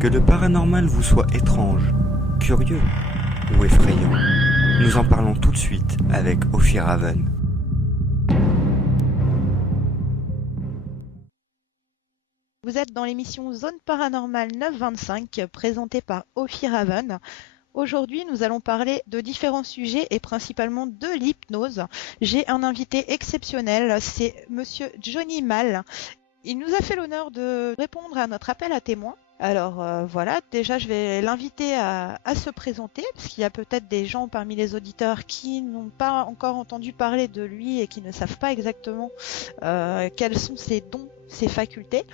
Que le paranormal vous soit étrange, curieux ou effrayant, nous en parlons tout de suite avec Ophir Haven. Vous êtes dans l'émission Zone Paranormale 925 présentée par Ophir Haven. Aujourd'hui, nous allons parler de différents sujets et principalement de l'hypnose. J'ai un invité exceptionnel, c'est monsieur Johnny Mal. Il nous a fait l'honneur de répondre à notre appel à témoins. Alors voilà, déjà je vais l'inviter à se présenter, parce qu'il y a peut-être des gens parmi les auditeurs qui n'ont pas encore entendu parler de lui et qui ne savent pas exactement quels sont ses dons, ses facultés.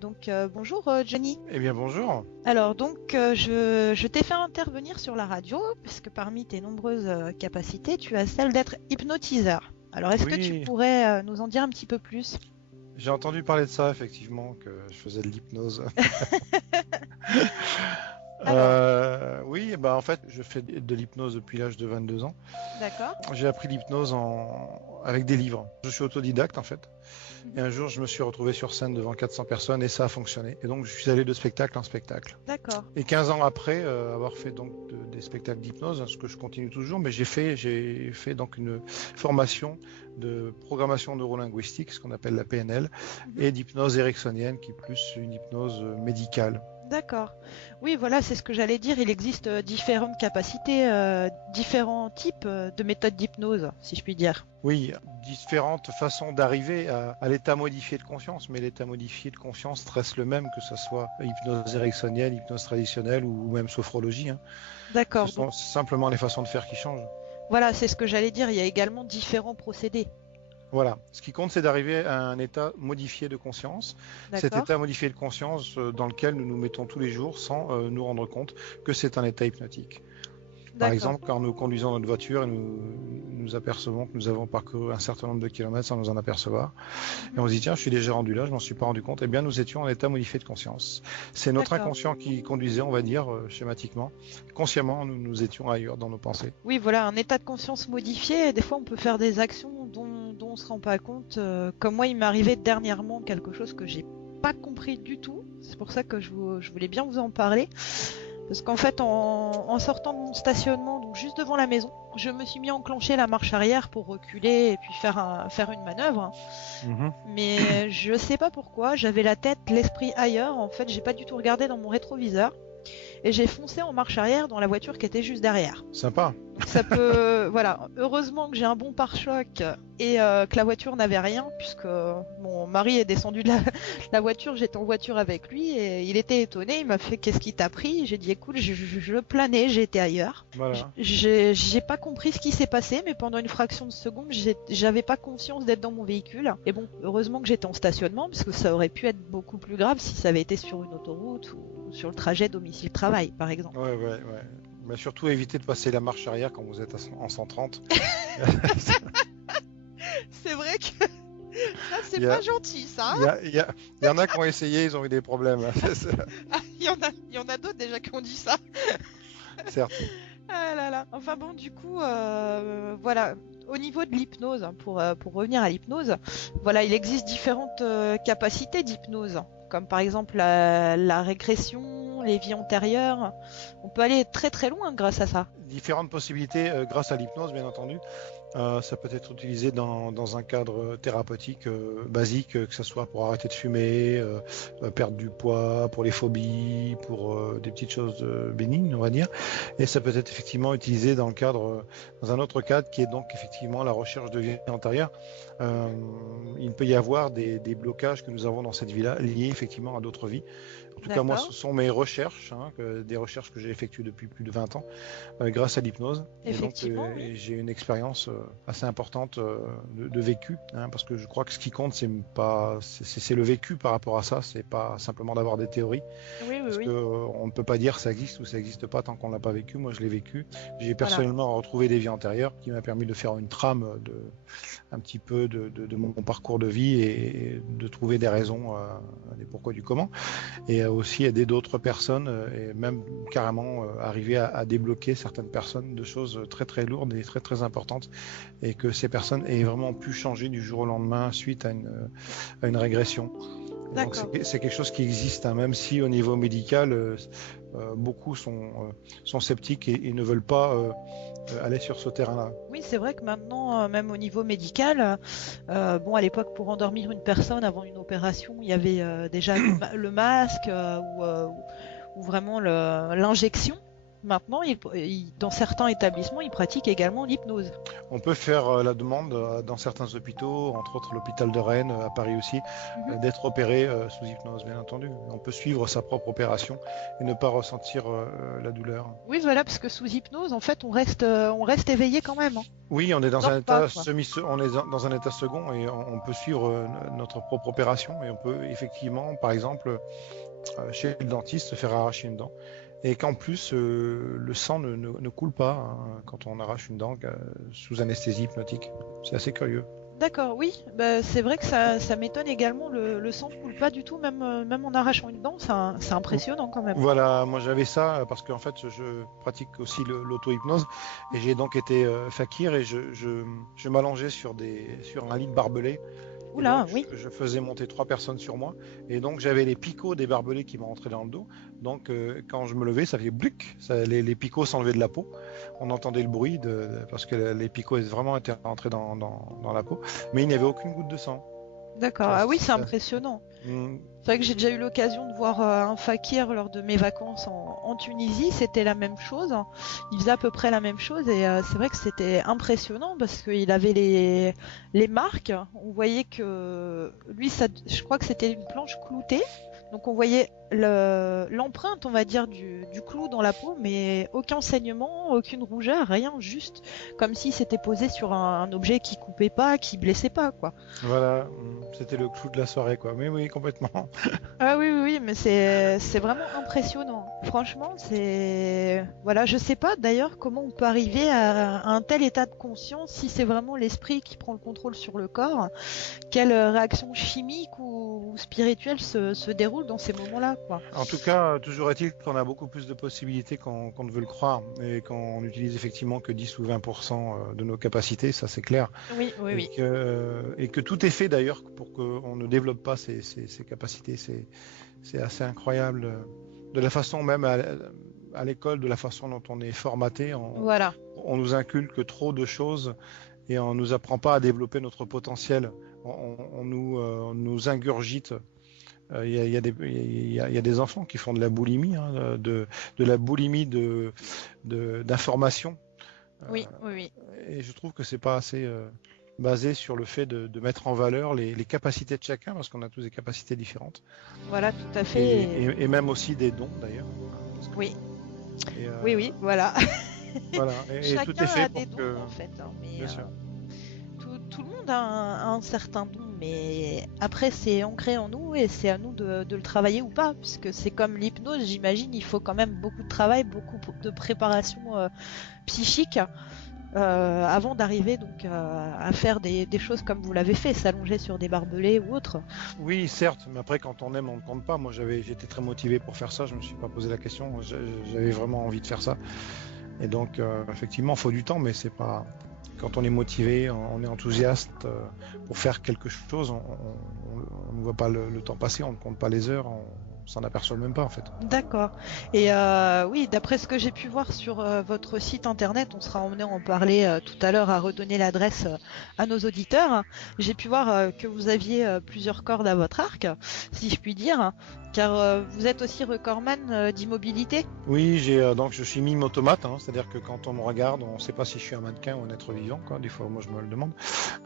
Donc bonjour Johnny. Eh bien bonjour. Alors donc je t'ai fait intervenir sur la radio, puisque parmi tes nombreuses capacités, tu as celle d'être hypnotiseur. Alors est-ce que tu pourrais nous en dire un petit peu plus ? J'ai entendu parler de ça, effectivement, que je faisais de l'hypnose. Oui, en fait, je fais de l'hypnose depuis l'âge de 22 ans. D'accord. J'ai appris l'hypnose avec des livres. Je suis autodidacte, en fait. Et un jour, je me suis retrouvé sur scène devant 400 personnes et ça a fonctionné. Et donc, je suis allé de spectacle en spectacle. D'accord. Et 15 ans après avoir fait donc des spectacles d'hypnose, ce que je continue toujours, mais j'ai fait donc une formation de programmation neurolinguistique, ce qu'on appelle la PNL, et d'hypnose ericksonienne, qui est plus une hypnose médicale. D'accord. Oui, voilà, c'est ce que j'allais dire. Il existe différentes capacités, différents types de méthodes d'hypnose, si je puis dire. Oui, différentes façons d'arriver à l'état modifié de conscience, mais l'état modifié de conscience reste le même, que ce soit hypnose ericksonienne, hypnose traditionnelle ou même sophrologie. D'accord. Ce sont simplement les façons de faire qui changent. Voilà, c'est ce que j'allais dire. Il y a également différents procédés. Voilà, ce qui compte, c'est d'arriver à un état modifié de conscience. Cet état modifié de conscience dans lequel nous nous mettons tous les jours sans nous rendre compte que c'est un état hypnotique. Par exemple, quand nous conduisons notre voiture et nous apercevons que nous avons parcouru un certain nombre de kilomètres sans nous en apercevoir, et on se dit tiens, je suis déjà rendu là, je m'en suis pas rendu compte, eh bien nous étions en état modifié de conscience. C'est notre inconscient qui conduisait, on va dire, schématiquement. Consciemment, nous étions ailleurs dans nos pensées. Oui, voilà, un état de conscience modifié. Des fois, on peut faire des actions dont on se rend pas compte. Comme moi, il m'est arrivé dernièrement quelque chose que j'ai pas compris du tout. C'est pour ça que je voulais bien vous en parler. Parce qu'en fait, en sortant de mon stationnement, donc juste devant la maison, je me suis mis à enclencher la marche arrière pour reculer et puis faire une manœuvre. Mais je sais pas pourquoi, j'avais la tête, l'esprit ailleurs. En fait, j'ai pas du tout regardé dans mon rétroviseur. Et j'ai foncé en marche arrière dans la voiture qui était juste derrière. Sympa. Ça peut, voilà. Heureusement que j'ai un bon pare-choc et que la voiture n'avait rien, puisque mon mari est descendu de la voiture, j'étais en voiture avec lui et il était étonné. Il m'a fait qu'est-ce qui t'a pris ? J'ai dit écoute, je planais, j'étais ailleurs. Voilà. J'ai pas compris ce qui s'est passé, mais pendant une fraction de seconde, j'avais pas conscience d'être dans mon véhicule. Et bon, heureusement que j'étais en stationnement, parce que ça aurait pu être beaucoup plus grave si ça avait été sur une autoroute ou sur le trajet domicile-travail, par exemple. Ouais. Mais surtout éviter de passer la marche arrière quand vous êtes en 130. C'est vrai que ça, c'est pas gentil, ça. Il y en a qui ont essayé, ils ont eu des problèmes. Il y en a d'autres déjà qui ont dit ça. Certes. Ah là là. Enfin bon, du coup, voilà. Au niveau de l'hypnose, pour revenir à l'hypnose, voilà, il existe différentes capacités d'hypnose, comme par exemple la régression, les vies antérieures. On peut aller très très loin grâce à ça. Différentes possibilités grâce à l'hypnose, bien entendu. Ça peut être utilisé dans un cadre thérapeutique basique, que ce soit pour arrêter de fumer, perdre du poids, pour les phobies, pour des petites choses bénignes, on va dire. Et ça peut être effectivement utilisé dans un autre cadre qui est donc effectivement la recherche de vie antérieure. Il peut y avoir des blocages que nous avons dans cette vie-là liés effectivement à d'autres vies. En tout cas, moi, ce sont mes recherches, des recherches que j'ai effectuées depuis plus de 20 ans grâce à l'hypnose. Effectivement, et donc, j'ai une expérience assez importante de vécu, parce que je crois que ce qui compte, c'est le vécu par rapport à ça, c'est pas simplement d'avoir des théories. Parce qu'on ne peut pas dire ça existe ou ça n'existe pas tant qu'on ne l'a pas vécu. Moi, je l'ai vécu. J'ai personnellement retrouvé des vies antérieures qui m'a permis de faire une trame un petit peu de mon parcours de vie et de trouver des raisons, des pourquoi du comment. Et aussi aider d'autres personnes et même carrément arriver à débloquer certaines personnes de choses très très lourdes et très très importantes, et que ces personnes aient vraiment pu changer du jour au lendemain suite à une régression. Donc c'est quelque chose qui existe, hein, même si au niveau médical, beaucoup sont sceptiques et ne veulent pas aller sur ce terrain-là. Oui, c'est vrai que maintenant, même au niveau médical, bon, à l'époque, pour endormir une personne avant une opération, il y avait déjà le masque ou vraiment l'injection. Maintenant, dans certains établissements, ils pratiquent également l'hypnose. On peut faire la demande dans certains hôpitaux, entre autres l'hôpital de Rennes, à Paris aussi, d'être opéré sous hypnose, bien entendu. On peut suivre sa propre opération et ne pas ressentir la douleur. Oui, voilà, parce que sous hypnose, en fait, on reste éveillé quand même. Hein. Oui, on est dans un état on est dans un état second et on peut suivre notre propre opération et on peut effectivement, par exemple, chez le dentiste, se faire arracher une dent. Et qu'en plus, le sang ne coule pas hein, quand on arrache une dent sous anesthésie hypnotique. C'est assez curieux. D'accord, oui. Bah, c'est vrai que ça m'étonne également. Le sang ne coule pas du tout, même en arrachant une dent. C'est impressionnant quand même. Voilà, moi j'avais ça parce qu'en fait, je pratique aussi l'auto-hypnose. Et j'ai donc été fakir et je m'allongeais sur un lit de barbelé. Oula, oui. Je faisais monter 3 personnes sur moi et donc j'avais les picots des barbelés qui me rentraient dans le dos. Donc quand je me levais, ça faisait bluc, les picots s'enlevaient de la peau. On entendait le bruit parce que les picots vraiment étaient rentrés dans la peau, mais il n'y avait aucune goutte de sang. D'accord. Ah oui, c'est impressionnant. C'est vrai que j'ai déjà eu l'occasion de voir un fakir lors de mes vacances en Tunisie. C'était la même chose. Il faisait à peu près la même chose et c'est vrai que c'était impressionnant parce qu'il avait les marques. On voyait que lui, je crois que c'était une planche cloutée. Donc on voyait l'empreinte, on va dire, du clou dans la peau, mais aucun saignement, aucune rougeur, rien, juste comme si c'était posé sur un objet qui coupait pas, qui blessait pas, quoi. Voilà, c'était le clou de la soirée, quoi. Mais oui, complètement. Ah oui, mais c'est vraiment impressionnant. Franchement, voilà, je sais pas d'ailleurs comment on peut arriver à un tel état de conscience, si c'est vraiment l'esprit qui prend le contrôle sur le corps, quelle réaction chimique ou spirituelle se déroule dans ces moments-là, quoi. En tout cas, toujours est-il qu'on a beaucoup plus de possibilités qu'on ne veut le croire et qu'on utilise effectivement que 10 ou 20% de nos capacités, ça c'est clair. Oui. Et que tout est fait d'ailleurs pour qu'on ne développe pas ces capacités. C'est assez incroyable. De la façon même à l'école, de la façon dont on est formaté, on nous inculque trop de choses et on nous apprend pas à développer notre potentiel. On nous ingurgite. Il y a des enfants qui font de la boulimie, hein, de la boulimie d'informations. Oui. Et je trouve que c'est pas assez basé sur le fait de mettre en valeur les capacités de chacun, parce qu'on a tous des capacités différentes. Voilà, tout à fait. Et même aussi des dons, d'ailleurs. Oui. Oui, voilà. Voilà. Et chacun tout est fait a pour des dons, en fait. Hein, mais, bien sûr. Tout le monde a un certain don, mais après c'est ancré en nous et c'est à nous de le travailler ou pas, puisque c'est comme l'hypnose, j'imagine, il faut quand même beaucoup de travail, beaucoup de préparation psychique avant d'arriver donc à faire des choses comme vous l'avez fait, s'allonger sur des barbelés ou autre. Oui, certes, mais après quand on aime, on ne compte pas. Moi j'étais très motivé pour faire ça, je me suis pas posé la question, j'avais vraiment envie de faire ça. Et donc effectivement, il faut du temps, mais c'est pas... Quand on est motivé, on est enthousiaste pour faire quelque chose, on ne voit pas le temps passer, on ne compte pas les heures, on s'en aperçoit même pas en fait. D'accord. Et oui, d'après ce que j'ai pu voir sur votre site internet, on sera emmené en parler tout à l'heure, à redonner l'adresse à nos auditeurs. J'ai pu voir que vous aviez plusieurs cordes à votre arc, si je puis dire, car vous êtes aussi recordman d'immobilité. Oui, donc je suis mime automate, hein, c'est-à-dire que quand on me regarde, on ne sait pas si je suis un mannequin ou un être vivant, quoi. Des fois, moi, je me le demande.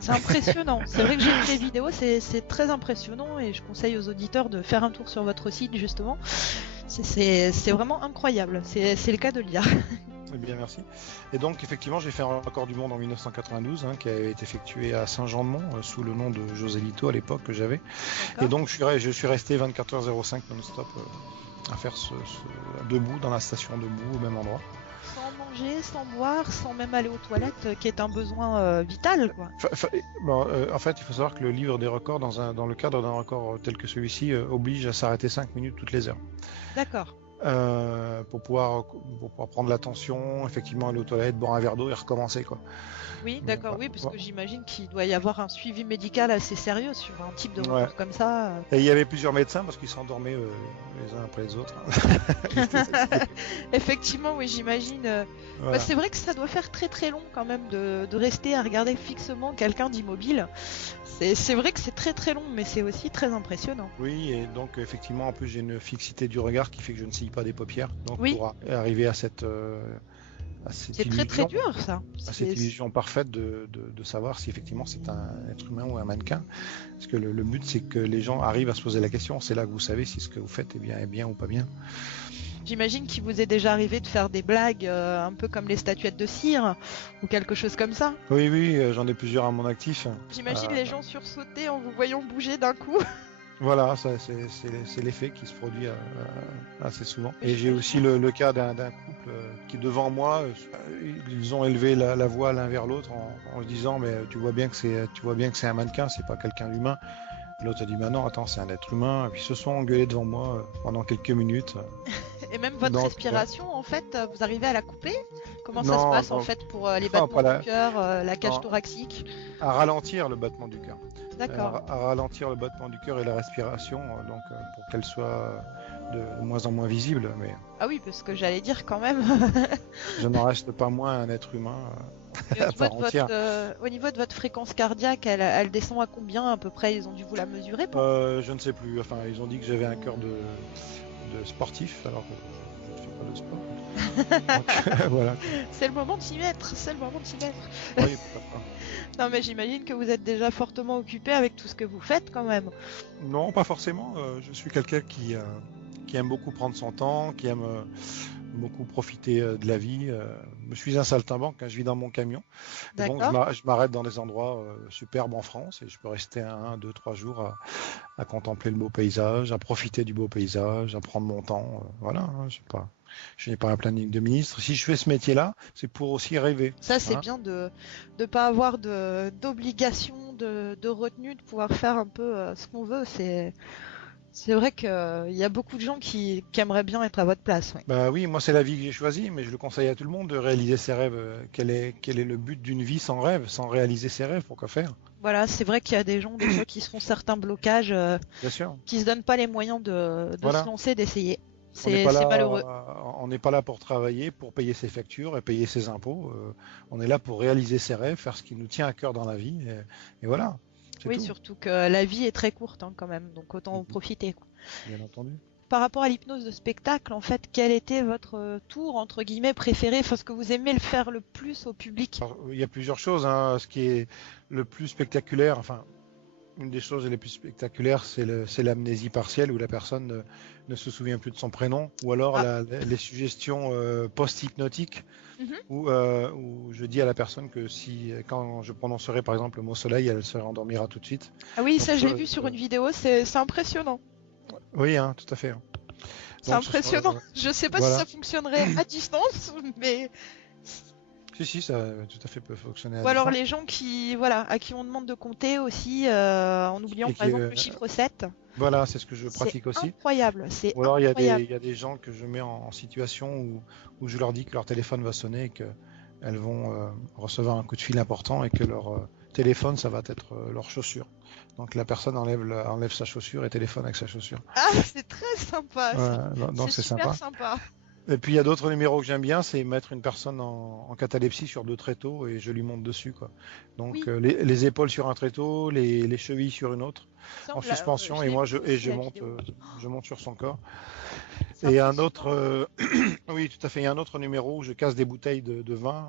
C'est impressionnant. C'est vrai que j'ai vu les vidéos, c'est très impressionnant et je conseille aux auditeurs de faire un tour sur votre site, justement. C'est vraiment incroyable. C'est le cas de le dire. Eh bien, merci. Et donc, effectivement, j'ai fait un record du monde en 1992, qui avait été effectué à Saint-Jean-de-Mont, sous le nom de José Lito à l'époque que j'avais. Et donc, je suis resté 24h05 non-stop à faire debout, dans la station debout, au même endroit. Sans manger, sans boire, sans même aller aux toilettes, qui est un besoin vital, quoi. En fait, il faut savoir que le livre des records, dans le cadre d'un record tel que celui-ci, oblige à s'arrêter 5 minutes toutes les heures. D'accord. pour pouvoir prendre l'attention, effectivement aller aux toilettes, boire un verre d'eau et recommencer, quoi. Oui, d'accord, oui, parce que j'imagine qu'il doit y avoir un suivi médical assez sérieux sur un type de retour comme ça. Et il y avait plusieurs médecins parce qu'ils s'endormaient les uns après les autres. Effectivement, oui, j'imagine. Voilà. C'est vrai que ça doit faire très très long quand même de rester à regarder fixement quelqu'un d'immobile. C'est vrai que c'est très très long, mais c'est aussi très impressionnant. Oui, et donc effectivement, en plus j'ai une fixité du regard qui fait que je ne cille pas des paupières. Donc Oui. pour arriver à cette c'est très très dur ça. À cette illusion parfaite de savoir si effectivement c'est un être humain ou un mannequin. Parce que le but c'est que les gens arrivent à se poser la question. C'est là que vous savez si ce que vous faites est bien ou pas bien. J'imagine qu'il vous est déjà arrivé de faire des blagues un peu comme les statuettes de cire ou quelque chose comme ça. Oui, j'en ai plusieurs à mon actif. J'imagine les gens sursauter en vous voyant bouger d'un coup. Voilà, c'est l'effet qui se produit assez souvent. Et j'ai aussi le cas d'un couple qui devant moi, ils ont élevé la voix l'un vers l'autre en se disant mais tu vois bien que c'est un mannequin, c'est pas quelqu'un d'humain. L'autre a dit bah non, attends, c'est un être humain. Et puis ils se sont engueulés devant moi pendant quelques minutes. Et même votre respiration, en fait, vous arrivez à la couper? Comment ça se passe en fait pour les battements du cœur, la cage thoracique? À ralentir le battement du cœur. D'accord. À ralentir le battement du cœur et la respiration, donc pour qu'elle soit de moins en moins visible. Mais ah oui, parce que j'allais dire quand même. je n'en reste pas moins un être humain. Au niveau de votre fréquence cardiaque, elle descend à combien à peu près? Ils ont dû vous la mesurer je ne sais plus. Enfin, ils ont dit que j'avais un cœur de sportif, alors que je ne fais pas de sport. Donc, voilà. C'est le moment de s'y mettre. Oui, pourquoi pas. Non, mais j'imagine que vous êtes déjà fortement occupé avec tout ce que vous faites quand même. Non, pas forcément. Je suis quelqu'un qui aime beaucoup prendre son temps, qui aime beaucoup profiter de la vie. Je suis un saltimbanque, je vis dans mon camion. Donc je m'arrête dans des endroits superbes en France et je peux rester 1, 2, 3 jours à contempler le beau paysage, à profiter du beau paysage, à prendre mon temps. Voilà, je n'ai pas un planning de ministre. Si je fais ce métier-là, c'est pour aussi rêver. Ça, c'est bien de ne pas avoir d'obligation, de retenue, de pouvoir faire un peu ce qu'on veut. C'est vrai qu'il y a beaucoup de gens qui aimeraient bien être à votre place. Oui. Bah oui, moi c'est la vie que j'ai choisie, mais je le conseille à tout le monde de réaliser ses rêves. Quel est le but d'une vie sans rêve, sans réaliser ses rêves? Pourquoi faire? Voilà, c'est vrai qu'il y a des gens des fois qui se font certains blocages, bien sûr, qui se donnent pas les moyens de se lancer, d'essayer. C'est malheureux. On n'est pas là pour travailler, pour payer ses factures et payer ses impôts. On est là pour réaliser ses rêves, faire ce qui nous tient à cœur dans la vie, et voilà. Oui, tout. Surtout que la vie est très courte quand même, donc autant en profiter. Bien entendu. Par rapport à l'hypnose de spectacle, en fait, quel était votre tour, entre guillemets, préféré, ce que vous aimez le faire le plus au public? Alors, il y a plusieurs choses. Ce qui est le plus spectaculaire, enfin, une des choses les plus spectaculaires, c'est l'amnésie partielle où la personne ne se souvient plus de son prénom, ou alors les suggestions post-hypnotiques, où je dis à la personne que quand je prononcerai par exemple le mot soleil, elle se rendormira tout de suite. Ah oui, donc, ça je l'ai vu sur une vidéo, c'est impressionnant. Oui, tout à fait. C'est impressionnant. Je sais pas si ça fonctionnerait à distance, mais... Si, ça tout à fait peut fonctionner. Ou alors les gens à qui on demande de compter aussi, en oubliant par exemple le chiffre 7. Voilà, c'est ce que je pratique aussi. Incroyable, c'est Ou alors il incroyable. y a des gens que je mets en situation où je leur dis que leur téléphone va sonner et qu'elles vont recevoir un coup de fil important et que leur téléphone, ça va être leur chaussure. Donc la personne enlève sa chaussure et téléphone avec sa chaussure. Ah, c'est très sympa. Donc c'est super sympa. Et puis il y a d'autres numéros que j'aime bien, c'est mettre une personne en catalepsie sur 2 tréteaux et je lui monte dessus, quoi. Donc les épaules sur un tréteau, les chevilles sur une autre, en suspension, et moi je monte sur son corps. Et un autre, oui tout à fait, il y a un autre numéro où je casse des bouteilles de vin.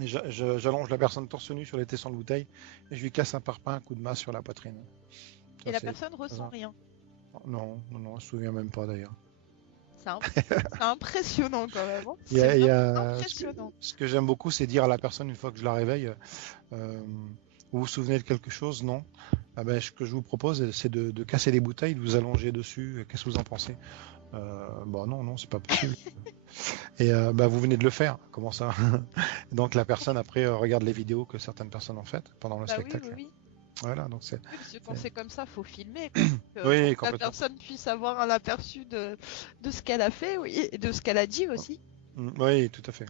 Et j'allonge la personne torse nu sur les tessons de bouteille et je lui casse un parpaing, un coup de masse sur la poitrine. Et la personne ressent rien? Non, elle se souvient même pas d'ailleurs. C'est impressionnant quand même. Impressionnant. Ce que j'aime beaucoup, c'est dire à la personne une fois que je la réveille, vous vous souvenez de quelque chose? Non. Ce que je vous propose, c'est de casser les bouteilles, de vous allonger dessus. Qu'est-ce que vous en pensez? Non, c'est pas possible. Et vous venez de le faire. Comment ça? Donc la personne après regarde les vidéos que certaines personnes ont faites pendant le spectacle. Oui. Voilà, donc c'est. Oui, parce que quand c'est comme ça, faut filmer. Oui, Pour que la personne puisse avoir un aperçu de ce qu'elle a fait, oui, et de ce qu'elle a dit aussi. Oui, tout à fait.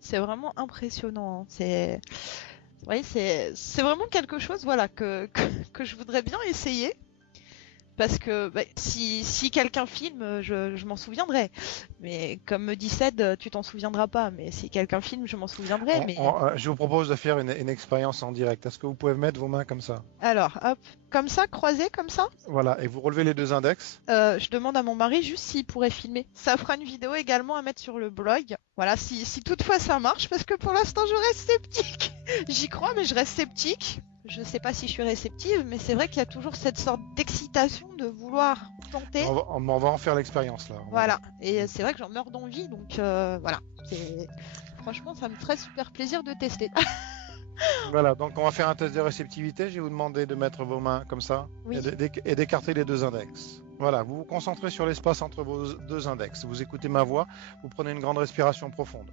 C'est vraiment impressionnant. C'est vraiment quelque chose, voilà, que je voudrais bien essayer. Parce que si quelqu'un filme, je m'en souviendrai. Mais comme me dit Ced, tu t'en souviendras pas. Mais si quelqu'un filme, je m'en souviendrai. Je vous propose de faire une expérience en direct. Est-ce que vous pouvez mettre vos mains comme ça? Alors, hop, comme ça, croisé comme ça. Voilà, et vous relevez les 2 index. Je demande à mon mari juste s'il pourrait filmer. Ça fera une vidéo également à mettre sur le blog. Voilà, si toutefois ça marche, parce que pour l'instant je reste sceptique. J'y crois, mais je reste sceptique. Je sais pas si je suis réceptive, mais c'est vrai qu'il y a toujours cette sorte d'excitation de vouloir tenter. On va en faire l'expérience là. Voilà, et c'est vrai que j'en meurs d'envie, donc voilà. Franchement, ça me ferait super plaisir de tester. Voilà, donc on va faire un test de réceptivité. Je vais vous demander de mettre vos mains comme ça et d'écarter les 2 index. Voilà, vous vous concentrez sur l'espace entre vos 2 index. Vous écoutez ma voix, vous prenez une grande respiration profonde.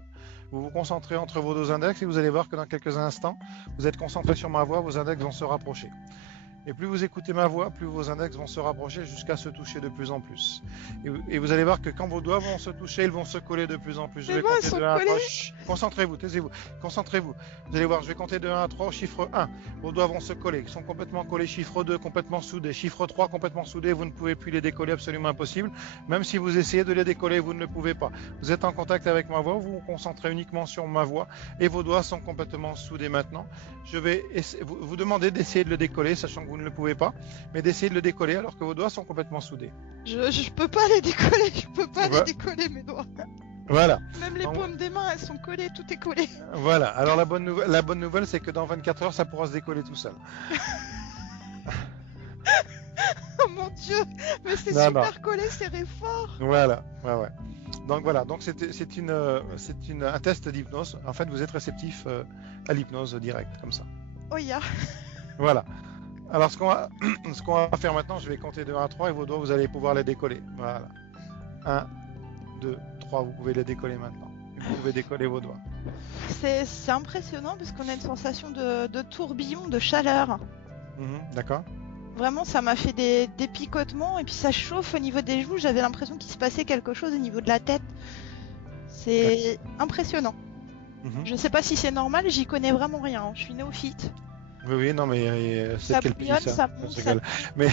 Vous vous concentrez entre vos 2 index et vous allez voir que dans quelques instants, vous êtes concentré sur ma voix, vos index vont se rapprocher. Et plus vous écoutez ma voix, plus vos index vont se rapprocher jusqu'à se toucher de plus en plus. Et vous allez voir que quand vos doigts vont se toucher, ils vont se coller de plus en plus. Je vais compter de 1 à 3. Concentrez-vous, taisez-vous. Concentrez-vous. Vous allez voir, je vais compter de 1 à 3 au chiffre 1. Vos doigts vont se coller. Ils sont complètement collés. Chiffre 2, complètement soudés. Chiffre 3, complètement soudés. Vous ne pouvez plus les décoller, absolument impossible. Même si vous essayez de les décoller, vous ne le pouvez pas. Vous êtes en contact avec ma voix. Vous vous concentrez uniquement sur ma voix. Et vos doigts sont complètement soudés maintenant. Je vais vous demander d'essayer de le décoller, sachant que vous ne le pouvez pas, mais d'essayer de le décoller alors que vos doigts sont complètement soudés. Je peux pas les décoller, les décoller mes doigts. Voilà. Même les paumes des mains, elles sont collées, tout est collé. Voilà. Alors la bonne nouvelle, c'est que dans 24 heures, ça pourra se décoller tout seul. Oh mon Dieu, mais c'est super collé, serré fort. Voilà. Ouais. Donc voilà. Donc c'est un test d'hypnose. En fait, vous êtes réceptif à l'hypnose directe, comme ça. Oh ya. Voilà. Alors ce qu'on va faire maintenant, je vais compter de 1 à 3 et vos doigts, vous allez pouvoir les décoller. Voilà. 1, 2, 3, vous pouvez les décoller maintenant. Et vous pouvez décoller vos doigts. C'est impressionnant parce qu'on a une sensation de tourbillon, de chaleur. D'accord. Vraiment, ça m'a fait des picotements et puis ça chauffe au niveau des joues. J'avais l'impression qu'il se passait quelque chose au niveau de la tête. C'est impressionnant. Je ne sais pas si c'est normal, j'y connais vraiment rien. Je suis néophyte. Oui, non, mais c'est quel pays ça monte, mais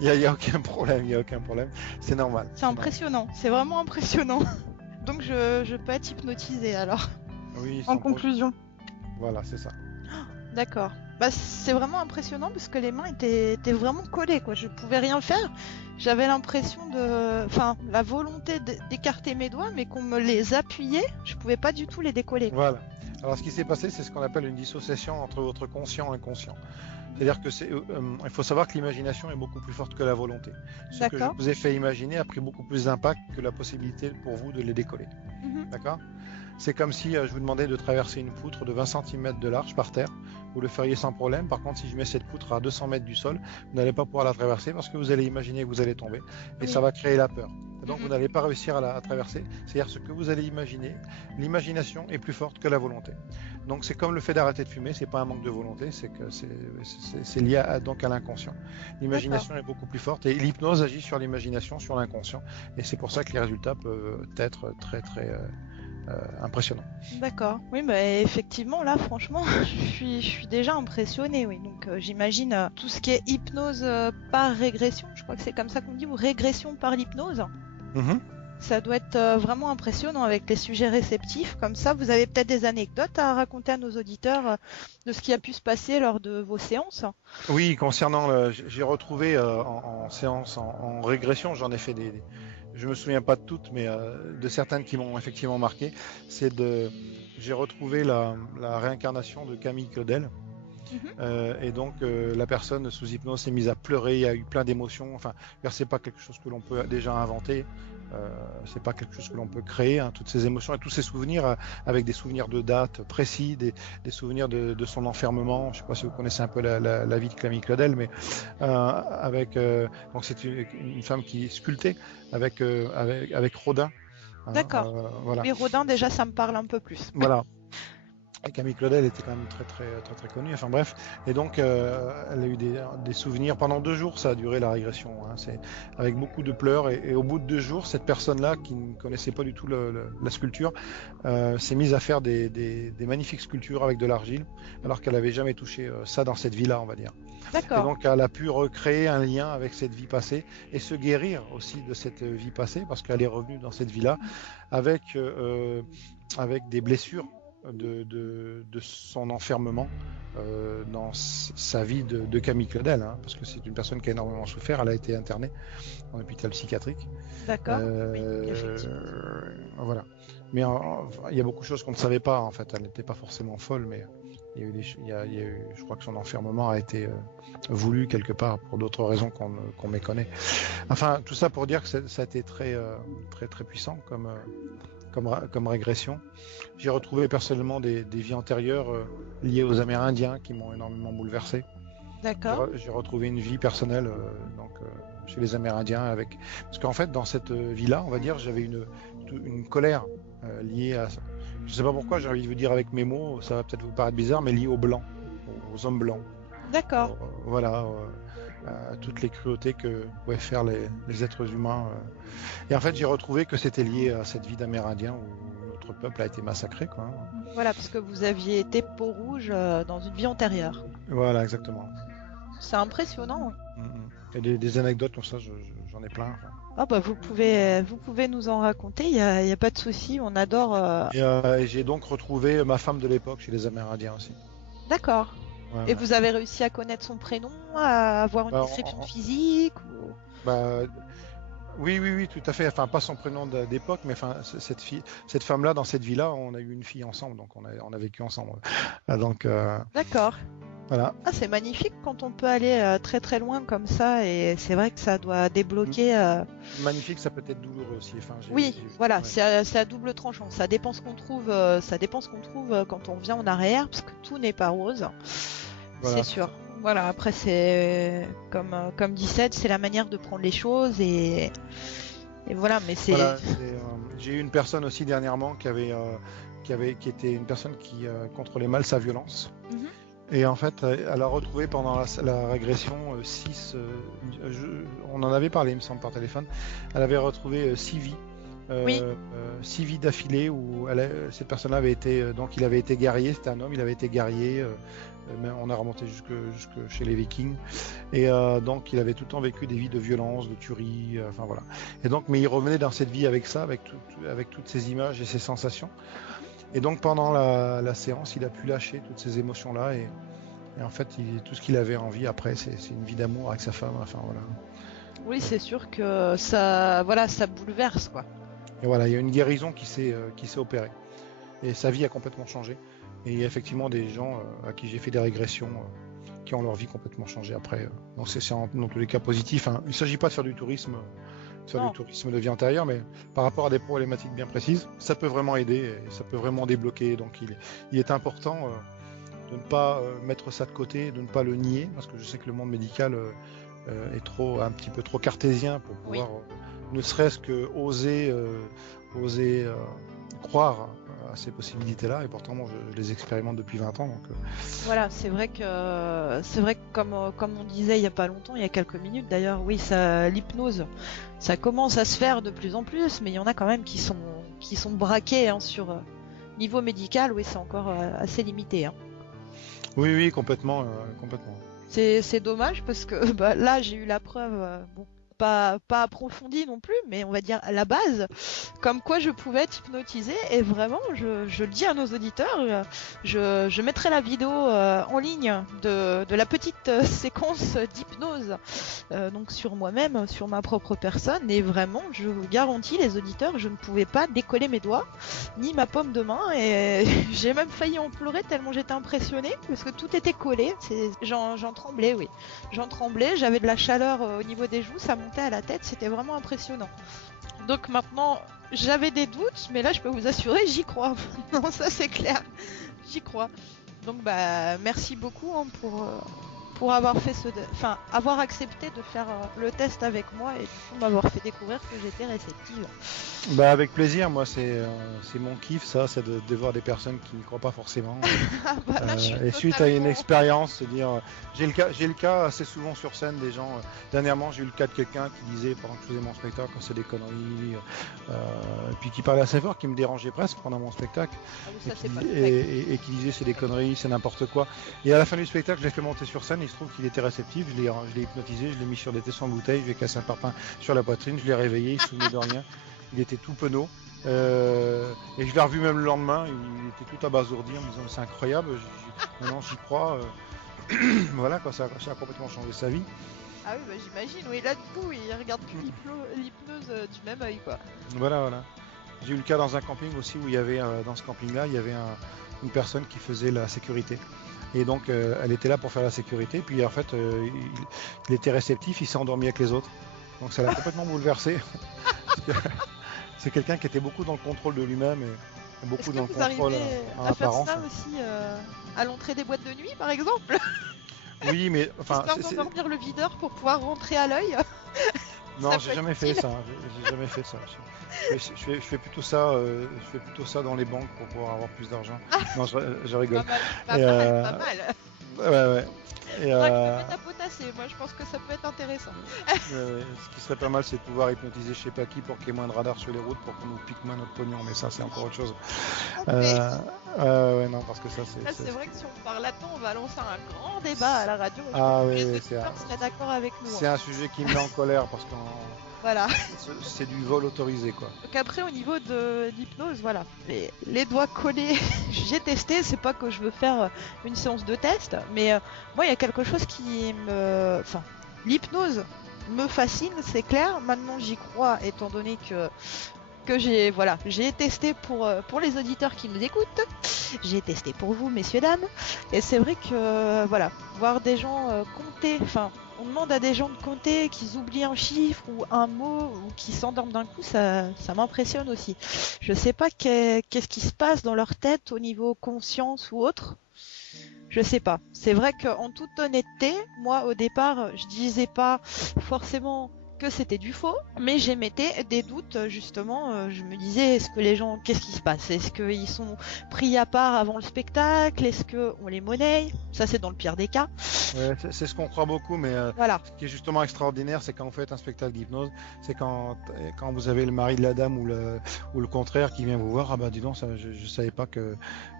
il y a aucun problème, c'est normal. C'est impressionnant, c'est vraiment impressionnant. Donc je peux être hypnotisée alors. Oui. En conclusion. Voilà, c'est ça. D'accord. C'est vraiment impressionnant parce que les mains étaient vraiment collées, quoi. Je pouvais rien faire. J'avais l'impression la volonté d'écarter mes doigts, mais qu'on me les appuyait, je pouvais pas du tout les décoller. Voilà. Alors ce qui s'est passé, c'est ce qu'on appelle une dissociation entre votre conscient et inconscient. C'est-à-dire que il faut savoir que l'imagination est beaucoup plus forte que la volonté. Ce que je vous ai fait imaginer a pris beaucoup plus d'impact que la possibilité pour vous de les décoller. D'accord ? C'est comme si je vous demandais de traverser une poutre de 20 cm de large par terre. Vous le feriez sans problème. Par contre, si je mets cette poutre à 200 mètres du sol, vous n'allez pas pouvoir la traverser parce que vous allez imaginer que vous allez tomber. Et ça va créer la peur. Et donc, vous n'allez pas réussir à la traverser. C'est-à-dire ce que vous allez imaginer. L'imagination est plus forte que la volonté. Donc, c'est comme le fait d'arrêter de fumer. C'est pas un manque de volonté. C'est que c'est lié à l'inconscient. L'imagination est beaucoup plus forte. Et l'hypnose agit sur l'imagination, sur l'inconscient. Et c'est pour ça que les résultats peuvent être très, très... impressionnant. D'accord. Oui, mais effectivement, là, franchement, je suis déjà impressionnée. Oui. Donc, j'imagine tout ce qui est hypnose par régression. Je crois que c'est comme ça qu'on dit, ou régression par l'hypnose. Ça doit être vraiment impressionnant avec les sujets réceptifs. Comme ça, vous avez peut-être des anecdotes à raconter à nos auditeurs de ce qui a pu se passer lors de vos séances. Oui, concernant, j'ai retrouvé en séance, en régression, j'en ai fait je me souviens pas de toutes, mais de certaines qui m'ont effectivement marqué. J'ai retrouvé la réincarnation de Camille Claudel. Et donc la personne sous hypnose s'est mise à pleurer, il y a eu plein d'émotions. Enfin, c'est pas quelque chose que l'on peut déjà inventer. C'est pas quelque chose que l'on peut créer, toutes ces émotions et tous ces souvenirs avec des souvenirs de dates précis, des souvenirs de son enfermement. Je sais pas si vous connaissez un peu la vie de Camille Claudel, mais donc c'est une femme qui sculptait avec Rodin. D'accord. Voilà. Mais Rodin déjà ça me parle un peu plus. Voilà. Et Camille Claudel était quand même très connue. Enfin bref, et donc elle a eu des souvenirs pendant 2 jours. Ça a duré la régression. Hein. C'est avec beaucoup de pleurs. Et au bout de 2 jours, cette personne-là qui ne connaissait pas du tout la sculpture s'est mise à faire des magnifiques sculptures avec de l'argile, alors qu'elle avait jamais touché ça dans cette vie-là, on va dire. D'accord. Et donc elle a pu recréer un lien avec cette vie passée et se guérir aussi de cette vie passée, parce qu'elle est revenue dans cette vie-là avec des blessures de son enfermement dans sa vie de Camille Claudel, hein, parce que c'est une personne qui a énormément souffert. Elle a été internée en hôpital psychiatrique. D'accord. Oui, effectivement. Voilà. Mais il y a beaucoup de choses qu'on ne savait pas, en fait. Elle n'était pas forcément folle, mais il y a eu, je crois que son enfermement a été voulu quelque part pour d'autres raisons qu'on méconnaît. Enfin, tout ça pour dire que ça a été très puissant comme régression. J'ai retrouvé personnellement des vies antérieures liées aux Amérindiens qui m'ont énormément bouleversé. D'accord. J'ai retrouvé une vie personnelle chez les Amérindiens parce qu'en fait dans cette vie-là, on va dire, j'avais une colère liée à, je sais pas pourquoi, j'ai envie de vous dire avec mes mots, ça va peut-être vous paraître bizarre, mais liée aux blancs, aux hommes blancs. D'accord. Voilà. Toutes les cruautés que pouvaient faire les êtres humains. Et en fait, j'ai retrouvé que c'était lié à cette vie d'Amérindien où notre peuple a été massacré, quoi. Voilà, parce que vous aviez été peau rouge dans une vie antérieure. Voilà, exactement. C'est impressionnant. Et des anecdotes comme ça, j'en ai plein. Enfin. Ah bah vous pouvez nous en raconter, il y a pas de souci, on adore. Et j'ai donc retrouvé ma femme de l'époque chez les Amérindiens aussi. D'accord. Ouais, et vous avez réussi à connaître son prénom, à avoir une description physique ou... Oui, tout à fait. Enfin, pas son prénom d'époque, mais enfin, cette femme-là, dans cette vie-là, on a eu une fille ensemble, donc on a vécu ensemble. Donc. D'accord. Voilà. Ah, c'est magnifique quand on peut aller très loin comme ça, et c'est vrai que ça doit débloquer. Magnifique, ça peut être douloureux aussi. Enfin, voilà, ouais. c'est à double tranchant. Ça dépend ce qu'on trouve. Ça dépend ce qu'on trouve quand on revient en arrière, parce que tout n'est pas rose. Voilà. C'est sûr. Voilà. Après, c'est comme dit Ced, c'est la manière de prendre les choses et voilà. Mais c'est. Voilà, j'ai eu une personne aussi dernièrement qui était une personne qui contrôlait mal sa violence. Et en fait, elle a retrouvé pendant la régression 6, on en avait parlé, il me semble, par téléphone, elle avait retrouvé 6 vies, 6 vies d'affilée où cette personne-là avait été, donc il avait été guerrier, c'était un homme, il avait été guerrier, on a remonté jusque chez les Vikings, et donc il avait tout le temps vécu des vies de violence, de tuerie, enfin voilà. Et donc, mais il revenait dans cette vie avec ça, avec toutes ces images et ces sensations. Et donc pendant la séance, il a pu lâcher toutes ces émotions-là et en fait, tout ce qu'il avait envie après, c'est une vie d'amour avec sa femme. Enfin voilà. Oui, c'est sûr que ça bouleverse quoi. Et voilà, il y a une guérison qui s'est opérée et sa vie a complètement changé. Et il y a effectivement des gens à qui j'ai fait des régressions qui ont leur vie complètement changée après. Donc c'est dans tous les cas positif. Hein. Il ne s'agit pas de faire du tourisme. Du tourisme de vie antérieure, mais par rapport à des problématiques bien précises, ça peut vraiment aider et ça peut vraiment débloquer. Donc il est important de ne pas mettre ça de côté, de ne pas le nier, parce que je sais que le monde médical est un petit peu trop cartésien pour pouvoir ne serait-ce que oser croire à ces possibilités-là, et pourtant moi, je les expérimente depuis 20 ans. Donc, Voilà, c'est vrai que comme on disait il y a pas longtemps, il y a quelques minutes d'ailleurs, oui, l'hypnose, ça commence à se faire de plus en plus, mais il y en a quand même qui sont braqués hein, sur niveau médical, oui, c'est encore assez limité. Hein. Oui, complètement. C'est dommage parce que là j'ai eu la preuve, pas approfondie non plus, mais on va dire à la base, comme quoi je pouvais être hypnotisée, et vraiment, je le dis à nos auditeurs, je mettrai la vidéo en ligne de la petite séquence d'hypnose, donc sur moi-même, sur ma propre personne, et vraiment, je vous garantis les auditeurs, je ne pouvais pas décoller mes doigts, ni ma paume de main, et j'ai même failli en pleurer tellement j'étais impressionnée, parce que tout était collé, j'en tremblais, oui. J'en tremblais, j'avais de la chaleur au niveau des joues, ça montait à la tête, c'était vraiment impressionnant. Donc maintenant, j'avais des doutes, mais là je peux vous assurer, j'y crois. Non, ça c'est clair, j'y crois. Donc merci beaucoup hein, pour avoir fait avoir accepté de faire le test avec moi et du coup m'avoir fait découvrir que j'étais réceptive. Bah avec plaisir, moi c'est mon kiff ça, c'est de voir des personnes qui n'y croient pas forcément. Là, je suis Et suite à une totalement... expérience, c'est-à-dire j'ai le cas assez souvent sur scène des gens. Dernièrement j'ai eu le cas de quelqu'un qui disait pendant que je faisais mon spectacle quand c'est des conneries, et puis qui parlait assez fort, qui me dérangeait presque pendant mon spectacle, Ah oui, ça, c'est pas et qui disait c'est des conneries, c'est n'importe quoi. Et à la fin du spectacle, je l'ai fait monter sur scène, il se trouve qu'il était réceptif, je l'ai hypnotisé, je l'ai mis sur des tessons de bouteille, je lui ai cassé un parpaing sur la poitrine, je l'ai réveillé, il se souvenait de rien. Il était tout penaud. Et je l'ai revu même le lendemain, il était tout abasourdi en me disant c'est incroyable, maintenant j'y crois. Voilà quoi, ça a complètement changé sa vie. Ah oui, bah, j'imagine, oui, là du coup, il regarde plus l'hypnose du même œil, quoi. Voilà. J'ai eu le cas dans un camping aussi où il y avait, dans ce camping-là, il y avait une personne qui faisait la sécurité. Et donc elle était là pour faire la sécurité, puis en fait il était réceptif, il s'est endormi avec les autres. Donc ça l'a complètement bouleversé. C'est quelqu'un qui était beaucoup dans le contrôle de lui-même et beaucoup dans le contrôle en apparence. Est-ce que vous arrivez à faire ça aussi à l'entrée des boîtes de nuit, par exemple? Oui, mais enfin. Histoire d'endormir le videur pour pouvoir rentrer à l'œil. Non, j'ai jamais fait ça. J'ai jamais fait ça. Je fais plutôt ça. Je fais plutôt ça dans les banques pour pouvoir avoir plus d'argent. Non, je rigole. Pas mal. Ouais. Et à potasser, moi je pense que ça peut être intéressant. Ce qui serait pas mal, c'est de pouvoir hypnotiser je sais pas qui pour qu'il y ait moins de radars sur les routes pour qu'on nous pique moins notre pognon, mais ça c'est encore autre chose. Non, parce que ça c'est vrai que si on parle là-dedans, on va lancer un grand débat à la radio. Les seraient d'accord avec nous. C'est un sujet qui me met en colère parce que voilà. C'est du vol autorisé quoi. Donc après au niveau de l'hypnose, voilà, les doigts collés, j'ai testé, c'est pas que je veux faire une séance de test, mais moi il y a quelque chose qui me... Enfin, l'hypnose me fascine, c'est clair, maintenant j'y crois étant donné que j'ai testé pour les auditeurs qui nous écoutent, j'ai testé pour vous messieurs dames, et c'est vrai que voir des gens compter, enfin on demande à des gens de compter, qu'ils oublient un chiffre ou un mot ou qu'ils s'endorment d'un coup, ça m'impressionne aussi. Je sais pas qu'est-ce qui se passe dans leur tête au niveau conscience ou autre. Je sais pas. C'est vrai qu'en toute honnêteté, moi au départ, je disais pas forcément que c'était du faux, mais j'émettais des doutes justement. Je me disais, est-ce que les gens, qu'est-ce qui se passe? Est-ce qu'ils sont pris à part avant le spectacle? Est-ce qu'on les monnaie? Ça c'est dans le pire des cas. Ouais, c'est ce qu'on croit beaucoup, mais ce qui est justement extraordinaire, c'est quand vous faites un spectacle d'hypnose, c'est quand vous avez le mari de la dame ou le contraire qui vient vous voir, ah bah dis donc, ça, je savais pas que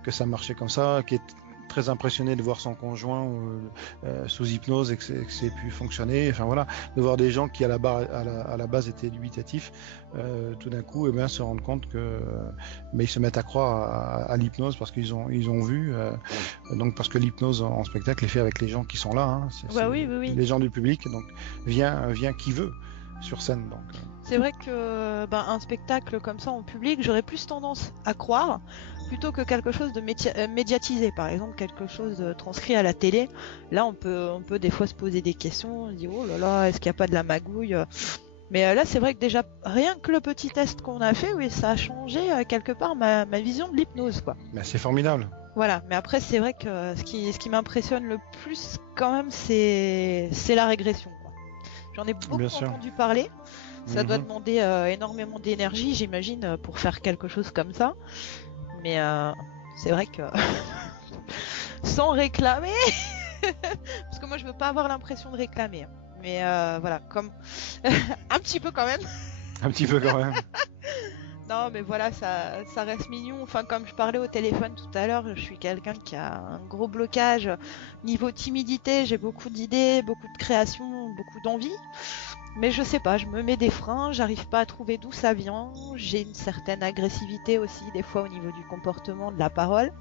ça marchait comme ça, qui est très impressionné de voir son conjoint sous hypnose et que c'est pu fonctionner. Enfin voilà, de voir des gens qui à la base étaient dubitatifs, tout d'un coup, se rendent compte que ils se mettent à croire à l'hypnose parce qu'ils ont vu. Donc parce que l'hypnose en spectacle est fait avec les gens qui sont là. Hein, oui. Les gens du public. Donc vient qui veut sur scène. Donc. C'est vrai que un spectacle comme ça en public, j'aurais plus tendance à croire plutôt que quelque chose de médiatisé, par exemple quelque chose transcrit à la télé. Là, on peut des fois se poser des questions, on se dit oh là là, est-ce qu'il n'y a pas de la magouille? Mais là, c'est vrai que déjà rien que le petit test qu'on a fait, oui, ça a changé quelque part ma vision de l'hypnose, quoi. Mais c'est formidable. Voilà, mais après c'est vrai que ce qui m'impressionne le plus quand même, c'est la régression, quoi. J'en ai beaucoup entendu parler. Ça doit demander énormément d'énergie, j'imagine, pour faire quelque chose comme ça. Mais c'est vrai que sans réclamer, parce que moi je veux pas avoir l'impression de réclamer. Mais comme un petit peu quand même. Un petit peu quand même. Non, mais voilà, ça reste mignon. Enfin, comme je parlais au téléphone tout à l'heure, je suis quelqu'un qui a un gros blocage niveau timidité. J'ai beaucoup d'idées, beaucoup de création, beaucoup d'envie. Mais je sais pas, je me mets des freins, j'arrive pas à trouver d'où ça vient. J'ai une certaine agressivité aussi, des fois au niveau du comportement, de la parole.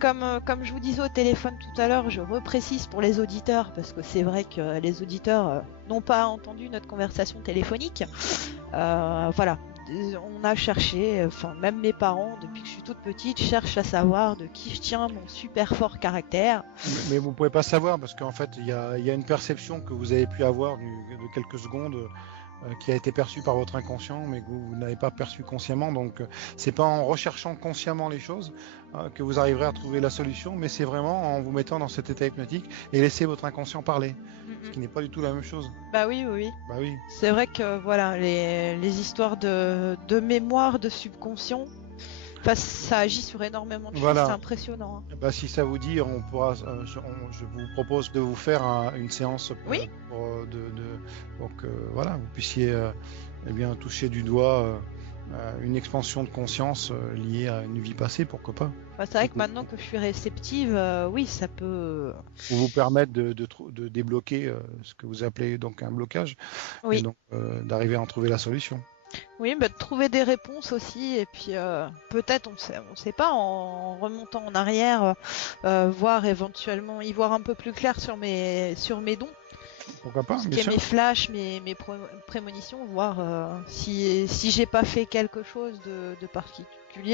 Comme je vous disais au téléphone tout à l'heure, je reprécise pour les auditeurs, parce que c'est vrai que les auditeurs n'ont pas entendu notre conversation téléphonique. On a cherché, même mes parents, depuis que je suis toute petite, cherchent à savoir de qui je tiens mon super fort caractère. Mais vous pouvez pas savoir, parce qu'en fait, il y a une perception que vous avez pu avoir de quelques secondes qui a été perçue par votre inconscient, mais que vous n'avez pas perçu consciemment. Donc, c'est pas en recherchant consciemment les choses que vous arriverez à trouver la solution, mais c'est vraiment en vous mettant dans cet état hypnotique et laisser votre inconscient parler, ce qui n'est pas du tout la même chose. Bah oui, oui, oui. Bah oui. C'est vrai que voilà, les histoires de mémoire, de subconscient, ça agit sur énormément de choses, c'est impressionnant. Hein. Bah, si ça vous dit, on pourra, je vous propose de vous faire une séance pour que voilà, vous puissiez eh bien toucher du doigt une expansion de conscience liée à une vie passée, pourquoi pas. Bah, c'est vrai que maintenant que je suis réceptive, oui, ça peut vous permettre de débloquer ce que vous appelez donc un blocage, et donc d'arriver à en trouver la solution. Oui, de trouver des réponses aussi, et puis peut-être, on sait pas, en remontant en arrière, voir éventuellement, y voir un peu plus clair sur mes dons. Pourquoi pas, ce qui est mes flashs, mes prémonitions, voir si j'ai pas fait quelque chose de particulier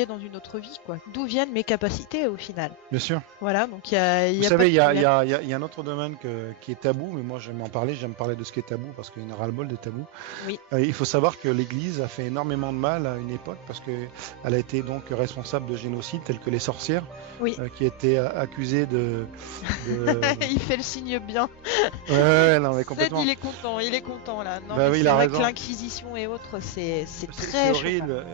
dans une autre vie, quoi. D'où viennent mes capacités au final. Bien sûr. Voilà, donc vous savez, il y a un autre domaine qui est tabou, mais moi j'aime parler de ce qui est tabou parce qu'il y en a ras-le-bol des tabous. Oui. Il faut savoir que l'Église a fait énormément de mal à une époque parce qu'elle a été donc responsable de génocides tels que les sorcières, qui étaient accusées de... Il fait le signe bien. Non, mais complètement. Il est content là. Non, bah oui, c'est vrai que l'Inquisition et autres, c'est très horrible.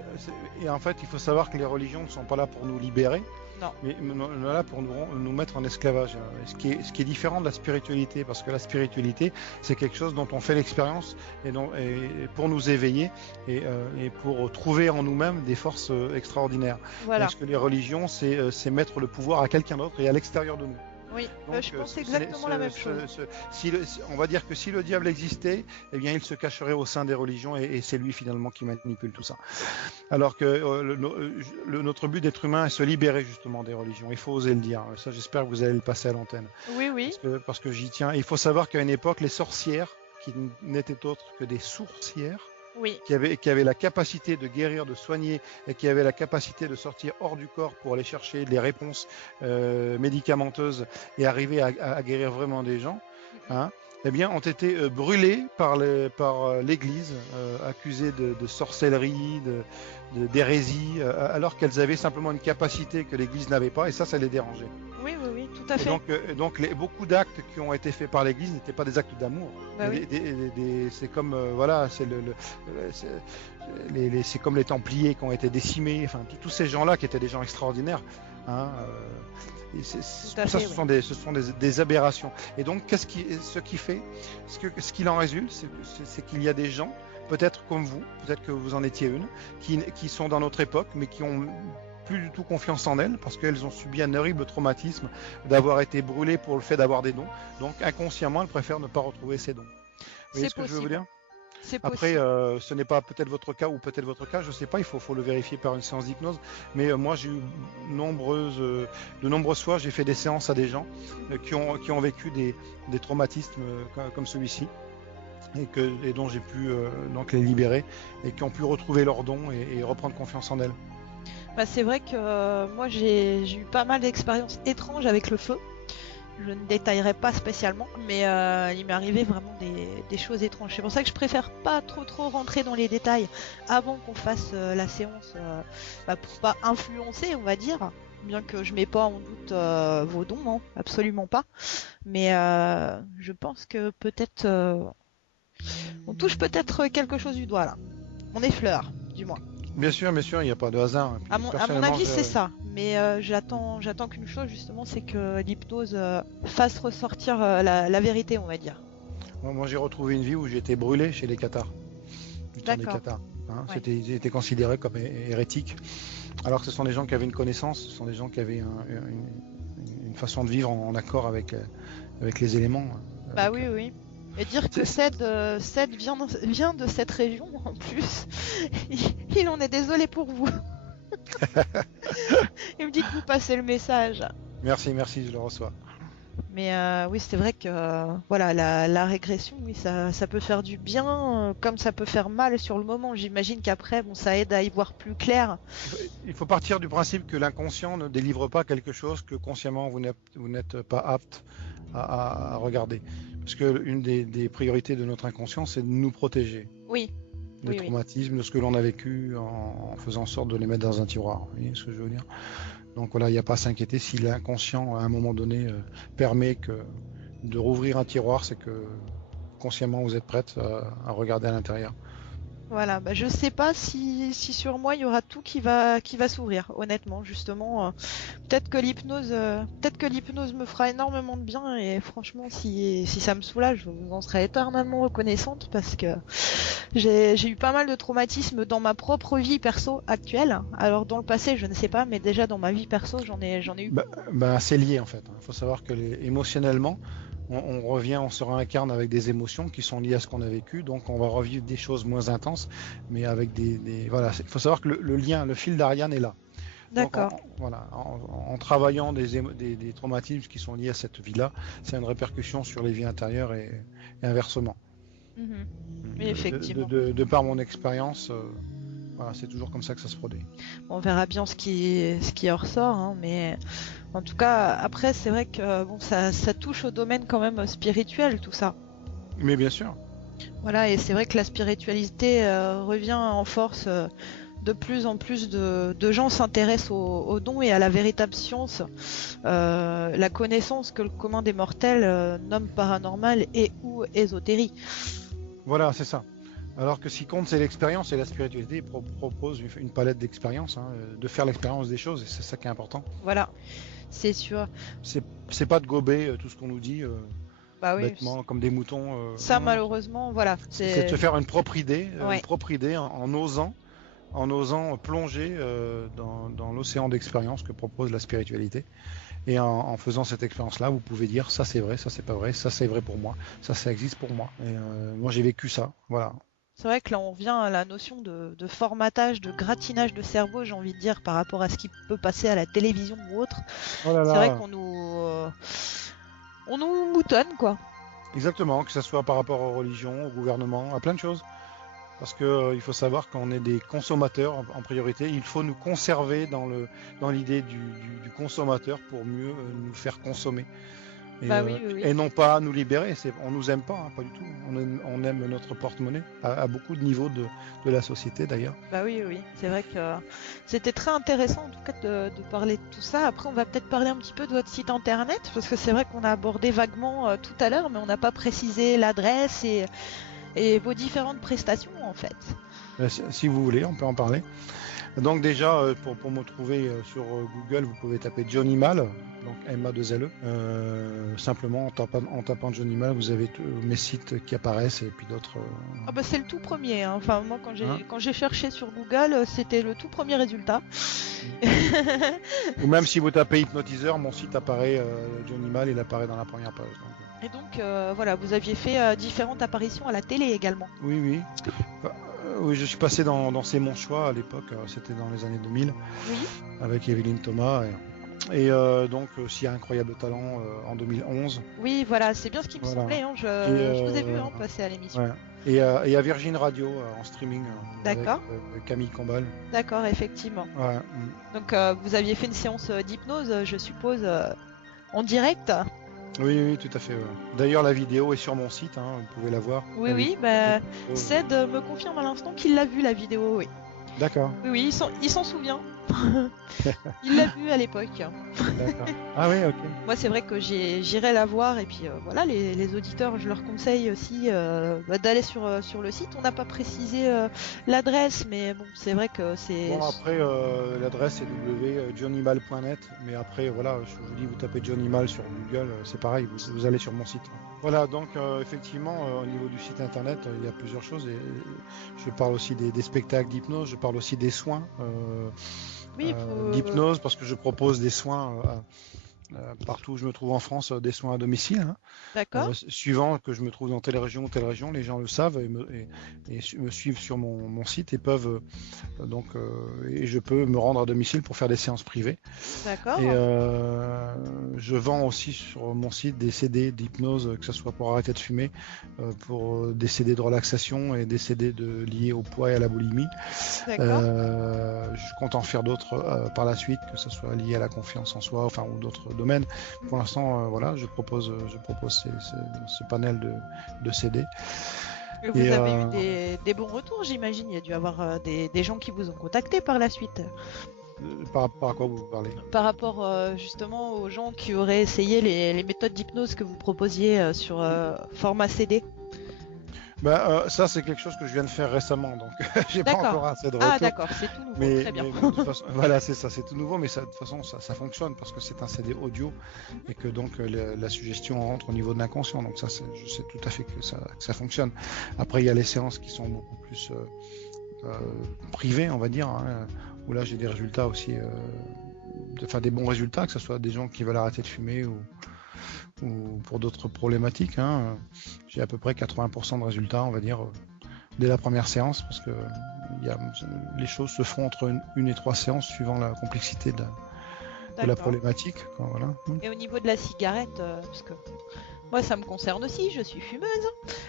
Et en fait, il faut savoir que les religions ne sont pas là pour nous libérer. Non. Mais là pour nous mettre en esclavage. Ce qui est différent de la spiritualité, parce que la spiritualité, c'est quelque chose dont on fait l'expérience et pour nous éveiller et pour trouver en nous-mêmes des forces extraordinaires. Voilà. Parce que les religions, c'est mettre le pouvoir à quelqu'un d'autre et à l'extérieur de nous. Oui, donc, je pense exactement la même chose. On va dire que si le diable existait, eh bien, il se cacherait au sein des religions et c'est lui finalement qui manipule tout ça. Alors que notre but d'être humain est se libérer justement des religions. Il faut oser le dire. Ça, j'espère que vous allez le passer à l'antenne. Oui, oui. Parce que j'y tiens. Il faut savoir qu'à une époque, les sorcières, qui n'étaient autres que des sourcières, qui avaient la capacité de guérir, de soigner et qui avaient la capacité de sortir hors du corps pour aller chercher des réponses médicamenteuses et arriver à guérir vraiment des gens, eh bien, ont été brûlées par l'Église, accusées de sorcellerie, d'hérésie, alors qu'elles avaient simplement une capacité que l'Église n'avait pas, et ça les dérangeait. Oui, tout à fait. Et donc beaucoup d'actes qui ont été faits par l'Église n'étaient pas des actes d'amour. C'est comme c'est comme les Templiers qui ont été décimés. Enfin, tous ces gens-là qui étaient des gens extraordinaires. Ce sont des aberrations. Et donc, ce qu'il en résulte, c'est qu'il y a des gens, peut-être comme vous, peut-être que vous en étiez une, qui sont dans notre époque, mais qui ont plus du tout confiance en elles parce qu'elles ont subi un horrible traumatisme d'avoir été brûlées pour le fait d'avoir des dons. Donc inconsciemment, elles préfèrent ne pas retrouver ces dons. Vous voyez ce que je veux vous dire ? Après, ce n'est pas peut-être votre cas ou peut-être votre cas, je ne sais pas, il faut le vérifier par une séance d'hypnose. Mais moi, j'ai eu de nombreuses fois, j'ai fait des séances à des gens qui ont vécu des traumatismes comme celui-ci. Et dont j'ai pu donc les libérer et qui ont pu retrouver leurs dons et reprendre confiance en elles. C'est vrai que moi j'ai eu pas mal d'expériences étranges avec le feu. Je ne détaillerai pas spécialement, mais il m'est arrivé vraiment des choses étranges. C'est pour ça que je préfère pas trop rentrer dans les détails avant qu'on fasse la séance, pour pas influencer, on va dire. Bien que je mets pas en doute vos dons, absolument pas. Mais je pense que peut-être on touche peut-être quelque chose du doigt là. On effleure, du moins. Bien sûr, il n'y a pas de hasard. À mon avis, c'est ça. Mais j'attends qu'une chose, justement, c'est que l'hypnose fasse ressortir la vérité, on va dire. Moi, j'ai retrouvé une vie où j'étais brûlé chez les Cathares. D'accord. Ils étaient considérés comme hérétiques. Alors que ce sont des gens qui avaient une connaissance, ce sont des gens qui avaient une façon de vivre en accord avec les éléments. Oui. Et dire que Ced vient de cette région, en plus, il en est désolé pour vous. Il me dit que vous passez le message. Merci, je le reçois. Mais oui, c'est vrai que la régression, oui, ça peut faire du bien, comme ça peut faire mal sur le moment. J'imagine qu'après, ça aide à y voir plus clair. Il faut partir du principe que l'inconscient ne délivre pas quelque chose que consciemment vous n'êtes pas apte à regarder. Parce que une des priorités de notre inconscient, c'est de nous protéger. Oui. Des traumatismes, de ce que l'on a vécu en faisant en sorte de les mettre dans un tiroir. Vous voyez ce que je veux dire? Donc voilà, il n'y a pas à s'inquiéter si l'inconscient, à un moment donné, permet de rouvrir un tiroir, c'est que consciemment vous êtes prête à regarder à l'intérieur. Voilà, je sais pas si sur moi il y aura tout qui va s'ouvrir, honnêtement, justement. Peut-être que l'hypnose me fera énormément de bien et franchement, si ça me soulage, je vous en serai éternellement reconnaissante parce que j'ai eu pas mal de traumatismes dans ma propre vie perso actuelle. Alors dans le passé, je ne sais pas, mais déjà dans ma vie perso, j'en ai eu. C'est lié en fait. Il faut savoir que émotionnellement, on revient, on se réincarne avec des émotions qui sont liées à ce qu'on a vécu, donc on va revivre des choses moins intenses, mais avec voilà. Il faut savoir que le lien, le fil d'Ariane est là. D'accord. En travaillant des traumatismes qui sont liés à cette vie-là, c'est une répercussion sur les vies intérieures et inversement. Oui, effectivement. De par mon expérience, voilà, c'est toujours comme ça que ça se produit. On verra bien ce qui en ressort, hein, mais en tout cas, après, c'est vrai que ça touche au domaine quand même spirituel, tout ça. Mais bien sûr. Voilà, et c'est vrai que la spiritualité revient en force. De plus en plus de gens s'intéressent aux dons et à la véritable science, la connaissance que le commun des mortels nomme paranormal et ou ésotérie. Voilà, c'est ça. Alors que ce qui compte, c'est l'expérience, et la spiritualité propose une palette d'expériences, de faire l'expérience des choses, et c'est ça qui est important. Voilà, c'est sûr. C'est pas de gober tout ce qu'on nous dit bêtement, comme des moutons. Ça, malheureusement, voilà. C'est de se faire une propre idée, en osant plonger dans l'océan d'expérience que propose la spiritualité. Et en faisant cette expérience-là, vous pouvez dire ça c'est vrai, ça c'est pas vrai, ça c'est vrai pour moi, ça existe pour moi. Et moi j'ai vécu ça, voilà. C'est vrai que là on revient à la notion de formatage, de gratinage de cerveau, j'ai envie de dire, par rapport à ce qui peut passer à la télévision ou autre. Oh là là. C'est vrai qu'on nous moutonne, quoi. Exactement, que ce soit par rapport aux religions, au gouvernement, à plein de choses. Parce qu'il faut savoir qu'on est des consommateurs en priorité. Il faut nous conserver dans l'idée du consommateur pour mieux nous faire consommer. Et non pas nous libérer. On nous aime pas, pas du tout. On aime notre porte-monnaie à beaucoup de niveaux de la société d'ailleurs. Oui, c'est vrai que c'était très intéressant en tout cas de parler de tout ça. Après, on va peut-être parler un petit peu de votre site internet parce que c'est vrai qu'on a abordé vaguement tout à l'heure, mais on n'a pas précisé l'adresse et vos différentes prestations en fait. Si vous voulez, on peut en parler. Donc déjà, pour me trouver sur Google, vous pouvez taper Johnny Mal, donc M-A-2-L-E. Simplement en tapant Johnny Mal, vous avez tous mes sites qui apparaissent et puis d'autres. C'est le tout premier. Hein. Enfin moi quand j'ai cherché sur Google, c'était le tout premier résultat. Ou même si vous tapez hypnotiseur, mon site apparaît Johnny Mal, il apparaît dans la première page. Donc. Et donc voilà, vous aviez fait différentes apparitions à la télé également. Oui. Oui, je suis passé dans C'est mon choix à l'époque, c'était dans les années 2000, avec Evelyne Thomas. Et donc aussi Incroyable Talent en 2011. Oui, voilà, c'est bien ce qui me semblait. Hein, je vous ai vu passer à l'émission. Ouais. Et à Virgin Radio en streaming. D'accord. Avec Camille Combal. D'accord, effectivement. Ouais. Donc vous aviez fait une séance d'hypnose, je suppose, en direct. Oui, tout à fait. Ouais. D'ailleurs, la vidéo est sur mon site, vous pouvez la voir. Oui, Ced me confirme à l'instant qu'il l'a vu la vidéo, oui. D'accord. Oui, il s'en souvient. Il l'a vu à l'époque. D'accord. Ah oui, ok. Moi, c'est vrai que j'irai la voir et puis voilà, les auditeurs, je leur conseille aussi d'aller sur le site. On n'a pas précisé l'adresse, mais bon, c'est vrai que c'est. Bon, après, l'adresse est www.johnnymal.net, mais après, voilà, je vous dis, vous tapez Johnny Mal sur Google, c'est pareil, vous allez sur mon site. Voilà, donc effectivement, au niveau du site internet, il y a plusieurs choses. Et je parle aussi des spectacles d'hypnose, je parle aussi des soins. D'hypnose parce que je propose des soins partout où je me trouve en France, des soins à domicile. D'accord. Suivant que je me trouve dans telle région, les gens le savent et me suivent sur mon site et peuvent et je peux me rendre à domicile pour faire des séances privées. D'accord. Et je vends aussi sur mon site des CD d'hypnose, que ce soit pour arrêter de fumer, pour des CD de relaxation et des CD liés au poids et à la boulimie. D'accord. Je compte en faire d'autres par la suite, que ce soit lié à la confiance en soi, ou d'autres domaines. Pour l'instant, je propose ce panel de CD. Et vous avez eu des bons retours, j'imagine. Il y a dû y avoir des gens qui vous ont contacté par la suite. Par rapport à quoi vous parlez? Par rapport justement aux gens qui auraient essayé les méthodes d'hypnose que vous proposiez sur format CD. Ça c'est quelque chose que je viens de faire récemment, donc j'ai pas encore assez de retours. Ah d'accord, c'est tout nouveau, très bien. Mais de toute façon, voilà, c'est ça, c'est tout nouveau, mais de toute façon ça fonctionne parce que c'est un CD audio et que donc la suggestion rentre au niveau de l'inconscient, donc ça je sais tout à fait que ça fonctionne. Après il y a les séances qui sont beaucoup plus privées, on va dire, hein, où là j'ai des résultats aussi, des bons résultats, que ce soit des gens qui veulent arrêter de fumer ou pour d'autres problématiques, hein. J'ai à peu près 80% de résultats, on va dire, dès la première séance, parce que les choses se font entre une et 3 séances suivant la complexité de la problématique. Voilà. Et au niveau de la cigarette, parce que moi ça me concerne aussi, je suis fumeuse.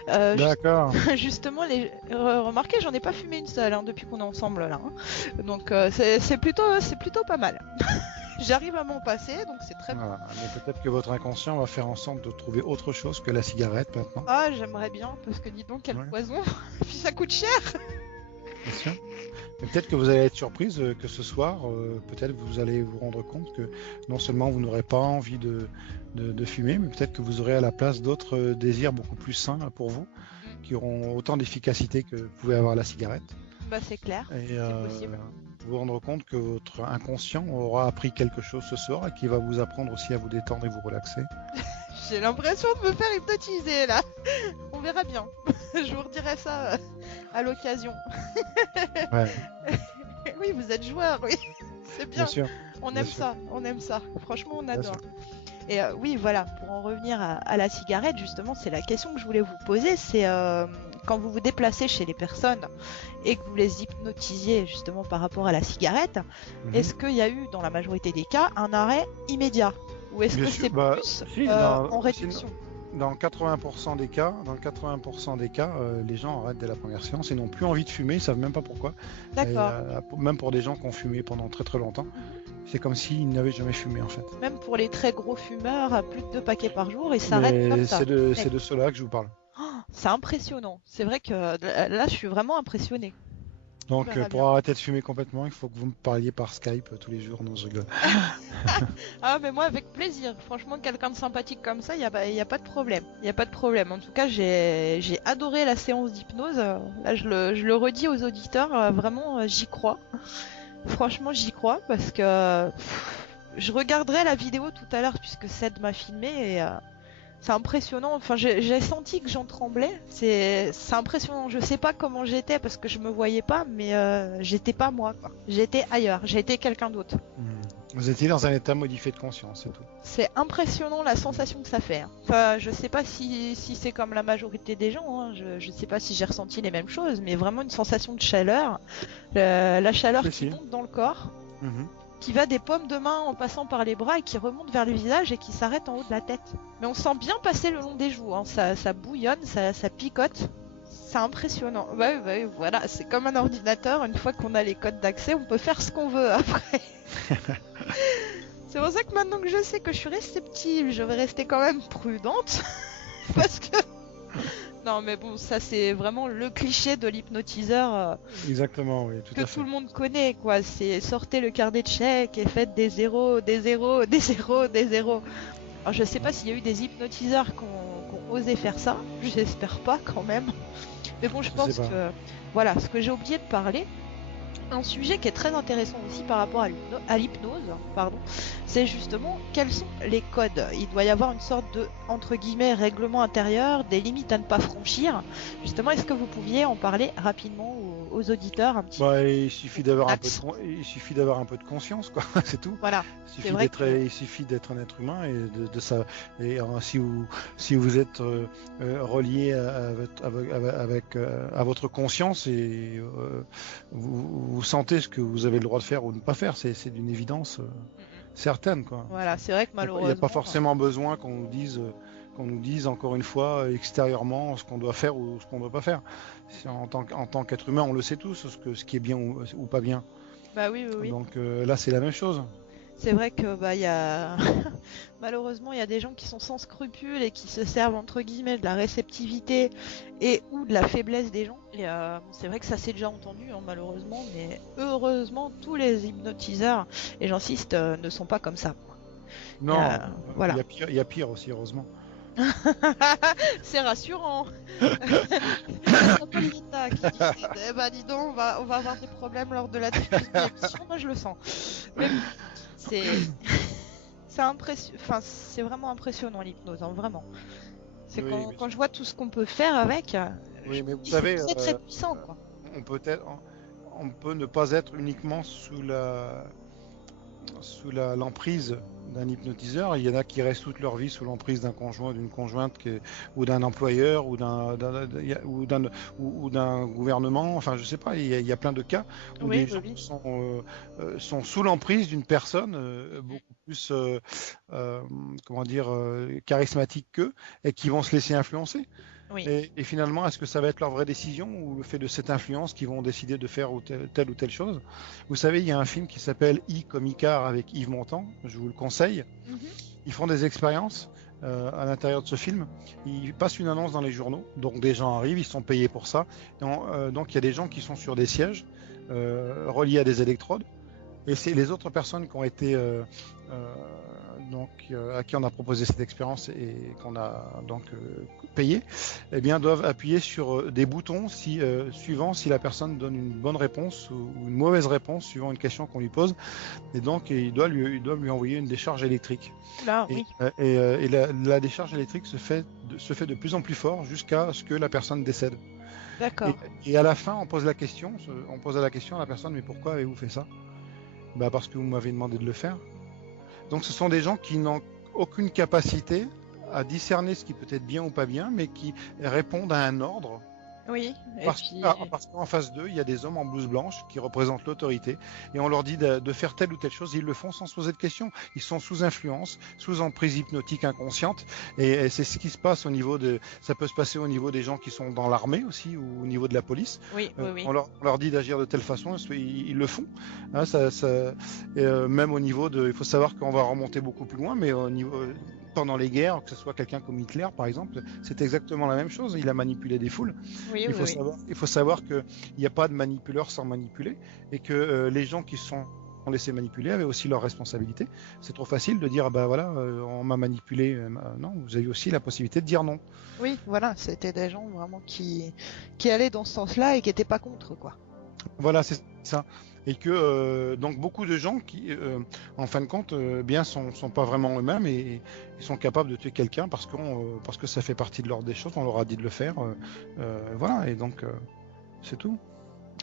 D'accord. Justement, remarquez, j'en ai pas fumé une seule depuis qu'on est ensemble là. Donc c'est plutôt pas mal. J'arrive à m'en passer, donc c'est très bien. Mais peut-être que votre inconscient va faire en sorte de trouver autre chose que la cigarette maintenant. Ah, j'aimerais bien, parce que dis donc, quel poison. Puis ça coûte cher. Bien sûr. Mais peut-être que vous allez être surprise que ce soir, peut-être vous allez vous rendre compte que non seulement vous n'aurez pas envie de fumer, mais peut-être que vous aurez à la place d'autres désirs beaucoup plus sains pour vous, qui auront autant d'efficacité que pouvait avoir la cigarette. C'est clair, c'est possible. Vous vous rendre compte que votre inconscient aura appris quelque chose ce soir et qui va vous apprendre aussi à vous détendre et vous relaxer. J'ai l'impression de me faire hypnotiser là. On verra bien. Je vous redirai ça à l'occasion. Ouais. Oui, vous êtes joueur, oui. C'est bien. Bien sûr. On aime ça. Franchement, on adore. Et oui, voilà, pour en revenir à la cigarette, justement, c'est la question que je voulais vous poser, c'est quand vous vous déplacez chez les personnes et que vous les hypnotisiez justement par rapport à la cigarette, est-ce qu'il y a eu, dans la majorité des cas, un arrêt immédiat? Ou est-ce que c'est plus en réduction? Dans 80% des cas, les gens arrêtent dès la première séance et n'ont plus envie de fumer, ils savent même pas pourquoi. D'accord. Même pour des gens qui ont fumé pendant très très longtemps. C'est comme s'ils n'avaient jamais fumé en fait. Même pour les très gros fumeurs, à plus de 2 paquets par jour, ils s'arrêtent comme ça. C'est de cela que je vous parle. Oh, c'est impressionnant. C'est vrai que là, je suis vraiment impressionnée. Donc pour arrêter de fumer complètement, il faut que vous me parliez par Skype tous les jours. Non, je rigole. Ah mais moi avec plaisir. Franchement, quelqu'un de sympathique comme ça, il y a pas de problème. Il y a pas de problème. En tout cas, j'ai adoré la séance d'hypnose. Là, je le redis aux auditeurs. Vraiment, j'y crois. Franchement, j'y crois parce que je regarderai la vidéo tout à l'heure puisque Ced m'a filmé et c'est impressionnant. Enfin, j'ai senti que j'en tremblais. C'est impressionnant. Je sais pas comment j'étais parce que je me voyais pas, mais j'étais pas moi, quoi. J'étais ailleurs. J'étais quelqu'un d'autre. Vous étiez dans un état modifié de conscience, c'est tout. C'est impressionnant la sensation que ça fait. Enfin, je sais pas si c'est comme la majorité des gens. Hein. Je sais pas si j'ai ressenti les mêmes choses, mais vraiment une sensation de chaleur. La chaleur qui monte dans le corps. Qui va des paumes de main en passant par les bras et qui remonte vers le visage et qui s'arrête en haut de la tête. Mais on sent bien passer le long des joues, hein. Ça bouillonne, ça picote. C'est impressionnant. Ouais, voilà, c'est comme un ordinateur, une fois qu'on a les codes d'accès, on peut faire ce qu'on veut après. C'est pour ça que maintenant que je sais que je suis réceptive, je vais rester quand même prudente. Parce que... Non mais bon, ça c'est vraiment le cliché de l'hypnotiseur. Exactement, oui, tout à fait. Que tout le monde connaît, quoi. C'est sortez le carnet de chèques et faites des zéros, des zéros, des zéros, des zéros. Alors je sais pas s'il y a eu des hypnotiseurs qui ont osé faire ça. J'espère pas quand même. Mais bon, je pense que... Voilà, ce que j'ai oublié de parler, un sujet qui est très intéressant aussi par rapport à l'hypnose, c'est justement quels sont les codes. Il doit y avoir une sorte de, entre guillemets, règlement intérieur, des limites à ne pas franchir. Justement, est-ce que vous pouviez en parler rapidement aux auditeurs un petit peu? Il suffit d'avoir un peu de conscience, quoi. C'est tout. Voilà. Il suffit d'être un être humain et de ça. Et si vous êtes relié à votre conscience et vous sentez ce que vous avez le droit de faire ou de ne pas faire, c'est d'une évidence certaine, quoi. Voilà, c'est vrai que malheureusement... Il n'y a pas forcément besoin qu'on nous dise encore une fois extérieurement ce qu'on doit faire ou ce qu'on ne doit pas faire. En tant qu'être humain, on le sait tous, ce qui est bien ou pas bien. Bah oui. Donc là, c'est la même chose. C'est vrai que il y a malheureusement il y a des gens qui sont sans scrupules et qui se servent entre guillemets de la réceptivité et ou de la faiblesse des gens. Et c'est vrai que ça s'est déjà entendu malheureusement, mais heureusement tous les hypnotiseurs, et j'insiste, ne sont pas comme ça. Non, voilà. il y a pire aussi, heureusement. C'est rassurant. C'est Paulina qui dit dis donc, on va avoir des problèmes lors de la diffusion de l'émission, moi je le sens. Mais c'est vraiment impressionnant l'hypnose, vraiment. C'est Oui, quand je vois tout ce qu'on peut faire avec, oui, mais vous savez, c'est très puissant, quoi. On peut ne pas être uniquement sous l'emprise d'un hypnotiseur. Il y en a qui restent toute leur vie sous l'emprise d'un conjoint, d'une conjointe ou d'un employeur ou d'un gouvernement. Enfin, je sais pas. Il y a plein de cas où des gens sont sous l'emprise d'une personne beaucoup plus, comment dire, charismatique qu'eux et qui vont se laisser influencer. Oui. Et finalement, est-ce que ça va être leur vraie décision ou le fait de cette influence qui vont décider de faire telle ou telle chose? Vous savez, il y a un film qui s'appelle I comme Icare avec Yves Montand, je vous le conseille. Ils font des expériences à l'intérieur de ce film. Ils passent une annonce dans les journaux, donc des gens arrivent, ils sont payés pour ça. Donc il y a des gens qui sont sur des sièges reliés à des électrodes. Et c'est les autres personnes qui ont été à qui on a proposé cette expérience et qu'on a donc payé, eh bien doivent appuyer sur des boutons suivant si la personne donne une bonne réponse ou une mauvaise réponse suivant une question qu'on lui pose. Et donc il doit lui envoyer une décharge électrique. Là, oui. Et la décharge électrique se fait de plus en plus fort jusqu'à ce que la personne décède. D'accord. Et à la fin, on pose la question à la personne, mais pourquoi avez-vous fait ça? Parce que vous m'avez demandé de le faire. Donc ce sont des gens qui n'ont aucune capacité à discerner ce qui peut être bien ou pas bien, mais qui répondent à un ordre. Oui. Parce qu'en face d'eux, il y a des hommes en blouse blanche qui représentent l'autorité et on leur dit de faire telle ou telle chose. Ils le font sans se poser de questions. Ils sont sous influence, sous emprise hypnotique inconsciente et c'est ce qui se passe ça peut se passer au niveau des gens qui sont dans l'armée aussi ou au niveau de la police. Oui. On leur dit d'agir de telle façon, ils le font. Hein, même au niveau il faut savoir qu'on va remonter beaucoup plus loin, mais au niveau pendant les guerres, que ce soit quelqu'un comme Hitler par exemple, c'est exactement la même chose. Il a manipulé des foules. Il faut savoir qu'il n'y a pas de manipuleur sans manipuler et que les gens qui sont laissés manipuler avaient aussi leurs responsabilités. C'est trop facile de dire on m'a manipulé. Non, vous avez aussi la possibilité de dire non. Oui, voilà, c'était des gens vraiment qui allaient dans ce sens-là et qui n'étaient pas contre, quoi. Voilà, c'est ça. Et que donc beaucoup de gens qui, en fin de compte, sont pas vraiment eux-mêmes et ils sont capables de tuer quelqu'un parce que ça fait partie de l'ordre des choses. On leur a dit de le faire. Voilà, et donc c'est tout.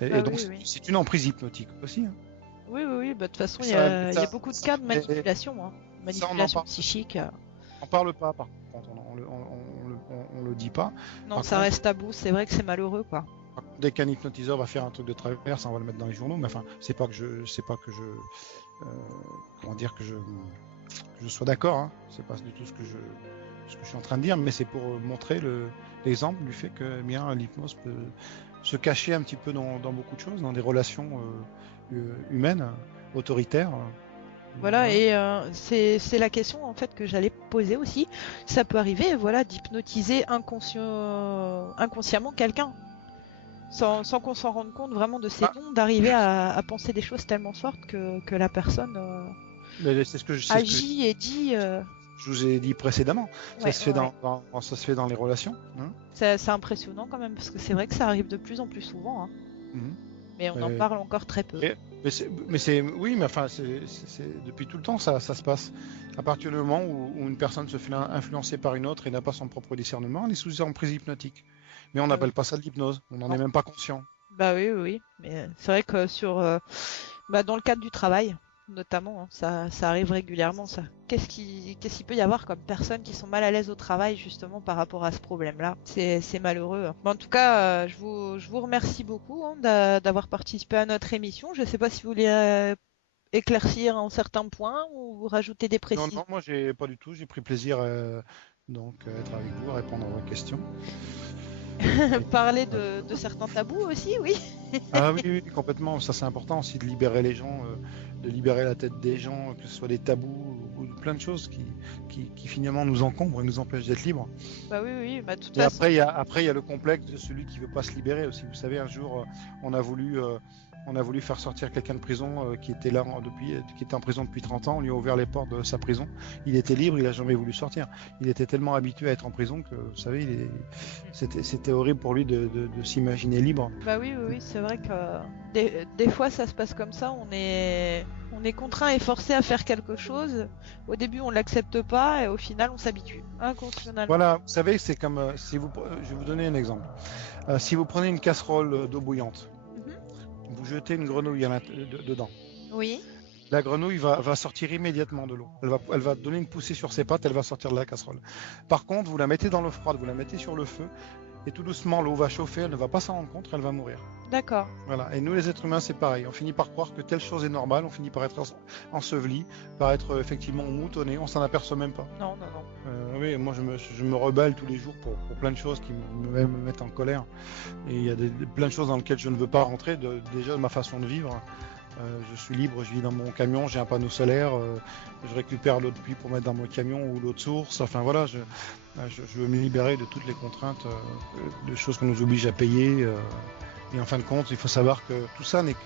Et donc c'est une emprise hypnotique aussi. Hein. Oui. De toute façon, il y a beaucoup de cas de manipulation, manipulation psychique. On parle pas, par contre, on le dit pas. Non, ça reste tabou. C'est vrai que c'est malheureux, quoi. Dès qu'un hypnotiseur va faire un truc de travers, on va le mettre dans les journaux. Mais enfin, c'est pas que je sois d'accord. Hein. C'est pas du tout ce que je suis en train de dire, mais c'est pour montrer l'exemple du fait que l'hypnose peut se cacher un petit peu dans beaucoup de choses, dans des relations humaines, autoritaires. Voilà, et c'est la question en fait que j'allais poser aussi. Ça peut arriver, d'hypnotiser inconsciemment quelqu'un. Sans qu'on s'en rende compte vraiment de ses dons, d'arriver à penser des choses tellement fortes que la personne agit et dit. Je vous ai dit précédemment, ça se fait dans les relations. Hein. C'est impressionnant quand même parce que c'est vrai que ça arrive de plus en plus souvent. Hein. Mais on en parle encore très peu. C'est depuis tout le temps ça se passe. À partir du moment où une personne se fait influencer par une autre et n'a pas son propre discernement, elle est sous emprise hypnotique. Mais on n'appelle pas ça de l'hypnose, on n'en est même pas conscient. Oui. Mais c'est vrai que dans le cadre du travail, notamment, hein, ça arrive régulièrement. Ça. Qu'est-ce qu'il peut y avoir comme personnes qui sont mal à l'aise au travail justement par rapport à ce problème-là? C'est malheureux. Hein. En tout cas, je vous remercie beaucoup d'avoir participé à notre émission. Je ne sais pas si vous voulez éclaircir un certain point ou rajouter des précisions. Non, moi pas du tout. J'ai pris plaisir être avec vous, à répondre à vos questions. Parler de certains tabous aussi, oui. Ah oui, complètement. Ça, c'est important aussi de libérer les gens, de libérer la tête des gens, que ce soit des tabous ou plein de choses qui finalement nous encombrent et nous empêchent d'être libres. Bah oui, de toute Et façon. après, il y a le complexe de celui qui veut pas se libérer aussi. Vous savez, un jour, on a voulu faire sortir quelqu'un de prison qui était là qui était en prison depuis 30 ans. On lui a ouvert les portes de sa prison. Il était libre, il a jamais voulu sortir. Il était tellement habitué à être en prison que, vous savez, c'était horrible pour lui de s'imaginer libre. Bah oui, c'est vrai que des fois ça se passe comme ça. On est contraint et forcé à faire quelque chose. Au début, on l'accepte pas et au final, on s'habitue inconditionnellement. Voilà, vous savez, c'est comme je vais vous donner un exemple. Si vous prenez une casserole d'eau bouillante, vous jetez une grenouille dedans. Oui. La grenouille va sortir immédiatement de l'eau. Elle va donner une poussée sur ses pattes, elle va sortir de la casserole. Par contre, vous la mettez dans l'eau froide, vous la mettez sur le feu, et tout doucement l'eau va chauffer, elle ne va pas s'en rendre compte, elle va mourir. D'accord. Voilà. Et nous les êtres humains, c'est pareil. On finit par croire que telle chose est normale, on finit par être enseveli, par être effectivement moutonné, on s'en aperçoit même pas. Non. Oui, moi je me rebelle tous les jours pour plein de choses qui me mettent en colère. Et il y a plein de choses dans lesquelles je ne veux pas rentrer, déjà de ma façon de vivre. Je suis libre, je vis dans mon camion, j'ai un panneau solaire, je récupère l'eau de pluie pour mettre dans mon camion ou l'eau de source. Enfin voilà, je veux me libérer de toutes les contraintes, de choses qu'on nous oblige à payer. Et en fin de compte, il faut savoir que tout ça est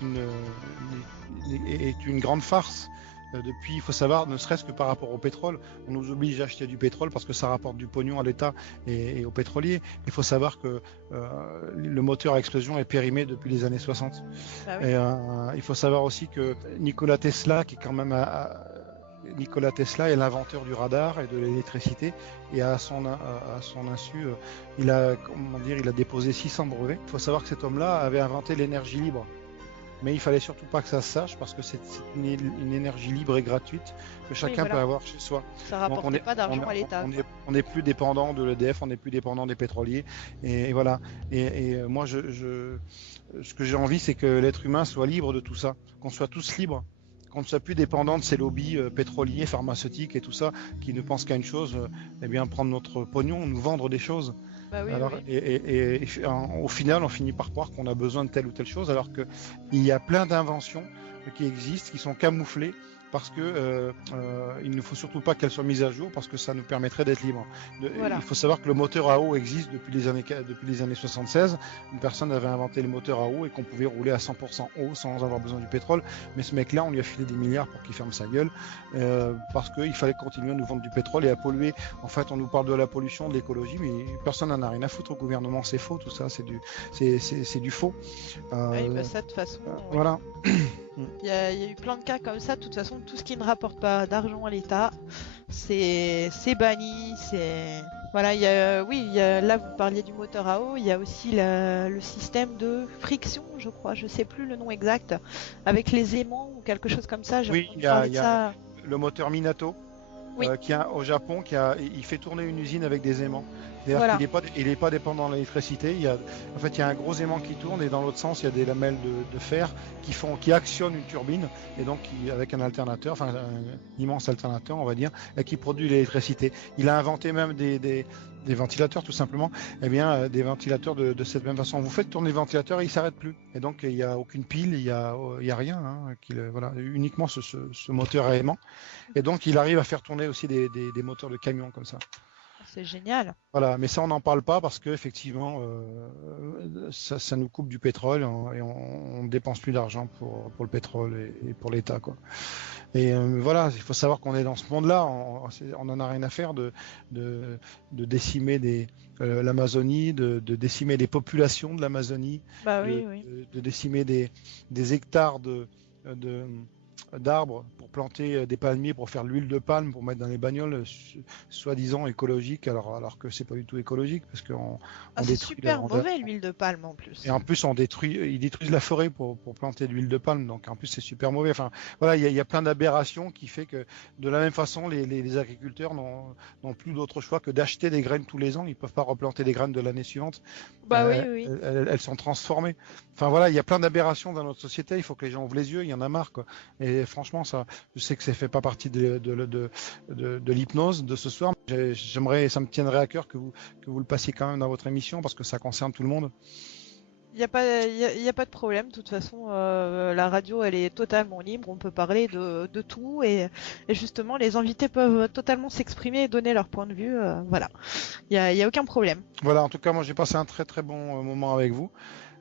une grande farce. Depuis, il faut savoir, ne serait-ce que par rapport au pétrole, on nous oblige à acheter du pétrole parce que ça rapporte du pognon à l'État et aux pétroliers. Il faut savoir que le moteur à explosion est périmé depuis les années 60. Ah oui. Et il faut savoir aussi que Nikola Tesla, qui est quand même Nikola Tesla est l'inventeur du radar et de l'électricité, et à son insu, il a déposé 600 brevets. Il faut savoir que cet homme-là avait inventé l'énergie libre. Mais il fallait surtout pas que ça se sache parce que c'est une énergie libre et gratuite que chacun peut avoir chez soi. Ça rapporte pas d'argent à l'État. On n'est plus dépendant de l'EDF, on n'est plus dépendant des pétroliers. Et voilà. Et moi, ce que j'ai envie, c'est que l'être humain soit libre de tout ça, qu'on soit tous libres, qu'on ne soit plus dépendant de ces lobbies pétroliers, pharmaceutiques et tout ça, qui ne pensent qu'à une chose, prendre notre pognon, nous vendre des choses. Bah oui, alors, oui. Et au final, on finit par croire qu'on a besoin de telle ou telle chose, alors qu'il y a plein d'inventions qui existent, qui sont camouflées, parce que il ne faut surtout pas qu'elles soient mises à jour, parce que ça nous permettrait d'être libres. Voilà. Il faut savoir que le moteur à eau existe depuis les années 76. Une personne avait inventé le moteur à eau et qu'on pouvait rouler à 100% eau sans avoir besoin du pétrole. Mais ce mec-là, on lui a filé des milliards pour qu'il ferme sa gueule, parce qu'il fallait continuer à nous vendre du pétrole et à polluer. En fait, on nous parle de la pollution, de l'écologie, mais personne n'en a rien à foutre au gouvernement. C'est faux, tout ça, c'est du faux. Oui, bah ça, de toute façon. Voilà. Il y a eu plein de cas comme ça. De toute façon, tout ce qui ne rapporte pas d'argent à l'État, c'est banni. Voilà, là vous parliez du moteur à eau. Il y a aussi le système de friction, je crois. Je sais plus le nom exact, avec les aimants ou quelque chose comme ça. Oui, il y a le moteur Minato. Oui. Au Japon, il fait tourner une usine avec des aimants. C'est-à-dire qu'il n'est pas dépendant de l'électricité. Il y a un gros aimant qui tourne et dans l'autre sens, il y a des lamelles de fer qui actionnent une turbine et donc avec un alternateur, enfin un immense alternateur, on va dire, et qui produit l'électricité. Il a inventé même des ventilateurs tout simplement, des ventilateurs de cette même façon. Vous faites tourner le ventilateur et il ne s'arrête plus. Et donc il n'y a aucune pile, il y a rien, uniquement ce moteur à aimant. Et donc il arrive à faire tourner aussi des moteurs de camions comme ça. C'est génial. Voilà, mais ça on n'en parle pas parce que effectivement ça nous coupe du pétrole et on ne dépense plus d'argent pour le pétrole et pour l'État, quoi. Et voilà, il faut savoir qu'on est dans ce monde-là, on n'en a rien à faire de décimer l'Amazonie, de décimer les populations de l'Amazonie, de décimer des hectares d'arbres pour planter des palmiers, pour faire l'huile de palme, pour mettre dans les bagnoles, soi-disant écologique, alors que c'est pas du tout écologique, parce qu'on c'est super mauvais l'huile de palme en plus. Et en plus ils détruisent la forêt pour planter de l'huile de palme, donc en plus c'est super mauvais. Enfin voilà, il y a plein d'aberrations qui fait que de la même façon les agriculteurs n'ont plus d'autre choix que d'acheter des graines tous les ans. Ils peuvent pas replanter des graines de l'année suivante. Oui. Elles sont transformées. Enfin voilà, il y a plein d'aberrations dans notre société. Il faut que les gens ouvrent les yeux. Il y en a marre, quoi. Et franchement, ça, je sais que ça fait pas partie de l'hypnose de ce soir, J'aimerais, ça me tiendrait à cœur que vous le passiez quand même dans votre émission parce que ça concerne tout le monde. Il n'y a pas de problème. De toute façon, la radio, elle est totalement libre. On peut parler de tout et justement, les invités peuvent totalement s'exprimer et donner leur point de vue. Voilà, il y a aucun problème. Voilà, en tout cas, moi, j'ai passé un très très bon moment avec vous.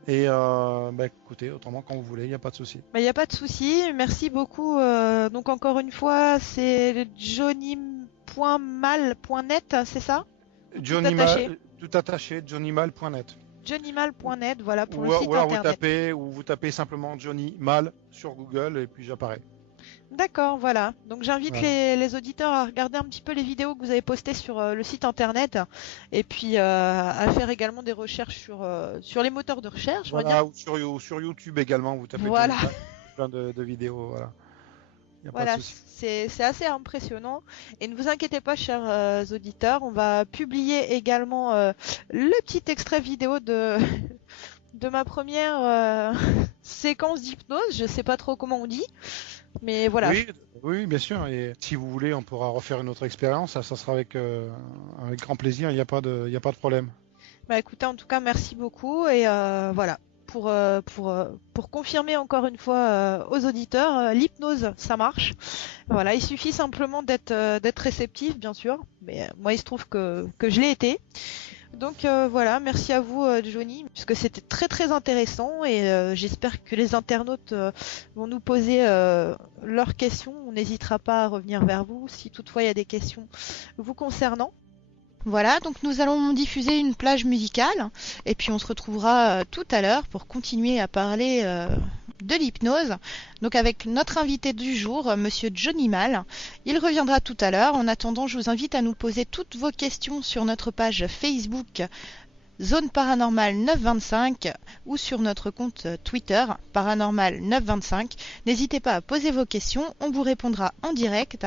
Et écoutez, autrement, quand vous voulez, il n'y a pas de souci. Il n'y a pas de souci. Merci beaucoup. Donc encore une fois, c'est johnny.mal.net, c'est ça? Tout attaché, johnnymal.net. johnnymal.net, voilà, pour le site internet. Vous tapez simplement Johnny Mal sur Google et puis j'apparais. D'accord, voilà. Donc j'invite les auditeurs à regarder un petit peu les vidéos que vous avez postées sur le site internet et puis à faire également des recherches sur les moteurs de recherche. Voilà, ou sur YouTube également, vous tapez plein de vidéos. Voilà. Voilà, c'est assez impressionnant. Et ne vous inquiétez pas, chers auditeurs, on va publier également le petit extrait vidéo de ma première séquence d'hypnose. Je sais pas trop comment on dit, mais voilà. Oui, bien sûr. Et si vous voulez, on pourra refaire une autre expérience. Ça sera avec grand plaisir. Il n'y a pas de problème. Bah écoutez, en tout cas, merci beaucoup. Et voilà. Pour confirmer encore une fois aux auditeurs, l'hypnose, ça marche. Voilà, il suffit simplement d'être réceptif, bien sûr. Mais moi, il se trouve que je l'ai été. Donc voilà, merci à vous, Johnny, puisque c'était très très intéressant et j'espère que les internautes vont nous poser leurs questions. On n'hésitera pas à revenir vers vous si toutefois il y a des questions vous concernant. Voilà, donc nous allons diffuser une plage musicale et puis on se retrouvera tout à l'heure pour continuer à parler de l'hypnose. Donc avec notre invité du jour, monsieur Johnny Mal. Il reviendra tout à l'heure. En attendant, je vous invite à nous poser toutes vos questions sur notre page Facebook Zone Paranormale 925 ou sur notre compte Twitter Paranormal 925. N'hésitez pas à poser vos questions, on vous répondra en direct.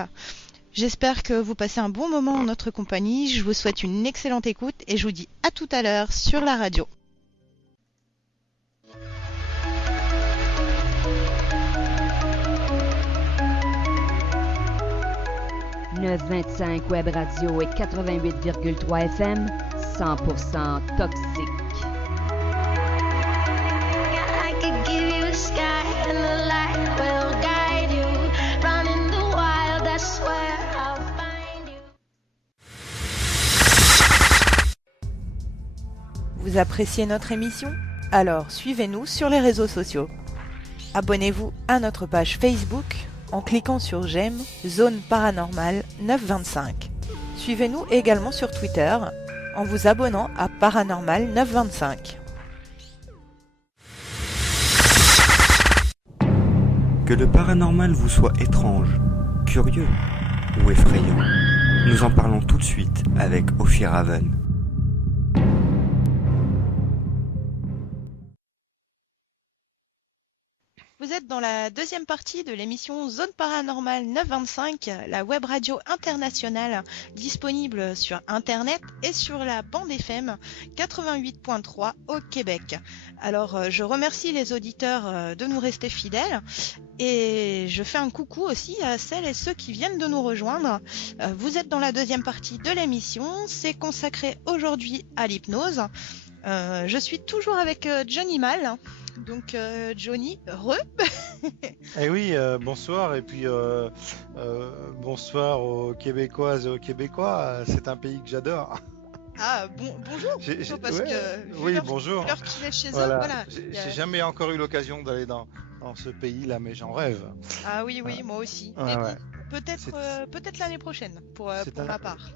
J'espère que vous passez un bon moment en notre compagnie. Je vous souhaite une excellente écoute et je vous dis à tout à l'heure sur la radio. « 925 Web Radio et 88,3 FM, 100% toxique. I could give you a sky and the light will guide you. Running the wild, that's where I'll find you. Vous appréciez notre émission? Alors suivez-nous sur les réseaux sociaux. Abonnez-vous à notre page Facebook en cliquant sur j'aime Zone Paranormale 925. Suivez-nous également sur Twitter en vous abonnant à Paranormal 925. Que le paranormal vous soit étrange, curieux ou effrayant, nous en parlons tout de suite avec Ophir Haven. Vous êtes dans la deuxième partie de l'émission Zone Paranormale 925, la web radio internationale disponible sur Internet et sur la bande FM 88.3 au Québec. Alors, je remercie les auditeurs de nous rester fidèles et je fais un coucou aussi à celles et ceux qui viennent de nous rejoindre. Vous êtes dans la deuxième partie de l'émission, c'est consacré aujourd'hui à l'hypnose. Je suis toujours avec Johnny Mal. Donc Johnny, Eh oui, bonsoir et puis bonsoir aux Québécoises et aux Québécois. C'est un pays que j'adore. Ah bonjour. Parce que bonjour. L'heure qu'il est chez eux, voilà. J'ai jamais encore eu l'occasion d'aller dans ce pays-là, mais j'en rêve. Ah oui, moi aussi. Ouais, mais peut-être l'année prochaine pour ma part.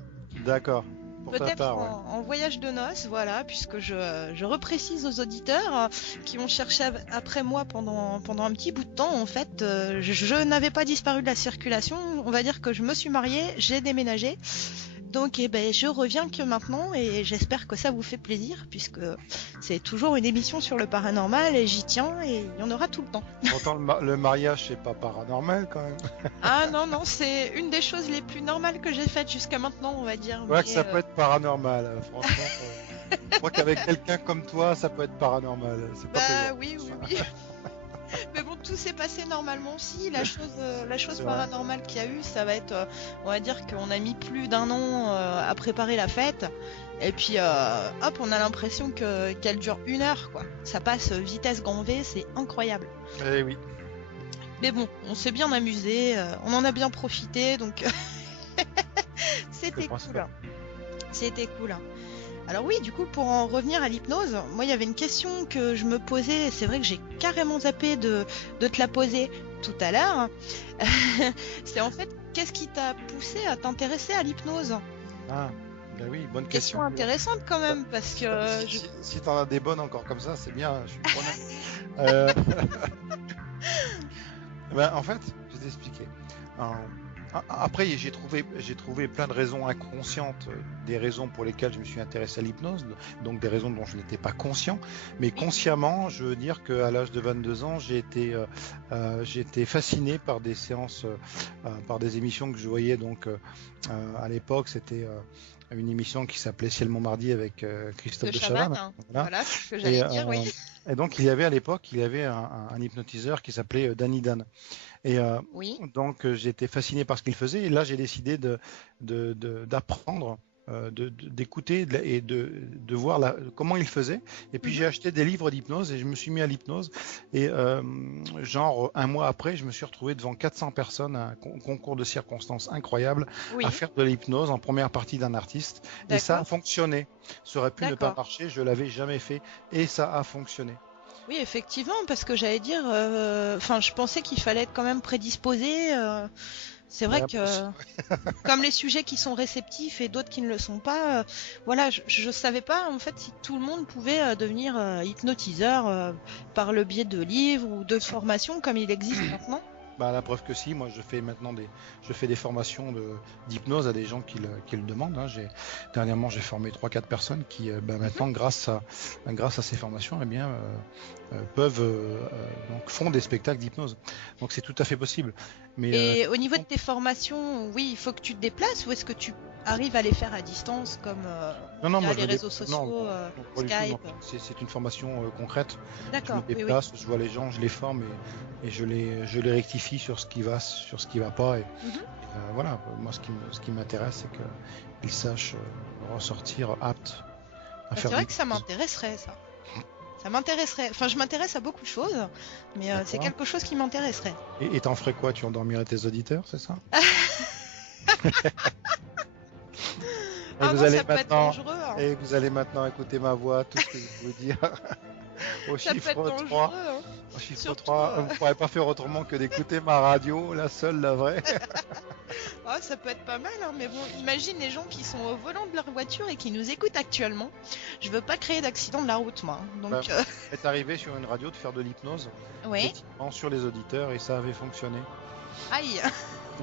D'accord. Peut-être en voyage de noces, voilà, puisque je reprécise aux auditeurs qui ont cherché après moi pendant un petit bout de temps. En fait, je n'avais pas disparu de la circulation. On va dire que je me suis mariée, j'ai déménagé. Donc je reviens que maintenant et j'espère que ça vous fait plaisir puisque c'est toujours une émission sur le paranormal et j'y tiens et il y en aura tout le temps. Pourtant le mariage c'est pas paranormal quand même. Ah non, c'est une des choses les plus normales que j'ai faites jusqu'à maintenant on va dire. Ouais, que ça peut être paranormal, franchement. Je crois qu'avec quelqu'un comme toi ça peut être paranormal. C'est pas oui. Mais bon, tout s'est passé normalement. Si la chose paranormale qu'il y a eu, ça va être, on va dire qu'on a mis plus d'1 an à préparer la fête. Et puis hop, on a l'impression qu'elle dure 1 heure, quoi. Ça passe vitesse grand V, c'est incroyable. Eh oui. Mais bon, on s'est bien amusé, on en a bien profité, donc c'était cool. C'était cool. Alors oui, du coup, pour en revenir à l'hypnose, moi, il y avait une question que je me posais, et c'est vrai que j'ai carrément zappé de te la poser tout à l'heure. C'est en fait, qu'est-ce qui t'a poussé à t'intéresser à l'hypnose? Ah, ben oui, bonne Question question. intéressante quand même, parce que... Si t'en as des bonnes encore comme ça, c'est bien, je suis preneur. Ben, en fait, je vais t'expliquer. Après, j'ai trouvé plein de raisons inconscientes, des raisons pour lesquelles je me suis intéressé à l'hypnose, donc des raisons dont je n'étais pas conscient, mais consciemment, je veux dire qu'à l'âge de 22 ans, j'ai été fasciné par des séances, par des émissions que je voyais. Donc, à l'époque, c'était une émission qui s'appelait Ciel Montmardi avec Christophe de Chavannes. Voilà ce que j'allais dire, oui. Et donc, à l'époque, il y avait un hypnotiseur qui s'appelait Danny Dan. Et oui. donc j'ai été fasciné par ce qu'il faisait, et là j'ai décidé d'apprendre, d'écouter et de voir comment il faisait. Et puis j'ai acheté des livres d'hypnose et je me suis mis à l'hypnose. Et genre 1 mois après, je me suis retrouvé devant 400 personnes, un concours de circonstances incroyable, à faire de l'hypnose en première partie d'un artiste. Et ça a fonctionné. Ça aurait pu ne pas marcher, je l'avais jamais fait, et ça a fonctionné. Oui, effectivement, parce que j'allais dire, je pensais qu'il fallait être quand même prédisposé. C'est vrai que, comme les sujets qui sont réceptifs et d'autres qui ne le sont pas, voilà, je savais pas en fait si tout le monde pouvait devenir hypnotiseur par le biais de livres ou de formations comme il existe maintenant. Bah, la preuve que si, moi je fais des formations d'hypnose à des gens qui le demandent. Hein. Dernièrement, j'ai formé 3-4 personnes qui maintenant, grâce à ces formations, font des spectacles d'hypnose. Donc c'est tout à fait possible. Et au niveau de tes formations, oui, il faut que tu te déplaces, ou est-ce que tu arrives à les faire à distance comme via les réseaux sociaux, Skype? C'est une formation concrète. D'accord. Je me déplace, je vois les gens, je les forme et je les rectifie sur ce qui va pas. Et voilà, moi ce qui m'intéresse, c'est qu'ils sachent ressortir aptes à faire. C'est vrai que ça m'intéresserait, ça. Ça m'intéresserait. Enfin, je m'intéresse à beaucoup de choses, mais c'est quelque chose qui m'intéresserait. Et t'en ferais quoi? Tu endormirais tes auditeurs, c'est ça? Et vous allez maintenant écouter ma voix, tout ce que je vous dire. Au chiffre 3. Au chiffre 3, vous ne pourrez pas faire autrement que d'écouter ma radio, la seule, la vraie. Oh, ça peut être pas mal, hein, mais bon, imagine les gens qui sont au volant de leur voiture et qui nous écoutent actuellement. Je veux pas créer d'accident de la route, moi. Donc, est arrivé sur une radio de faire de l'hypnose, sur les auditeurs, et ça avait fonctionné. Aïe.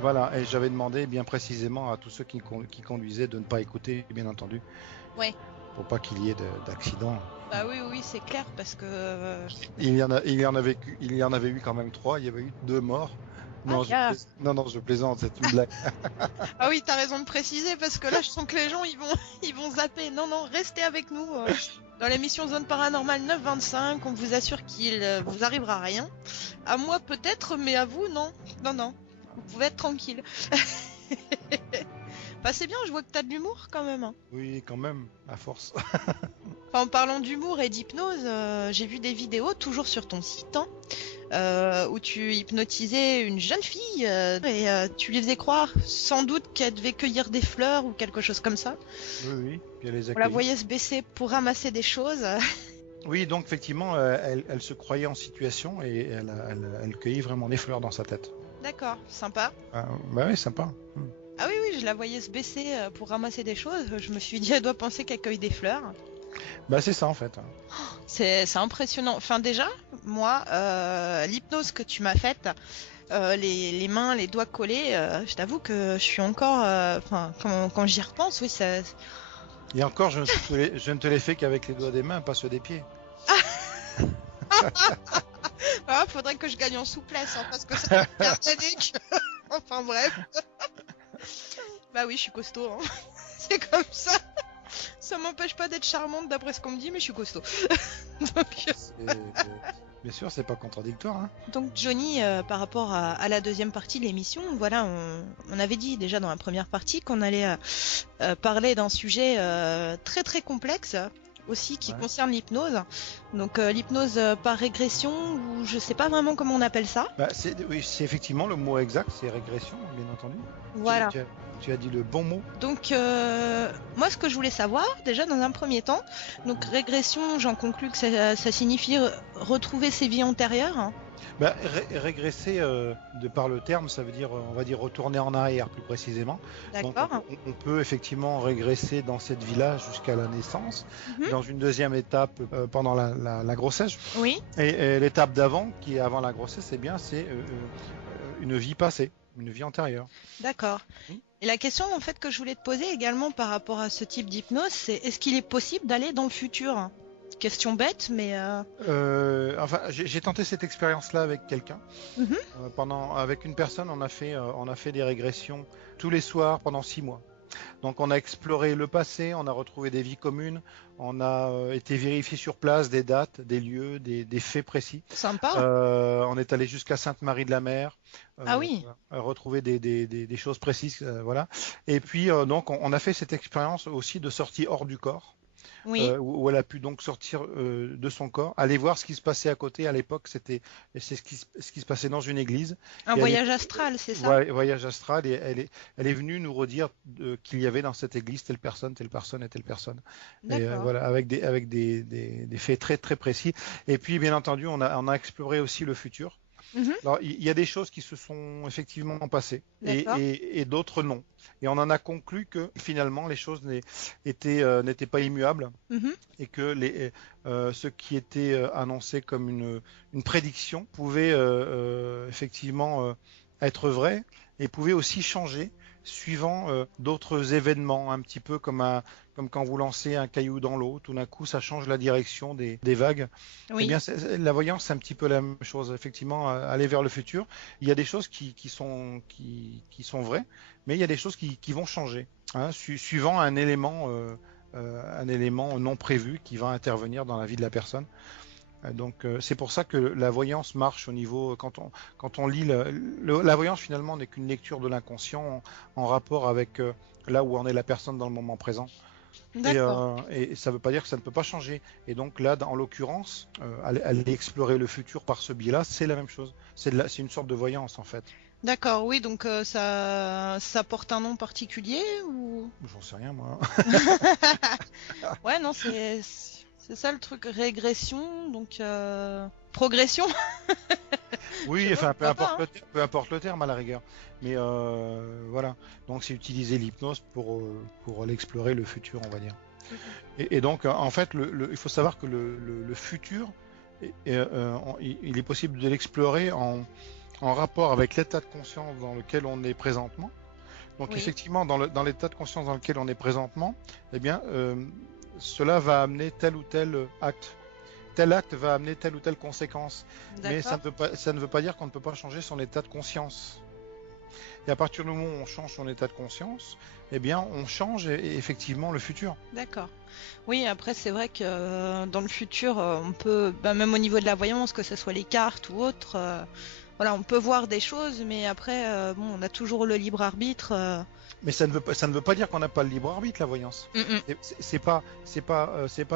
Voilà, et j'avais demandé bien précisément à tous ceux qui conduisaient de ne pas écouter, bien entendu. Ouais. Pour pas qu'il y ait d'accident. Bah oui, c'est clair, parce que... Il y en avait eu quand même 3, il y avait eu 2 morts. Non, je plaisante, c'est une blague. Ah oui, t'as raison de préciser, parce que là, je sens que les gens, ils vont zapper. Non, restez avec nous dans l'émission Zone Paranormale 925. On vous assure qu'il vous arrivera rien. À moi peut-être, mais à vous, non. Non. Vous pouvez être tranquille. Bah, c'est bien, je vois que t'as de l'humour quand même. Hein. Oui, quand même, à force. En parlant d'humour et d'hypnose, j'ai vu des vidéos, toujours sur ton site, où tu hypnotisais une jeune fille et tu lui faisais croire sans doute qu'elle devait cueillir des fleurs ou quelque chose comme ça. Oui. Puis elle les a On la voyait se baisser pour ramasser des choses. Oui, donc effectivement, elle se croyait en situation et elle cueillait vraiment des fleurs dans sa tête. D'accord, sympa. Bah oui, sympa. Ah oui, je la voyais se baisser pour ramasser des choses. Je me suis dit, elle doit penser qu'elle cueille des fleurs. Bah c'est ça en fait. C'est impressionnant. Enfin déjà, moi, l'hypnose que tu m'as faite, les mains, les doigts collés, je t'avoue que je suis encore... quand j'y repense, oui, ça... Et encore, je ne te l'ai fait qu'avec les doigts des mains, pas ceux des pieds. Ah, faudrait que je gagne en souplesse, hein, parce que ça fait années que... Enfin bref. Bah oui, je suis costaud, hein. C'est comme ça. ça m'empêche pas d'être charmante d'après ce qu'on me dit, mais je suis costaud. Bien sûr, c'est pas contradictoire. Hein. Donc Johnny, par rapport à la deuxième partie de l'émission, voilà, on avait dit déjà dans la première partie qu'on allait parler d'un sujet très très complexe aussi qui concerne l'hypnose. Donc l'hypnose par régression, ou je sais pas vraiment comment on appelle ça. Oui, c'est effectivement le mot exact, c'est régression, bien entendu. Voilà. Tu as dit le bon mot. Donc moi ce que je voulais savoir déjà dans un premier temps, donc régression, j'en conclus que ça signifie retrouver ses vies antérieures. Hein. Régresser, de par le terme, ça veut dire, on va dire, retourner en arrière, plus précisément. D'accord. Donc, on peut effectivement régresser dans cette vie-là jusqu'à la naissance. Dans une deuxième étape, pendant la grossesse. Oui. Et l'étape d'avant, qui est avant la grossesse, c'est une vie passée, une vie antérieure. D'accord. Et la question en fait que je voulais te poser également par rapport à ce type d'hypnose, c'est est-ce qu'il est possible d'aller dans le futur ? Question bête, mais... j'ai tenté cette expérience-là avec quelqu'un. Avec une personne, on a fait des régressions tous les soirs pendant 6 mois. Donc on a exploré le passé, on a retrouvé des vies communes, on a été vérifié sur place des dates, des lieux, des faits précis. Sympa. On est allé jusqu'à Sainte-Marie-de-la-Mer. Ah oui. Retrouver des choses précises, voilà. Et puis donc on a fait cette expérience aussi de sortie hors du corps. Oui. Où elle a pu donc sortir de son corps, aller voir ce qui se passait à côté. À l'époque, c'est ce qui se passait dans une église. Un voyage astral, c'est ça ? Ouais, voyage astral. Et elle est venue nous redire qu'il y avait dans cette église telle personne et telle personne. Et voilà, avec des faits très très précis. Et puis, bien entendu, on a exploré aussi le futur. Alors, il y a des choses qui se sont effectivement passées et d'autres non. Et on en a conclu que finalement les choses n'étaient pas immuables et que ce qui était annoncé comme une prédiction pouvait effectivement être vrai et pouvait aussi changer suivant d'autres événements, un petit peu comme quand vous lancez un caillou dans l'eau, tout d'un coup ça change la direction des vagues. Oui. Eh bien, la voyance, c'est un petit peu la même chose, effectivement, aller vers le futur. Il y a des choses qui sont vraies, mais il y a des choses qui vont changer, hein, suivant un élément non prévu qui va intervenir dans la vie de la personne. Donc c'est pour ça que la voyance marche au niveau quand on lit la voyance finalement n'est qu'une lecture de l'inconscient en rapport avec là où en est la personne dans le moment présent. Et ça ne veut pas dire que ça ne peut pas changer. Et donc là, en l'occurrence, aller explorer le futur par ce biais-là, c'est la même chose. C'est une sorte de voyance en fait. D'accord, oui, donc ça porte un nom particulier ou... J'en sais rien moi. Ouais, non, c'est ça le truc, régression, donc progression. Oui, enfin peu importe le terme à la rigueur. Mais voilà, donc c'est utiliser l'hypnose pour aller explorer le futur, on va dire. Et donc en fait, il faut savoir que le futur, il est possible de l'explorer en rapport avec l'état de conscience dans lequel on est présentement. Donc effectivement, dans l'état de conscience dans lequel on est présentement, eh bien cela va amener tel ou tel acte. Tel acte va amener telle ou telle conséquence. Mais ça ne veut pas dire qu'on ne peut pas changer son état de conscience. Et à partir du moment où on change son état de conscience, eh bien, on change effectivement le futur. D'accord. Oui, après, c'est vrai que dans le futur, on peut, même au niveau de la voyance, que ce soit les cartes ou autre, voilà, on peut voir des choses, mais après, on a toujours le libre arbitre. Mais ça ne veut pas dire qu'on n'a pas le libre arbitre, la voyance. C'est pas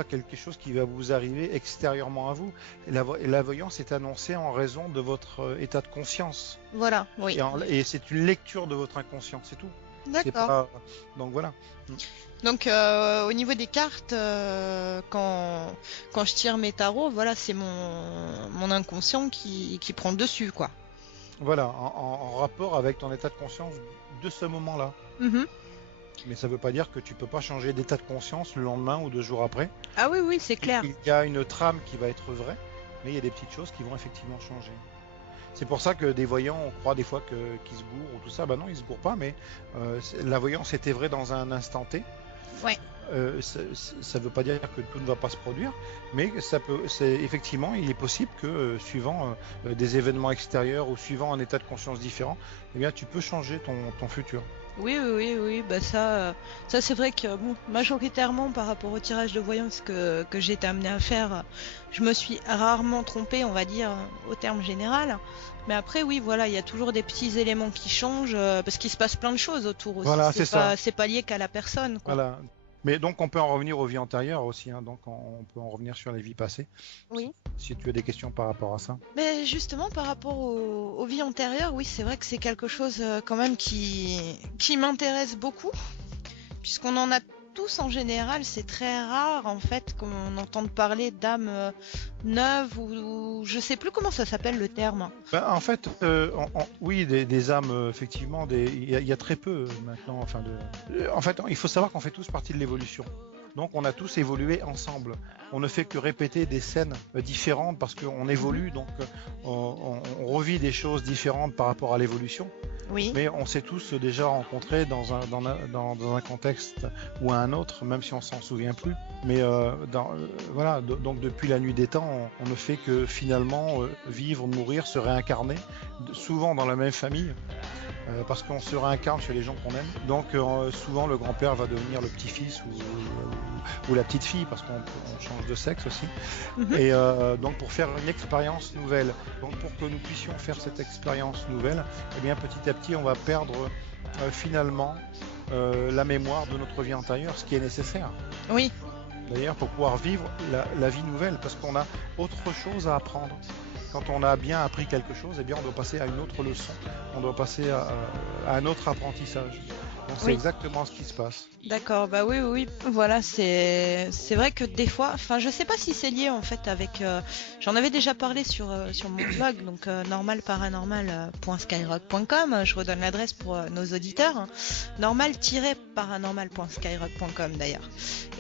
quelque chose qui va vous arriver extérieurement à vous. La voyance est annoncée en raison de votre état de conscience. Voilà, oui. Et c'est une lecture de votre inconscient, c'est tout. D'accord. Donc voilà. Donc au niveau des cartes, quand je tire mes tarots, voilà, c'est mon inconscient qui prend le dessus, quoi. Voilà, en rapport avec ton état de conscience de ce moment-là. Mais ça ne veut pas dire que tu peux pas changer d'état de conscience le lendemain ou 2 jours après. Ah oui, c'est clair. Il y a une trame qui va être vraie, mais il y a des petites choses qui vont effectivement changer. C'est pour ça que des voyants, on croit des fois qu'ils se gourrent ou tout ça. Ben non, ils se gourrent pas, mais la voyance était vraie dans un instant T. Ouais. ça veut pas dire que tout ne va pas se produire, mais effectivement, il est possible que suivant des événements extérieurs ou suivant un état de conscience différent, eh bien, tu peux changer ton futur. Oui, bah ça c'est vrai que bon, majoritairement par rapport au tirage de voyance que j'ai été amenée à faire, je me suis rarement trompée, on va dire, au terme général. Mais après, oui, voilà, il y a toujours des petits éléments qui changent parce qu'il se passe plein de choses autour aussi. Voilà, C'est pas lié qu'à la personne, quoi. Voilà. Mais donc on peut en revenir aux vies antérieures aussi, hein. Donc on peut en revenir sur les vies passées. Oui. Si tu as des questions par rapport à ça. Mais justement, par rapport aux vies antérieures, oui, c'est vrai que c'est quelque chose quand même qui m'intéresse beaucoup, puisqu'on en a tous en général. C'est très rare en fait qu'on entende parler d'âmes neuves ou je sais plus comment ça s'appelle le terme. En fait, oui, des âmes, effectivement, il y a très peu maintenant. En fait, il faut savoir qu'on fait tous partie de l'évolution. Donc on a tous évolué ensemble. On ne fait que répéter des scènes différentes parce qu'on évolue, donc on revit des choses différentes par rapport à l'évolution. Oui. Mais on s'est tous déjà rencontrés dans un contexte ou un autre, même si on s'en souvient plus. Mais voilà, donc depuis la nuit des temps, on ne fait que finalement vivre, mourir, se réincarner, souvent dans la même famille. Parce qu'on se réincarne chez les gens qu'on aime. Donc souvent le grand-père va devenir le petit-fils ou la petite-fille parce qu'on change de sexe aussi. Et donc pour faire une expérience nouvelle, donc pour que nous puissions faire cette expérience nouvelle, eh bien petit à petit on va perdre finalement la mémoire de notre vie antérieure, ce qui est nécessaire. Oui. D'ailleurs pour pouvoir vivre la vie nouvelle, parce qu'on a autre chose à apprendre. Quand on a bien appris quelque chose, eh bien on doit passer à une autre leçon, on doit passer à un autre apprentissage. Donc c'est exactement ce qui se passe. D'accord, bah oui, voilà, c'est vrai que des fois, enfin je sais pas si c'est lié en fait avec, j'en avais déjà parlé sur mon blog, donc normal-paranormal.skyrock.com, je redonne l'adresse pour nos auditeurs, hein, normal-paranormal.skyrock.com d'ailleurs.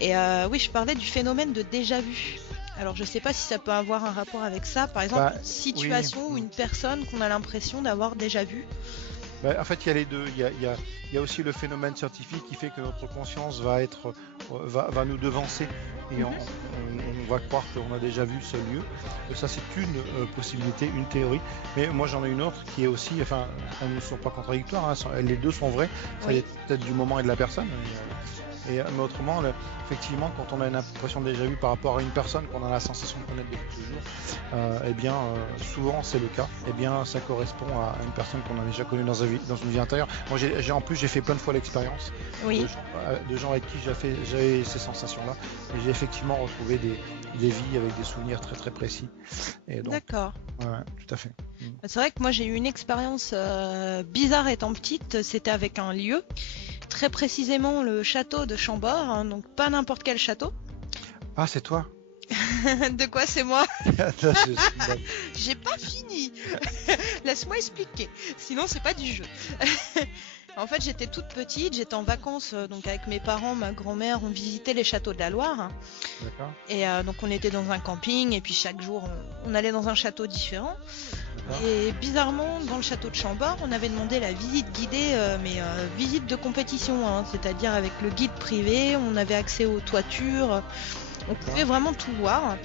Et oui, je parlais du phénomène de déjà-vu. Alors je sais pas si ça peut avoir un rapport avec ça, par exemple une situation ou une personne qu'on a l'impression d'avoir déjà vue. En fait, il y a les deux. Il y a aussi le phénomène scientifique qui fait que notre conscience va nous devancer et on va croire qu'on a déjà vu ce lieu. Ça, c'est une possibilité, une théorie. Mais moi, j'en ai une autre qui est aussi, enfin, elles ne sont pas contradictoires. Hein, les deux sont vraies. Ça dépend peut-être du moment et de la personne. Mais autrement, effectivement, quand on a une impression déjà vue par rapport à une personne qu'on a la sensation de connaître depuis toujours, eh bien, souvent c'est le cas. Eh bien, ça correspond à une personne qu'on a déjà connue dans une vie antérieure. Moi, en plus, j'ai fait plein de fois l'expérience de gens avec qui j'avais ces sensations-là, et j'ai effectivement retrouvé des vies avec des souvenirs très très précis. Et donc, d'accord. Ouais, tout à fait. C'est vrai que moi, j'ai eu une expérience bizarre étant petite. C'était avec un lieu. Très précisément le château de Chambord, hein, donc pas n'importe quel château. Ah, c'est toi? De quoi c'est moi? J'ai pas fini. Laisse-moi expliquer. Sinon c'est pas du jeu. En fait, j'étais toute petite, j'étais en vacances donc avec mes parents, ma grand-mère, on visitait les châteaux de la Loire. D'accord. Et donc on était dans un camping et puis chaque jour on allait dans un château différent. Et bizarrement, dans le château de Chambord, on avait demandé la visite guidée, mais visite de compétition, hein, c'est-à-dire avec le guide privé, on avait accès aux toitures, on pouvait vraiment tout voir.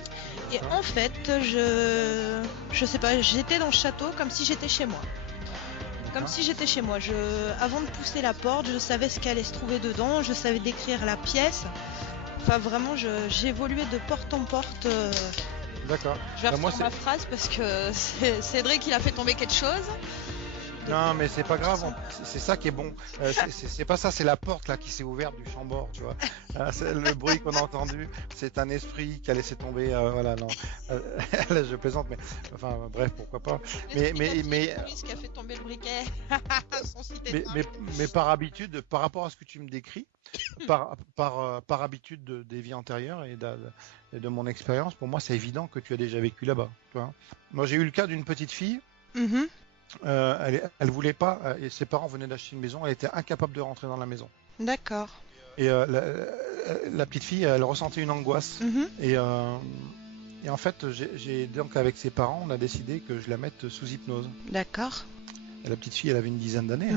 Et en fait, je sais pas, j'étais dans le château comme si j'étais chez moi. Comme si j'étais chez moi. Avant de pousser la porte, je savais ce qu'allait se trouver dedans, je savais décrire la pièce. Enfin, vraiment, j'évoluais de porte en porte. D'accord. Je vais refaire ma phrase parce que c'est Cédric qui a fait tomber quelque chose. Non, mais c'est pas grave, c'est ça qui est bon. C'est pas ça, c'est la porte là qui s'est ouverte du Chambord, tu vois. Le bruit qu'on a entendu, c'est un esprit qui a laissé tomber. Voilà, non. Là, je plaisante, mais enfin, bref, pourquoi pas. Mais ce qui a fait tomber le briquet. mais par habitude, par rapport à ce que tu me décris, par habitude des vies antérieures et de mon expérience, pour moi, c'est évident que tu as déjà vécu là-bas. Tu vois. Moi, j'ai eu le cas d'une petite fille. Elle voulait pas, et ses parents venaient d'acheter une maison, elle était incapable de rentrer dans la maison. D'accord. Et la petite fille, elle ressentait une angoisse. Et en fait, donc avec ses parents, on a décidé que je la mette sous hypnose. D'accord. Et la petite fille, elle avait une dizaine d'années.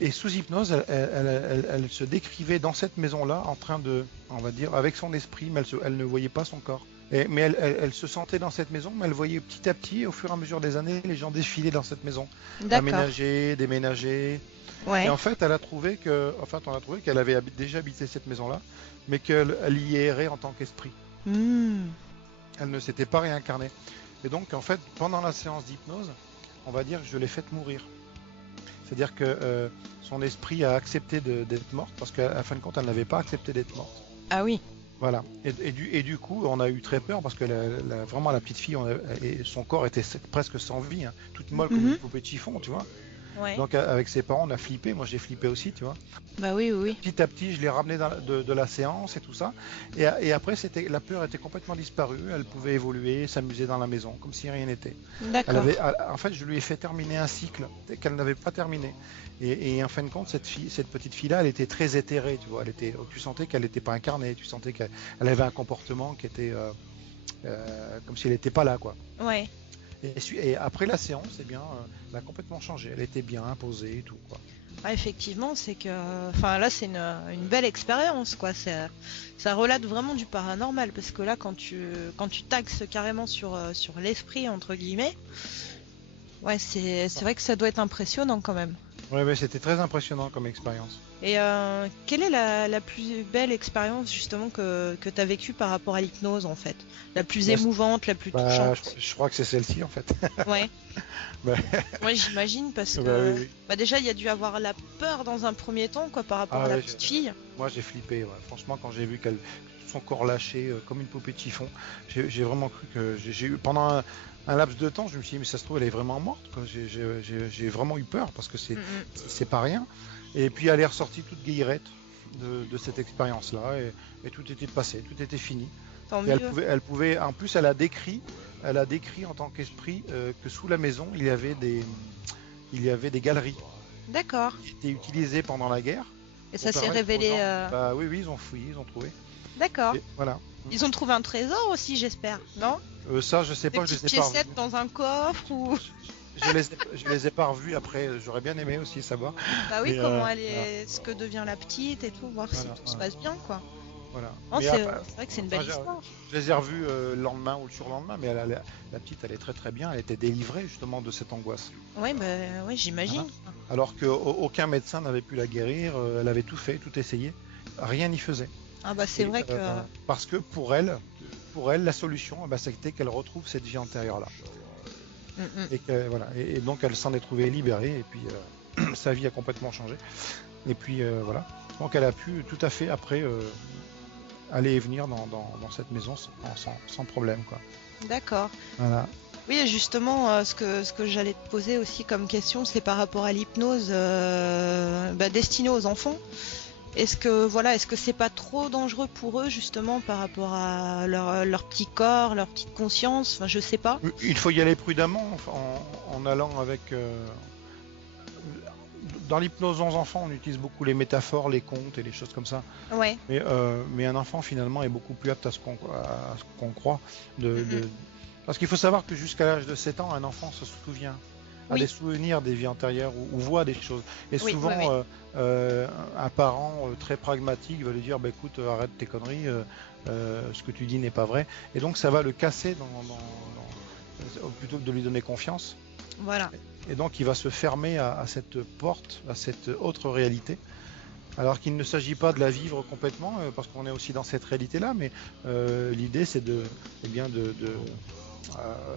Et sous hypnose, elle se décrivait dans cette maison-là en train de, on va dire, avec son esprit, mais elle ne voyait pas son corps. Mais elle se sentait dans cette maison, mais elle voyait petit à petit, au fur et à mesure des années, les gens défiler dans cette maison. Aménager, déménager. Ouais. Et en fait, on a trouvé qu'elle avait déjà habité cette maison-là, mais qu'elle y errait en tant qu'esprit. Elle ne s'était pas réincarnée. Et donc, en fait, pendant la séance d'hypnose, on va dire que je l'ai faite mourir. C'est-à-dire que son esprit a accepté d'être morte, parce qu'à fin de compte, elle n'avait pas accepté d'être morte. Ah oui. Voilà. Et du coup, on a eu très peur, parce que vraiment la petite fille, son corps était presque sans vie, hein, toute molle comme une poupée de chiffon, tu vois. Ouais. Donc avec ses parents, on a flippé. Moi, j'ai flippé aussi, tu vois. Bah oui. Petit à petit, je l'ai ramené de la séance et tout ça. Et après, la peur était complètement disparue. Elle pouvait évoluer, s'amuser dans la maison, comme si rien n'était. D'accord. En fait, je lui ai fait terminer un cycle qu'elle n'avait pas terminé. Et en fin de compte, cette petite fille-là, elle était très éthérée, tu vois. Tu sentais qu'elle n'était pas incarnée. Tu sentais qu'elle avait un comportement qui était comme si elle n'était pas là, quoi. Ouais. Et après la séance, eh bien, elle a complètement changé. Elle était bien imposée et tout, quoi. Ah, effectivement, c'est que, enfin là, c'est une belle expérience, quoi. Ça relate vraiment du paranormal, parce que là, quand tu taxes carrément sur l'esprit entre guillemets, ouais, c'est vrai que ça doit être impressionnant quand même. Ouais, c'était très impressionnant comme expérience. Et quelle est la plus belle expérience justement que tu as vécue par rapport à l'hypnose en fait? La plus émouvante, la plus touchante? Je crois que c'est celle-ci en fait. Ouais. Bah... Ouais, j'imagine parce que oui. Déjà il y a dû avoir la peur dans un premier temps quoi par rapport à la petite fille. Moi j'ai flippé, ouais. Franchement quand j'ai vu son corps lâché comme une poupée de chiffon, j'ai vraiment cru que j'ai eu pendant un laps de temps, je me suis dit mais ça se trouve elle est vraiment morte, quoi. J'ai vraiment eu peur parce que c'est pas rien. Et puis elle est ressortie toute guillerette de cette expérience-là et tout était passé, tout était fini. Tant et mieux. elle pouvait, en plus elle a décrit en tant qu'esprit que sous la maison il y avait des galeries. D'accord. Qui étaient utilisées pendant la guerre. Et ça s'est révélé. Bah oui, ils ont fouillé, ils ont trouvé. D'accord. Voilà. Ils ont trouvé un trésor aussi, j'espère, non? Ça, je sais pas, je les ai pas revus. Des piécettes dans un coffre ou. Je les ai pas revus après, j'aurais bien aimé aussi savoir. Bah oui, comment elle est, ce que devient la petite et tout, voir si tout se passe bien quoi. Voilà. C'est vrai que c'est une belle histoire. Je les ai revus le lendemain ou le surlendemain, mais la petite elle est très très bien, elle était délivrée justement de cette angoisse. Ouais, j'imagine. Voilà. Alors qu'aucun médecin n'avait pu la guérir, elle avait tout fait, tout essayé, rien n'y faisait. Ah bah c'est vrai que... Parce que pour elle, la solution, c'était qu'elle retrouve cette vie antérieure-là. Et donc elle s'en est trouvée libérée, et puis sa vie a complètement changé. Et puis voilà. Donc elle a pu tout à fait après aller et venir dans cette maison sans problème, quoi. D'accord. Voilà. Oui, justement, ce que j'allais te poser aussi comme question, c'est par rapport à l'hypnose destinée aux enfants. Est-ce que c'est pas trop dangereux pour eux justement par rapport à leur petit corps, leur petite conscience? Enfin, je sais pas. Il faut y aller prudemment en allant avec. Dans l'hypnose aux enfants, on utilise beaucoup les métaphores, les contes et les choses comme ça. Ouais. Mais un enfant finalement est beaucoup plus apte à ce qu'on croit. Parce qu'il faut savoir que jusqu'à l'âge de 7 ans, un enfant se souvient. A des souvenirs des vies antérieures ou voit des choses. Et souvent, un parent très pragmatique va lui dire écoute, arrête tes conneries, ce que tu dis n'est pas vrai. Et donc ça va le casser plutôt que de lui donner confiance. Voilà. Et donc il va se fermer à cette porte, à cette autre réalité. Alors qu'il ne s'agit pas de la vivre complètement, parce qu'on est aussi dans cette réalité-là, mais l'idée c'est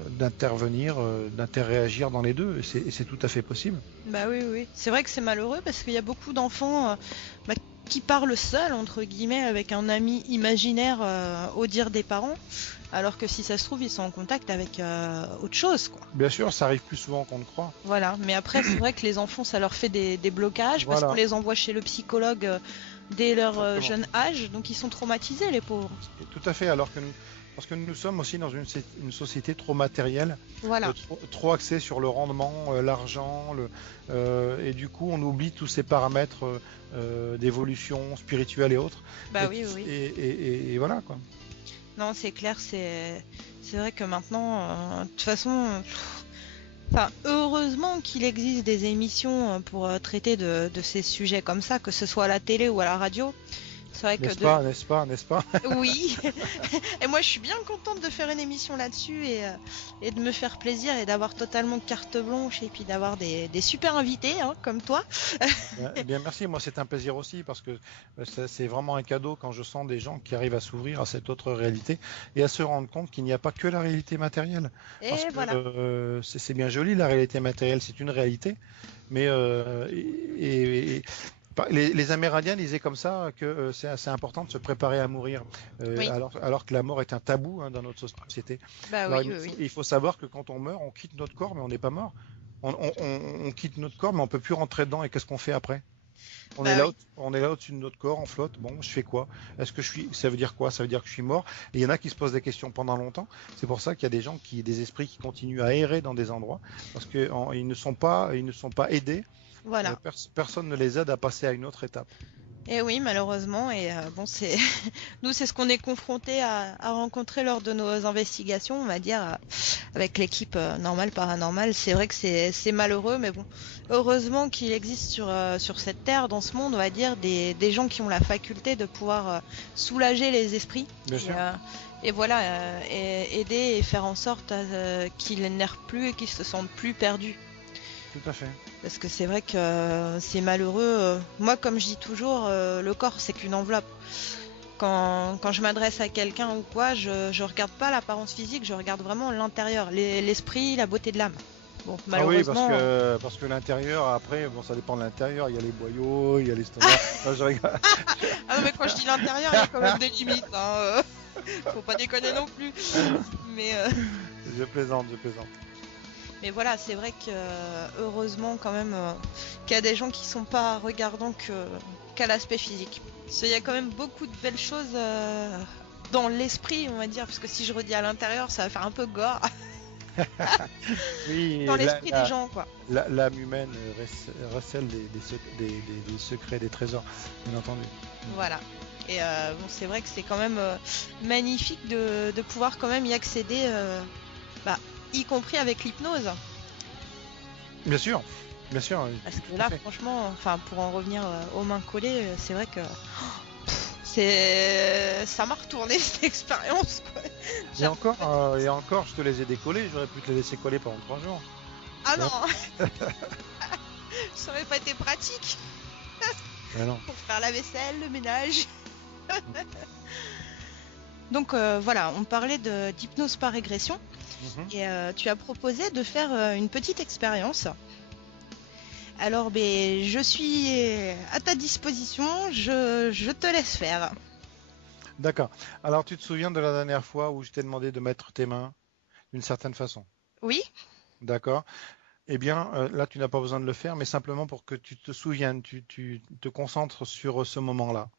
d'intervenir, d'interréagir dans les deux, et c'est tout à fait possible. Bah oui. C'est vrai que c'est malheureux parce qu'il y a beaucoup d'enfants qui parlent seuls, entre guillemets, avec un ami imaginaire au dire des parents, alors que si ça se trouve, ils sont en contact avec autre chose, quoi. Bien sûr, ça arrive plus souvent qu'on ne croit. Voilà, mais après, c'est vrai que les enfants, ça leur fait des blocages, parce qu'on les envoie chez le psychologue dès leur jeune âge, donc ils sont traumatisés, les pauvres. Tout à fait, parce que nous sommes aussi dans une société trop matérielle, trop axée sur le rendement, l'argent, et du coup on oublie tous ces paramètres d'évolution spirituelle et autres. Oui. Et voilà quoi. Non, c'est clair, c'est vrai que maintenant, de toute façon, Enfin, heureusement qu'il existe des émissions pour traiter de ces sujets comme ça, que ce soit à la télé ou à la radio. C'est vrai que n'est-ce pas Oui. Et moi, je suis bien contente de faire une émission là-dessus et de me faire plaisir et d'avoir totalement carte blanche et puis d'avoir des super invités hein, comme toi. Eh bien, merci. Moi, c'est un plaisir aussi parce que c'est vraiment un cadeau quand je sens des gens qui arrivent à s'ouvrir à cette autre réalité et à se rendre compte qu'il n'y a pas que la réalité matérielle. Parce Et que voilà. c'est bien joli, la réalité matérielle, c'est une réalité, mais les Amérindiens disaient comme ça que c'est assez important de se préparer à mourir, Oui. alors que la mort est un tabou dans notre société. Bah Alors, oui, oui. il faut savoir que quand on meurt, on quitte notre corps, mais on n'est pas mort. On quitte notre corps, mais on peut plus rentrer dedans. Et qu'est-ce qu'on fait après? On est là, on est là au-dessus de notre corps, on flotte. Bon, je fais quoi? Est-ce que je suis? Ça veut dire quoi? Ça veut dire que je suis mort. Et il y en a qui se posent des questions pendant longtemps. C'est pour ça qu'il y a des esprits qui continuent à errer dans des endroits parce que ils ne sont pas aidés. Voilà. Personne ne les aide à passer à une autre étape. Et oui, malheureusement. Et bon, c'est nous, c'est ce qu'on est confronté à rencontrer lors de nos investigations, on va dire, avec l'équipe normale paranormale. C'est vrai que c'est malheureux, mais bon, heureusement qu'il existe sur cette terre, dans ce monde, on va dire, des gens qui ont la faculté de pouvoir soulager les esprits. Bien sûr. Et voilà, et aider et faire en sorte qu'ils n'errent plus et qu'ils se sentent plus perdus. Tout à fait. Parce que c'est vrai que c'est malheureux. Moi, comme je dis toujours, le corps, c'est qu'une enveloppe. Quand je m'adresse à quelqu'un ou quoi, je regarde pas l'apparence physique, je regarde vraiment l'intérieur, l'esprit, la beauté de l'âme. Bon, malheureusement... Ah oui, parce que l'intérieur, après, bon, ça dépend de l'intérieur. Il y a les boyaux, il y a l'estomac. Je rigole. Ah non, mais quand je dis l'intérieur, il y a quand même des limites. Hein. Faut pas déconner non plus. Mais Je plaisante. Mais voilà, c'est vrai que heureusement quand même qu'il y a des gens qui sont pas regardants qu'à l'aspect physique. Parce qu'il y a quand même beaucoup de belles choses dans l'esprit, on va dire, parce que si je redis à l'intérieur, ça va faire un peu gore. Oui, dans l'esprit des gens, quoi. L'âme humaine recèle des secrets, des trésors, bien entendu. Voilà. Et bon, c'est vrai que c'est quand même magnifique de pouvoir quand même y accéder, y compris avec l'hypnose. Bien sûr. Parce que là, franchement, enfin, pour en revenir aux mains collées, c'est vrai que ça m'a retourné cette expérience, quoi. Et encore, je te les ai décollés, j'aurais pu te les laisser coller pendant 3 jours. Ah non. Ça aurait pas été pratique. Non. Pour faire la vaisselle, le ménage. Donc voilà, on parlait d'hypnose par régression. Et tu as proposé de faire une petite expérience. Alors, je suis à ta disposition, je te laisse faire. D'accord. Alors, tu te souviens de la dernière fois où je t'ai demandé de mettre tes mains d'une certaine façon? Oui. D'accord. Eh bien, là, tu n'as pas besoin de le faire, mais simplement pour que tu te souviennes, tu te concentres sur ce moment-là,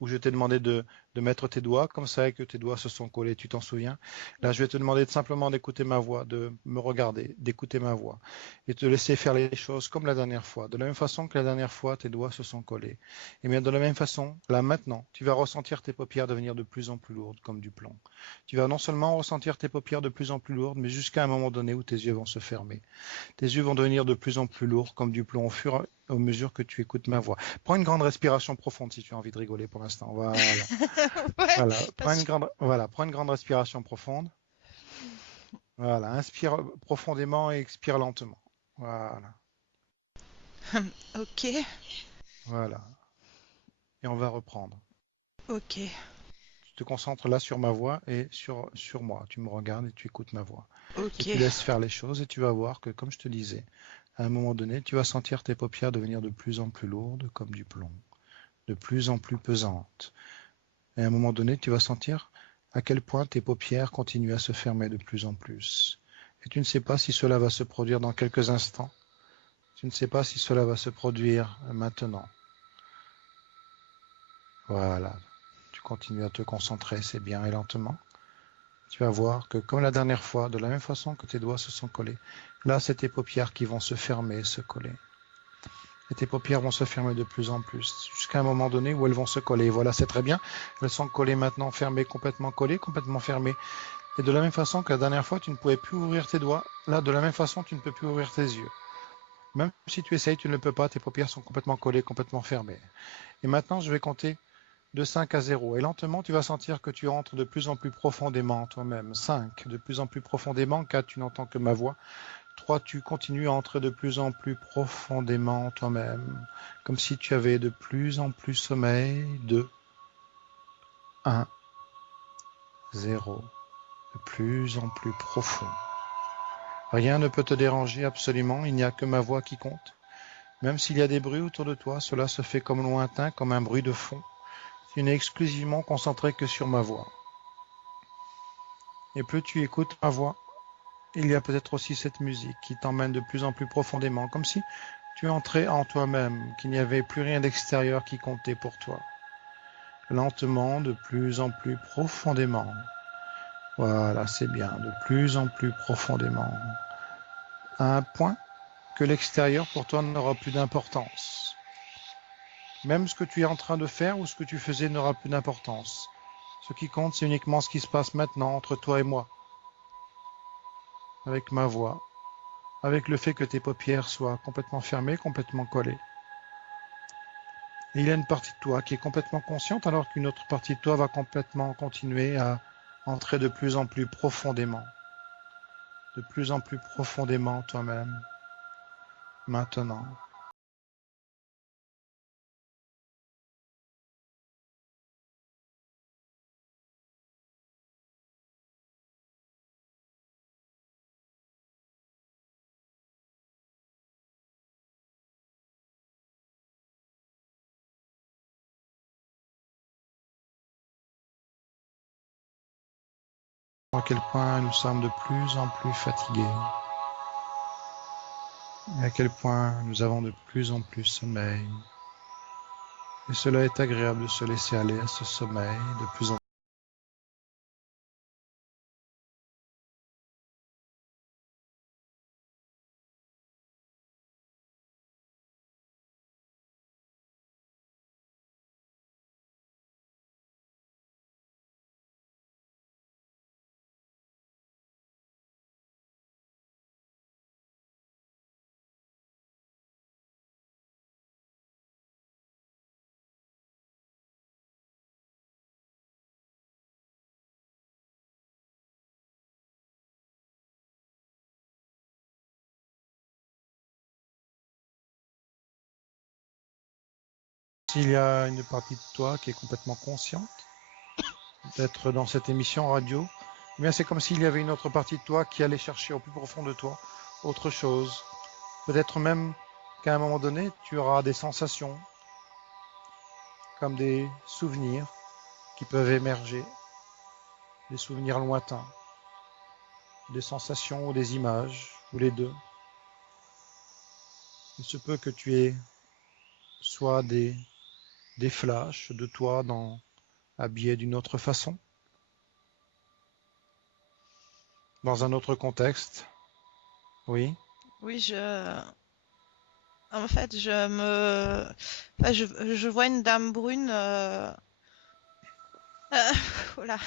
où je t'ai demandé de mettre tes doigts, comme ça, et que tes doigts se sont collés, tu t'en souviens? Là, je vais te demander simplement d'écouter ma voix, de me regarder, d'écouter ma voix, et te laisser faire les choses comme la dernière fois. De la même façon que la dernière fois, tes doigts se sont collés. Et bien, de la même façon, là, maintenant, tu vas ressentir tes paupières devenir de plus en plus lourdes, comme du plomb. Tu vas non seulement ressentir tes paupières de plus en plus lourdes, mais jusqu'à un moment donné où tes yeux vont se fermer. Tes yeux vont devenir de plus en plus lourds, comme du plomb, au mesure que tu écoutes ma voix. Prends une grande respiration profonde si tu as envie de rigoler pour l'instant. Voilà. Ouais, prends une grande respiration profonde. Voilà, inspire profondément et expire lentement. Voilà. Ok. Voilà. Et on va reprendre. Ok. Tu te concentres là sur ma voix et sur moi. Tu me regardes et tu écoutes ma voix. Ok. Et tu laisses faire les choses et tu vas voir que, comme je te disais, à un moment donné, tu vas sentir tes paupières devenir de plus en plus lourdes comme du plomb, de plus en plus pesantes. Et à un moment donné, tu vas sentir à quel point tes paupières continuent à se fermer de plus en plus. Et tu ne sais pas si cela va se produire dans quelques instants. Tu ne sais pas si cela va se produire maintenant. Voilà. Tu continues à te concentrer, c'est bien, et lentement. Tu vas voir que, comme la dernière fois, de la même façon que tes doigts se sont collés, là, c'est tes paupières qui vont se fermer, se coller. Et tes paupières vont se fermer de plus en plus, jusqu'à un moment donné où elles vont se coller. Voilà, c'est très bien. Elles sont collées maintenant, fermées, complètement fermées. Et de la même façon que la dernière fois, tu ne pouvais plus ouvrir tes doigts, là, de la même façon, tu ne peux plus ouvrir tes yeux. Même si tu essayes, tu ne le peux pas, tes paupières sont complètement collées, complètement fermées. Et maintenant, je vais compter de 5 à 0. Et lentement, tu vas sentir que tu entres de plus en plus profondément en toi-même. 5, de plus en plus profondément. 4, tu n'entends que ma voix. 3, tu continues à entrer de plus en plus profondément en toi-même, comme si tu avais de plus en plus sommeil. 2, 1, 0, de plus en plus profond. Rien ne peut te déranger absolument, il n'y a que ma voix qui compte. Même s'il y a des bruits autour de toi, cela se fait comme lointain, comme un bruit de fond. Tu n'es exclusivement concentré que sur ma voix. Et plus tu écoutes ma voix, il y a peut-être aussi cette musique qui t'emmène de plus en plus profondément, comme si tu entrais en toi-même, qu'il n'y avait plus rien d'extérieur qui comptait pour toi. Lentement, de plus en plus profondément. Voilà, c'est bien, de plus en plus profondément. À un point que l'extérieur pour toi n'aura plus d'importance. Même ce que tu es en train de faire ou ce que tu faisais n'aura plus d'importance. Ce qui compte, c'est uniquement ce qui se passe maintenant entre toi et moi. Avec ma voix, avec le fait que tes paupières soient complètement fermées, complètement collées. Et il y a une partie de toi qui est complètement consciente alors qu'une autre partie de toi va complètement continuer à entrer de plus en plus profondément toi-même. Maintenant. À quel point nous sommes de plus en plus fatigués. Et à quel point nous avons de plus en plus sommeil. Et cela est agréable de se laisser aller à ce sommeil de plus en plus. S'il y a une partie de toi qui est complètement consciente d'être dans cette émission radio, eh bien c'est comme s'il y avait une autre partie de toi qui allait chercher au plus profond de toi autre chose. Peut-être même qu'à un moment donné, tu auras des sensations, comme des souvenirs qui peuvent émerger, des souvenirs lointains, des sensations ou des images, ou les deux. Il se peut que tu aies soit des flashs de toi habillé d'une autre façon, dans un autre contexte. Oui. Oui, en fait, je vois une dame brune. Voilà.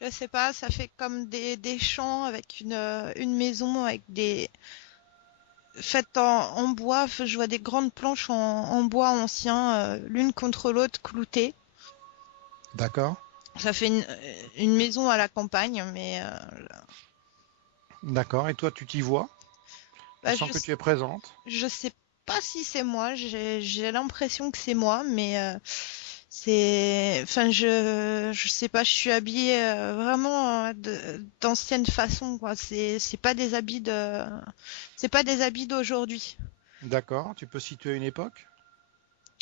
Je sais pas, ça fait comme des champs avec une maison avec des faites en bois. Je vois des grandes planches en bois ancien, l'une contre l'autre cloutées. D'accord. Ça fait une maison à la campagne, mais D'accord. Et toi, tu t'y vois? Tu sens que tu es présente? je sais pas si c'est moi. J'ai l'impression que c'est moi, mais enfin, je sais pas. Je suis habillée vraiment d'ancienne façon, quoi. C'est pas des habits c'est pas des habits d'aujourd'hui. D'accord. Tu peux situer une époque?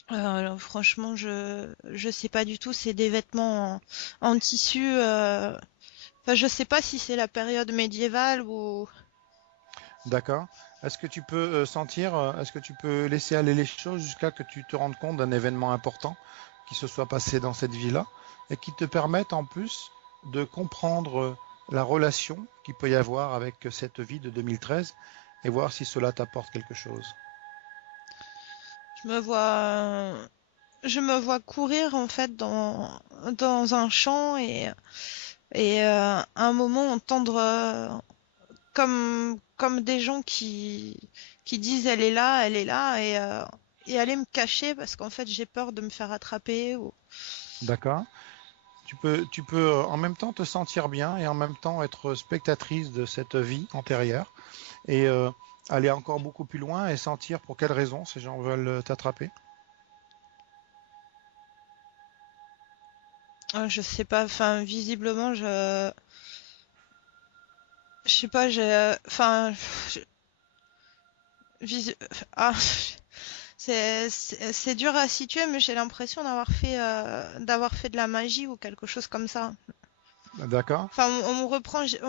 Alors, franchement, je sais pas du tout. C'est des vêtements en tissu. Enfin, je sais pas si c'est la période médiévale ou. D'accord. Est-ce que tu peux est-ce que tu peux laisser aller les choses jusqu'à que tu te rendes compte d'un événement important qui se soit passé dans cette vie-là et qui te permette en plus de comprendre la relation qu'il peut y avoir avec cette vie de 2013 et voir si cela t'apporte quelque chose? Je me vois, je me vois courir en fait dans un champ et et à un moment entendre comme des gens qui disent elle est là et aller me cacher parce qu'en fait j'ai peur de me faire attraper ou D'accord. Tu peux en même temps te sentir bien et en même temps être spectatrice de cette vie antérieure et aller encore beaucoup plus loin et sentir pour quelles raisons ces gens veulent t'attraper. je sais pas, enfin visiblement je sais pas, enfin je- visi- ah, c'est dur à situer mais j'ai l'impression d'avoir fait de la magie ou quelque chose comme ça. D'accord? Enfin, on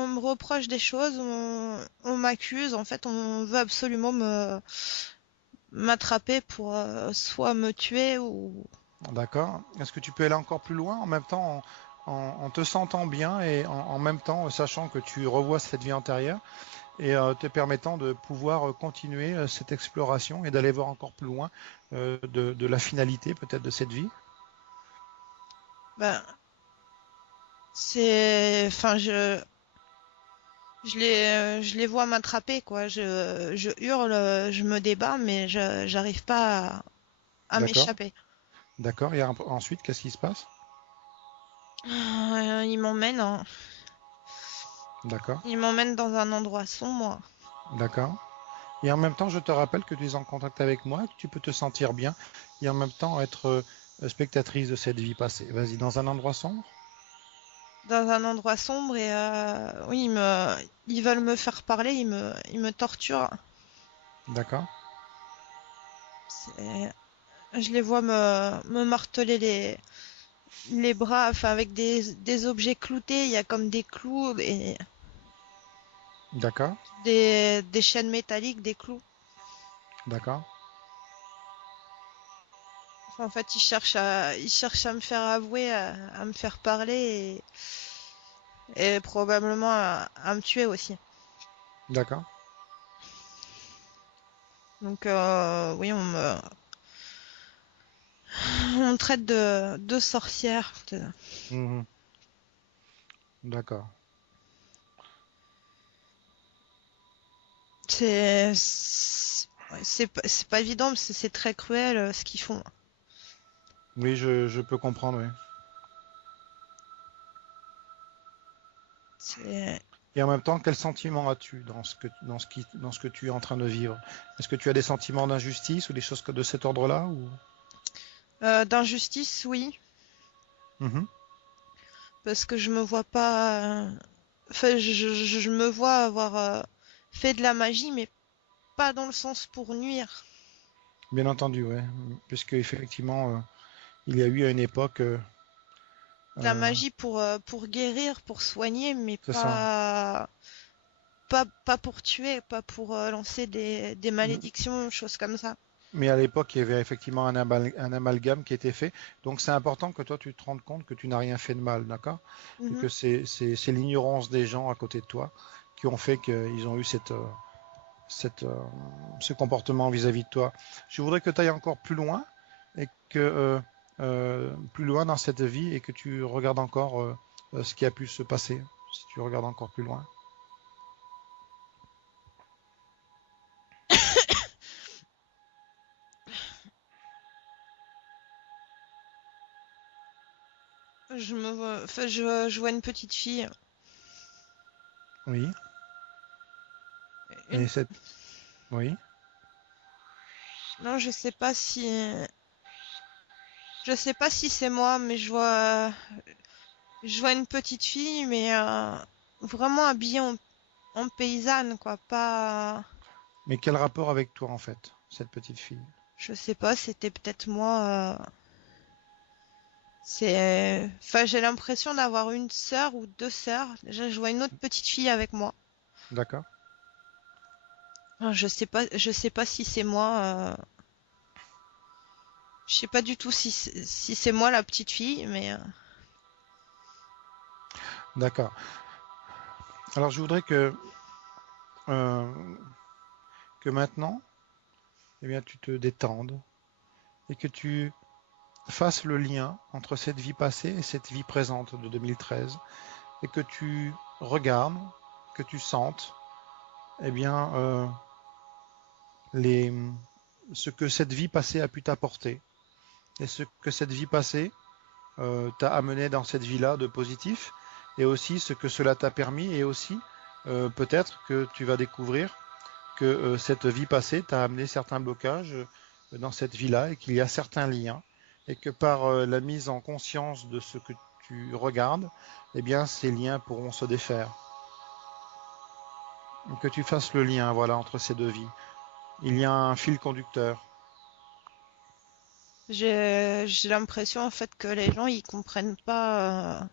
me reproche des choses, on m'accuse, en fait, on veut absolument m'attraper pour soit me tuer ou. D'accord. Est-ce que tu peux aller encore plus loin en même temps en te sentant bien et en même temps sachant que tu revois cette vie antérieure et te permettant de pouvoir continuer cette exploration et d'aller voir encore plus loin de la finalité peut-être de cette vie? Ben, enfin, je les vois m'attraper, quoi. Je hurle, je me débat, mais j'arrive pas à D'accord. m'échapper. D'accord. Et ensuite, qu'est-ce qui se passe? Ils m'emmènent, D'accord. ils m'emmènent dans un endroit sombre. D'accord. Et en même temps, je te rappelle que tu es en contact avec moi, que tu peux te sentir bien et en même temps être spectatrice de cette vie passée. Vas-y, dans un endroit sombre. Dans un endroit sombre et oui, ils veulent me faire parler, ils me torturent. D'accord. C'est- Je les vois me marteler les bras, enfin avec des objets cloutés, il y a comme des clous et D'accord. des chaînes métalliques, des clous. D'accord. Enfin, en fait, ils cherchent à me faire avouer, à me faire parler et probablement à me tuer aussi. D'accord. Donc oui, on me traite de sorcière. Mhm. D'accord. C'est pas évident, parce que c'est très cruel ce qu'ils font. Oui, je peux comprendre, oui. C'est Et en même temps, quel sentiment as-tu dans ce que tu es en train de vivre? Est-ce que tu as des sentiments d'injustice ou des choses de cet ordre-là ou... d'injustice, oui, Mhm. parce que je me vois pas. Enfin, je me vois avoir fait de la magie, mais pas dans le sens pour nuire. Bien entendu, ouais. Puisque effectivement, il y a eu à une époque, De la euh, magie pour guérir, pour soigner, mais c'est ça. pas pour tuer, pas pour lancer des malédictions, choses comme ça. Mais à l'époque, il y avait effectivement un amalgame qui était fait. Donc c'est important que toi, tu te rendes compte que tu n'as rien fait de mal, d'accord? Et Mhm. que c'est l'ignorance des gens à côté de toi qui ont fait qu'ils ont eu cette, ce comportement vis-à-vis de toi. Je voudrais que tu ailles encore plus loin et que plus loin dans cette vie et que tu regardes encore ce qui a pu se passer. Si tu regardes encore plus loin. Enfin, je vois une petite fille, Oui. une, Et cette, oui. non, je sais pas si c'est moi, mais je vois une petite fille, mais vraiment habillée en paysanne, quoi. Pas, Mais quel rapport avec toi en fait, cette petite fille? je sais pas, c'était peut-être moi. Enfin, j'ai l'impression d'avoir une sœur ou deux sœurs. Déjà, je vois une autre petite fille avec moi. D'accord. Enfin, je sais pas si c'est moi. Je sais pas du tout si c'est moi la petite fille, mais D'accord. Alors je voudrais euh, que maintenant, eh bien, tu te détendes et que tu fasses le lien entre cette vie passée et cette vie présente de 2013 et que tu regardes, que tu sentes, eh bien, ce que cette vie passée a pu t'apporter et ce que cette vie passée t'a amené dans cette vie-là de positif et aussi ce que cela t'a permis et aussi peut-être que tu vas découvrir que cette vie passée t'a amené certains blocages dans cette vie-là et qu'il y a certains liens et que par la mise en conscience de ce que tu regardes, eh bien ces liens pourront se défaire. Que tu fasses le lien voilà, entre ces deux vies. Il y a un fil conducteur. J'ai l'impression en fait que les gens ils comprennent pas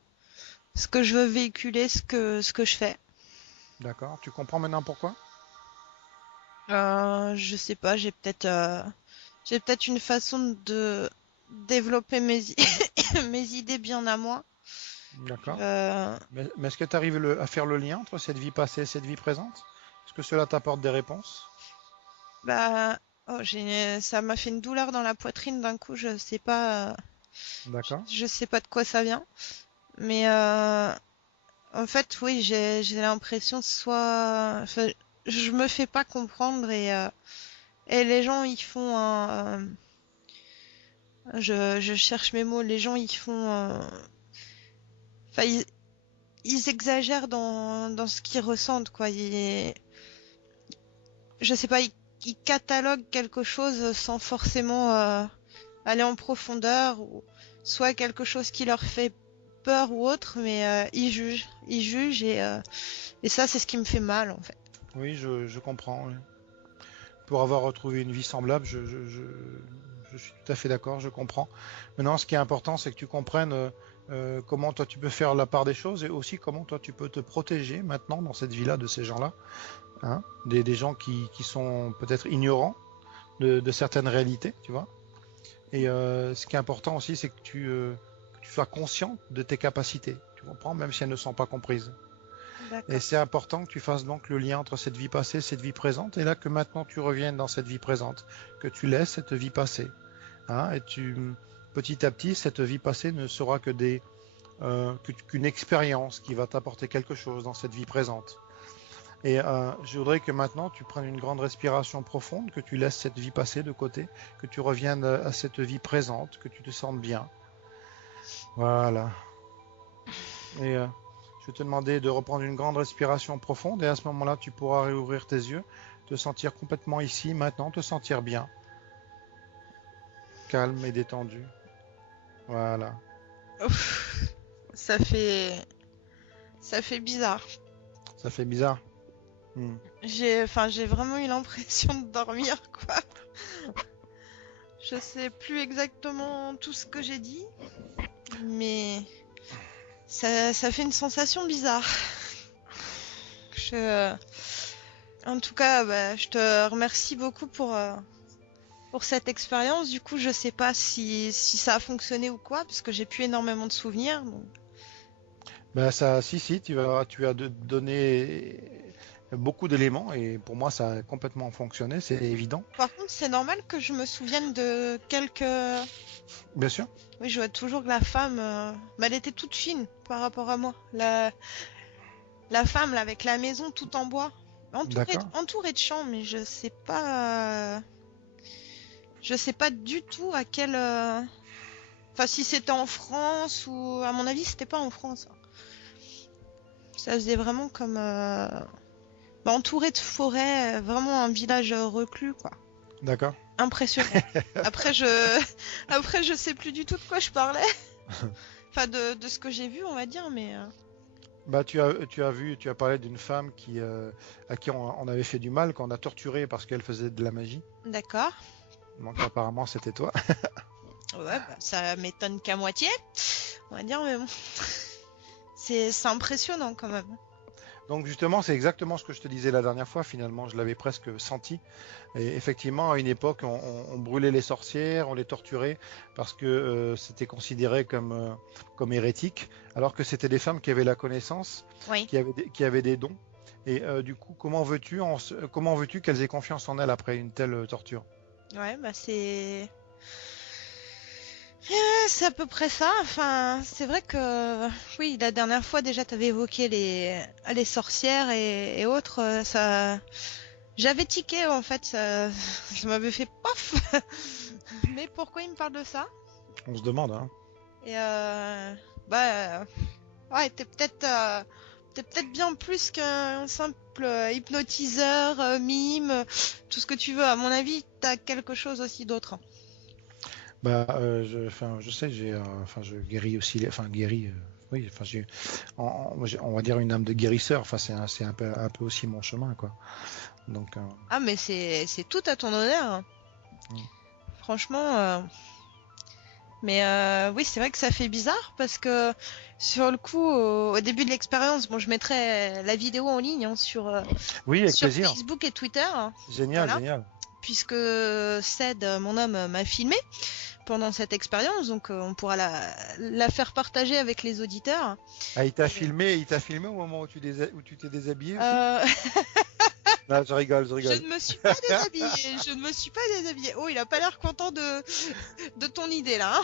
ce que je veux véhiculer, ce que je fais. D'accord. Tu comprends maintenant pourquoi? Je sais pas, j'ai peut-être une façon de développer mes idées bien à moi. D'accord. Euh, Mais est-ce que tu arrives à faire le lien entre cette vie passée et cette vie présente? Est-ce que cela t'apporte des réponses? Bah, oh, ça m'a fait une douleur dans la poitrine d'un coup. D'accord. Je sais pas de quoi ça vient. Mais en fait, oui, j'ai l'impression enfin, je me fais pas comprendre et les gens ils font je cherche mes mots. Les gens ils font, enfin ils exagèrent dans ce qu'ils ressentent quoi. Je sais pas, ils cataloguent quelque chose sans forcément aller en profondeur ou soit quelque chose qui leur fait peur ou autre, mais ils jugent et ça c'est ce qui me fait mal en fait. Oui, je comprends. Oui. Pour avoir retrouvé une vie semblable, je suis tout à fait d'accord, je comprends. Maintenant, ce qui est important, c'est que tu comprennes comment toi tu peux faire la part des choses et aussi comment toi tu peux te protéger maintenant dans cette vie-là de ces gens-là. Hein, des gens qui sont peut-être ignorants de certaines réalités, tu vois. Et ce qui est important aussi, c'est que tu sois conscient de tes capacités, tu comprends, même si elles ne sont pas comprises. D'accord. Et c'est important que tu fasses donc le lien entre cette vie passée et cette vie présente, et là que maintenant tu reviennes dans cette vie présente, que tu laisses cette vie passée. Hein, et petit à petit, cette vie passée ne sera qu'une expérience qui va t'apporter quelque chose dans cette vie présente. Et je voudrais que maintenant tu prennes une grande respiration profonde, que tu laisses cette vie passée de côté, que tu reviennes à cette vie présente, que tu te sentes bien. Voilà. Et je vais te demander de reprendre une grande respiration profonde et à ce moment-là, tu pourras réouvrir tes yeux, te sentir complètement ici, maintenant, te sentir bien. Calme et détendu. Voilà. Ouf, ça fait bizarre. Ça fait bizarre. J'ai vraiment eu l'impression de dormir quoi. Je sais plus exactement tout ce que j'ai dit, mais ça fait une sensation bizarre. En tout cas, bah, je te remercie beaucoup pour cette expérience. Du coup, je sais pas si ça a fonctionné ou quoi, parce que j'ai plus énormément de souvenirs. Donc... Ben ça, si, tu as donné beaucoup d'éléments et pour moi ça a complètement fonctionné, c'est évident. Par contre, c'est normal que je me souvienne de quelques... Bien sûr. Oui, je vois toujours que la femme, mais elle était toute fine par rapport à moi. La femme là, avec la maison toute en bois, entourée de champs, mais je sais pas du tout à quel... Enfin, si c'était en France ou... À mon avis, c'était pas en France. Ça faisait vraiment comme... entouré de forêts, vraiment un village reclus, quoi. D'accord. Impressionnant. Après, je sais plus du tout de quoi je parlais. Enfin, de ce que j'ai vu, on va dire, mais... Bah, tu as parlé d'une femme à qui on avait fait du mal, qu'on a torturé parce qu'elle faisait de la magie. D'accord. Donc apparemment c'était toi. Ouais, bah, ça m'étonne qu'à moitié, on va dire, mais bon. C'est impressionnant quand même. Donc justement, c'est exactement ce que je te disais la dernière fois, finalement, je l'avais presque senti. Et effectivement, à une époque, on brûlait les sorcières, on les torturait parce que c'était considéré comme hérétique, alors que c'était des femmes qui avaient la connaissance, oui. qui avaient des dons. Et du coup, comment veux-tu qu'elles aient confiance en elles après une telle torture? Ouais, bah c'est... C'est à peu près ça. Enfin, c'est vrai que oui, la dernière fois déjà, t'avais évoqué les sorcières et autres. Ça, j'avais tiqué en fait. Ça m'avait fait paf. Mais pourquoi il me parle de ça? On se demande, hein. Et ouais, t'es peut-être bien plus qu'un simple hypnotiseur, mime, tout ce que tu veux. À mon avis, t'as quelque chose aussi d'autre. Je sais, je guéris aussi, oui, on va dire une âme de guérisseur. Enfin, c'est un peu aussi mon chemin, quoi. Donc, Ah, mais c'est tout à ton honneur. Franchement. Mais oui, c'est vrai que ça fait bizarre parce que sur le coup, au début de l'expérience, bon, je mettrai la vidéo en ligne sur oui, avec sur plaisir. Facebook et Twitter. Génial, Voilà. génial. Puisque Ced, mon homme, m'a filmé pendant cette expérience, donc on pourra la faire partager avec les auditeurs. Ah, il t'a filmé au moment où tu t'es déshabillé aussi Non, je rigole. Je ne me suis pas déshabillée. Oh, il a pas l'air content de ton idée là. Hein.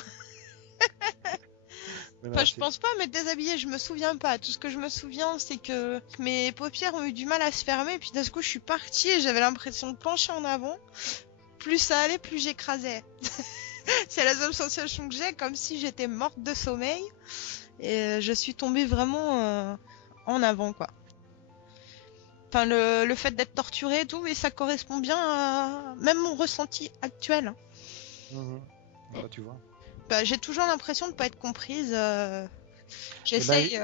Enfin, je pense pas m'être déshabillée, je me souviens pas. Tout ce que je me souviens, c'est que mes paupières ont eu du mal à se fermer, puis d'un coup, je suis partie et j'avais l'impression de pencher en avant. Plus ça allait, plus j'écrasais. C'est la seule sensation que j'ai, comme si j'étais morte de sommeil. Et je suis tombée vraiment en avant, quoi. Enfin, le fait d'être torturée et tout, mais ça correspond bien à même mon ressenti actuel. Bah, tu vois. Bah, j'ai toujours l'impression de pas être comprise. J'essaye.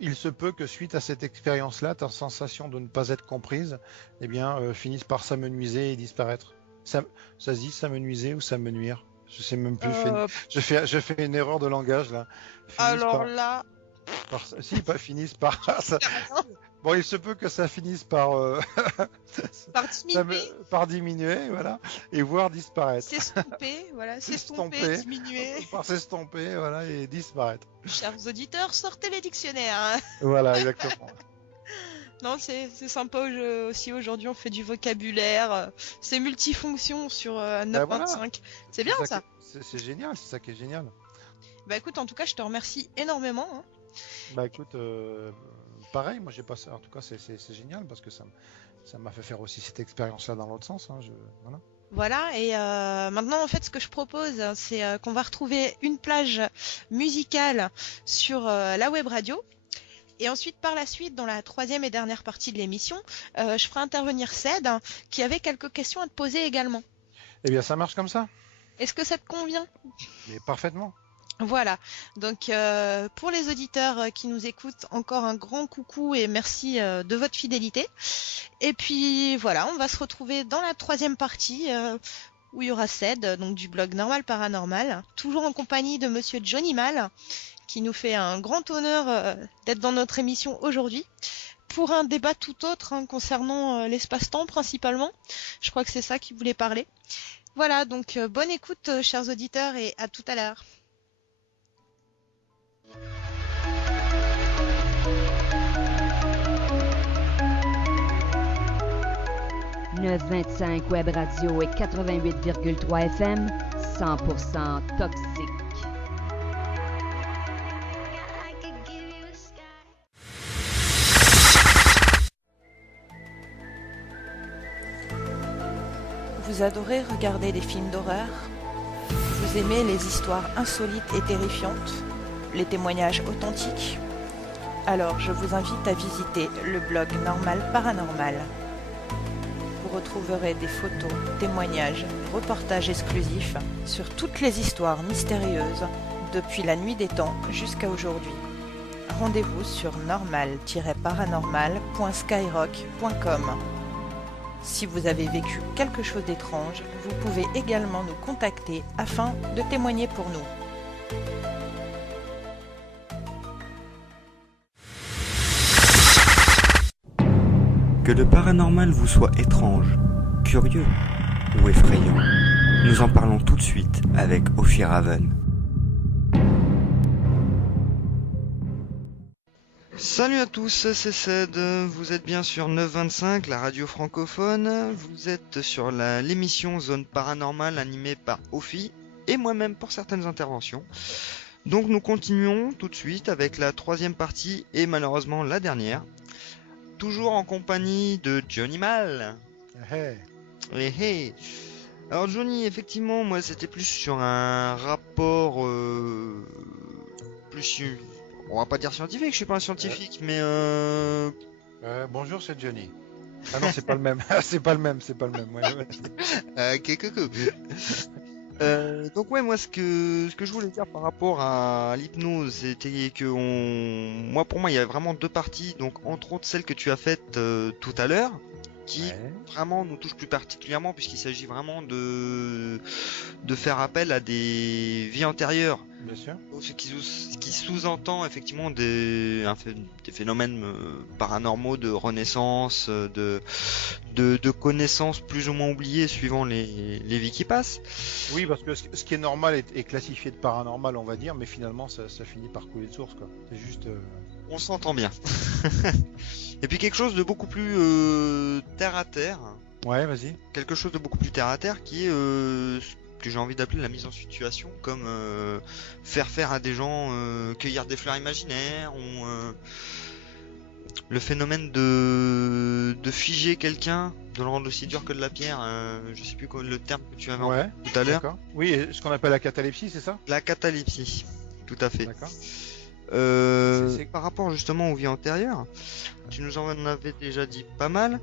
Il se peut que suite à cette expérience-là, ta sensation de ne pas être comprise, finisse par s'amenuiser et disparaître. Ça se dit s'amenuiser ou s'amenuire. Je sais même plus. Je fais une erreur de langage là. Finissent par. Bon, il se peut que ça finisse par par diminuer, voilà, et voire disparaître. S'estomper, voilà, s'estomper, diminuer. Par s'estomper, voilà, et disparaître. Chers auditeurs, sortez les dictionnaires. Voilà, exactement. Non, c'est sympa aussi. Aujourd'hui, on fait du vocabulaire. C'est multifonction sur 9.25. Voilà. C'est bien ça. C'est génial, c'est ça qui est génial. Bah écoute, en tout cas, je te remercie énormément. Hein. Bah écoute, pareil, moi j'ai passé. En tout cas, c'est génial parce que ça m'a fait faire aussi cette expérience-là dans l'autre sens. Hein, voilà. Voilà, et maintenant en fait ce que je propose c'est qu'on va retrouver une plage musicale sur la web radio. Et ensuite, par la suite, dans la troisième et dernière partie de l'émission, je ferai intervenir Ced, qui avait quelques questions à te poser également. Eh bien, ça marche comme ça. Est-ce que ça te convient ? Mais parfaitement. Voilà, donc pour les auditeurs qui nous écoutent, encore un grand coucou et merci de votre fidélité. Et puis voilà, on va se retrouver dans la troisième partie où il y aura Ced, donc du blog Normal Paranormal, toujours en compagnie de monsieur Johnny Mal, qui nous fait un grand honneur d'être dans notre émission aujourd'hui, pour un débat tout autre concernant l'espace-temps principalement. Je crois que c'est ça qu'il voulait parler. Voilà, donc bonne écoute chers auditeurs et à tout à l'heure. « 925 Web Radio et 88,3 FM, 100% toxique. Vous adorez regarder des films d'horreur ? Vous aimez les histoires insolites et terrifiantes ? Les témoignages authentiques ? Alors je vous invite à visiter le blog Normal Paranormal. Vous retrouverez des photos, témoignages, reportages exclusifs sur toutes les histoires mystérieuses depuis la nuit des temps jusqu'à aujourd'hui. Rendez-vous sur normal-paranormal.skyrock.com. Si vous avez vécu quelque chose d'étrange, vous pouvez également nous contacter afin de témoigner pour nous. Que le paranormal vous soit étrange, curieux ou effrayant, nous en parlons tout de suite avec Ophir Haven. Salut à tous, c'est Ced, vous êtes bien sur 925, la radio francophone, vous êtes sur l'émission Zone Paranormale animée par Ophi. et moi-même pour certaines interventions. Donc nous continuons tout de suite avec la troisième partie et malheureusement la dernière. Toujours en compagnie de Johnny Mal. Hey. Alors Johnny, effectivement, moi c'était plus sur un rapport plus, on va pas dire scientifique, je suis pas un scientifique, mais bonjour, c'est Johnny. Ah non, c'est pas le même. c'est pas le même. Ouais. coucou. Donc ouais, moi ce que je voulais dire par rapport à l'hypnose, c'était que pour moi il y a vraiment deux parties, donc entre autres celle que tu as faite tout à l'heure, qui vraiment nous touche plus particulièrement puisqu'il s'agit vraiment de faire appel à des vies antérieures. Bien sûr. Ce qui sous-entend effectivement des phénomènes paranormaux de renaissance, de connaissances plus ou moins oubliées suivant les vies qui passent. Oui, parce que ce qui est normal est classifié de paranormal, on va dire, mais finalement ça finit par couler de source, quoi. C'est juste... On s'entend bien. Et puis quelque chose de beaucoup plus terre à terre. Ouais, vas-y. Quelque chose de beaucoup plus terre à terre qui est que j'ai envie d'appeler la mise en situation, comme faire à des gens cueillir des fleurs imaginaires, ou le phénomène de figer quelqu'un, de le rendre aussi dur que de la pierre. Je sais plus le terme que tu avais tout à l'heure. D'accord. Oui, ce qu'on appelle la catalepsie, c'est ça? La catalepsie, tout à fait. D'accord. Par rapport justement aux vies antérieures, tu nous en avais déjà dit pas mal,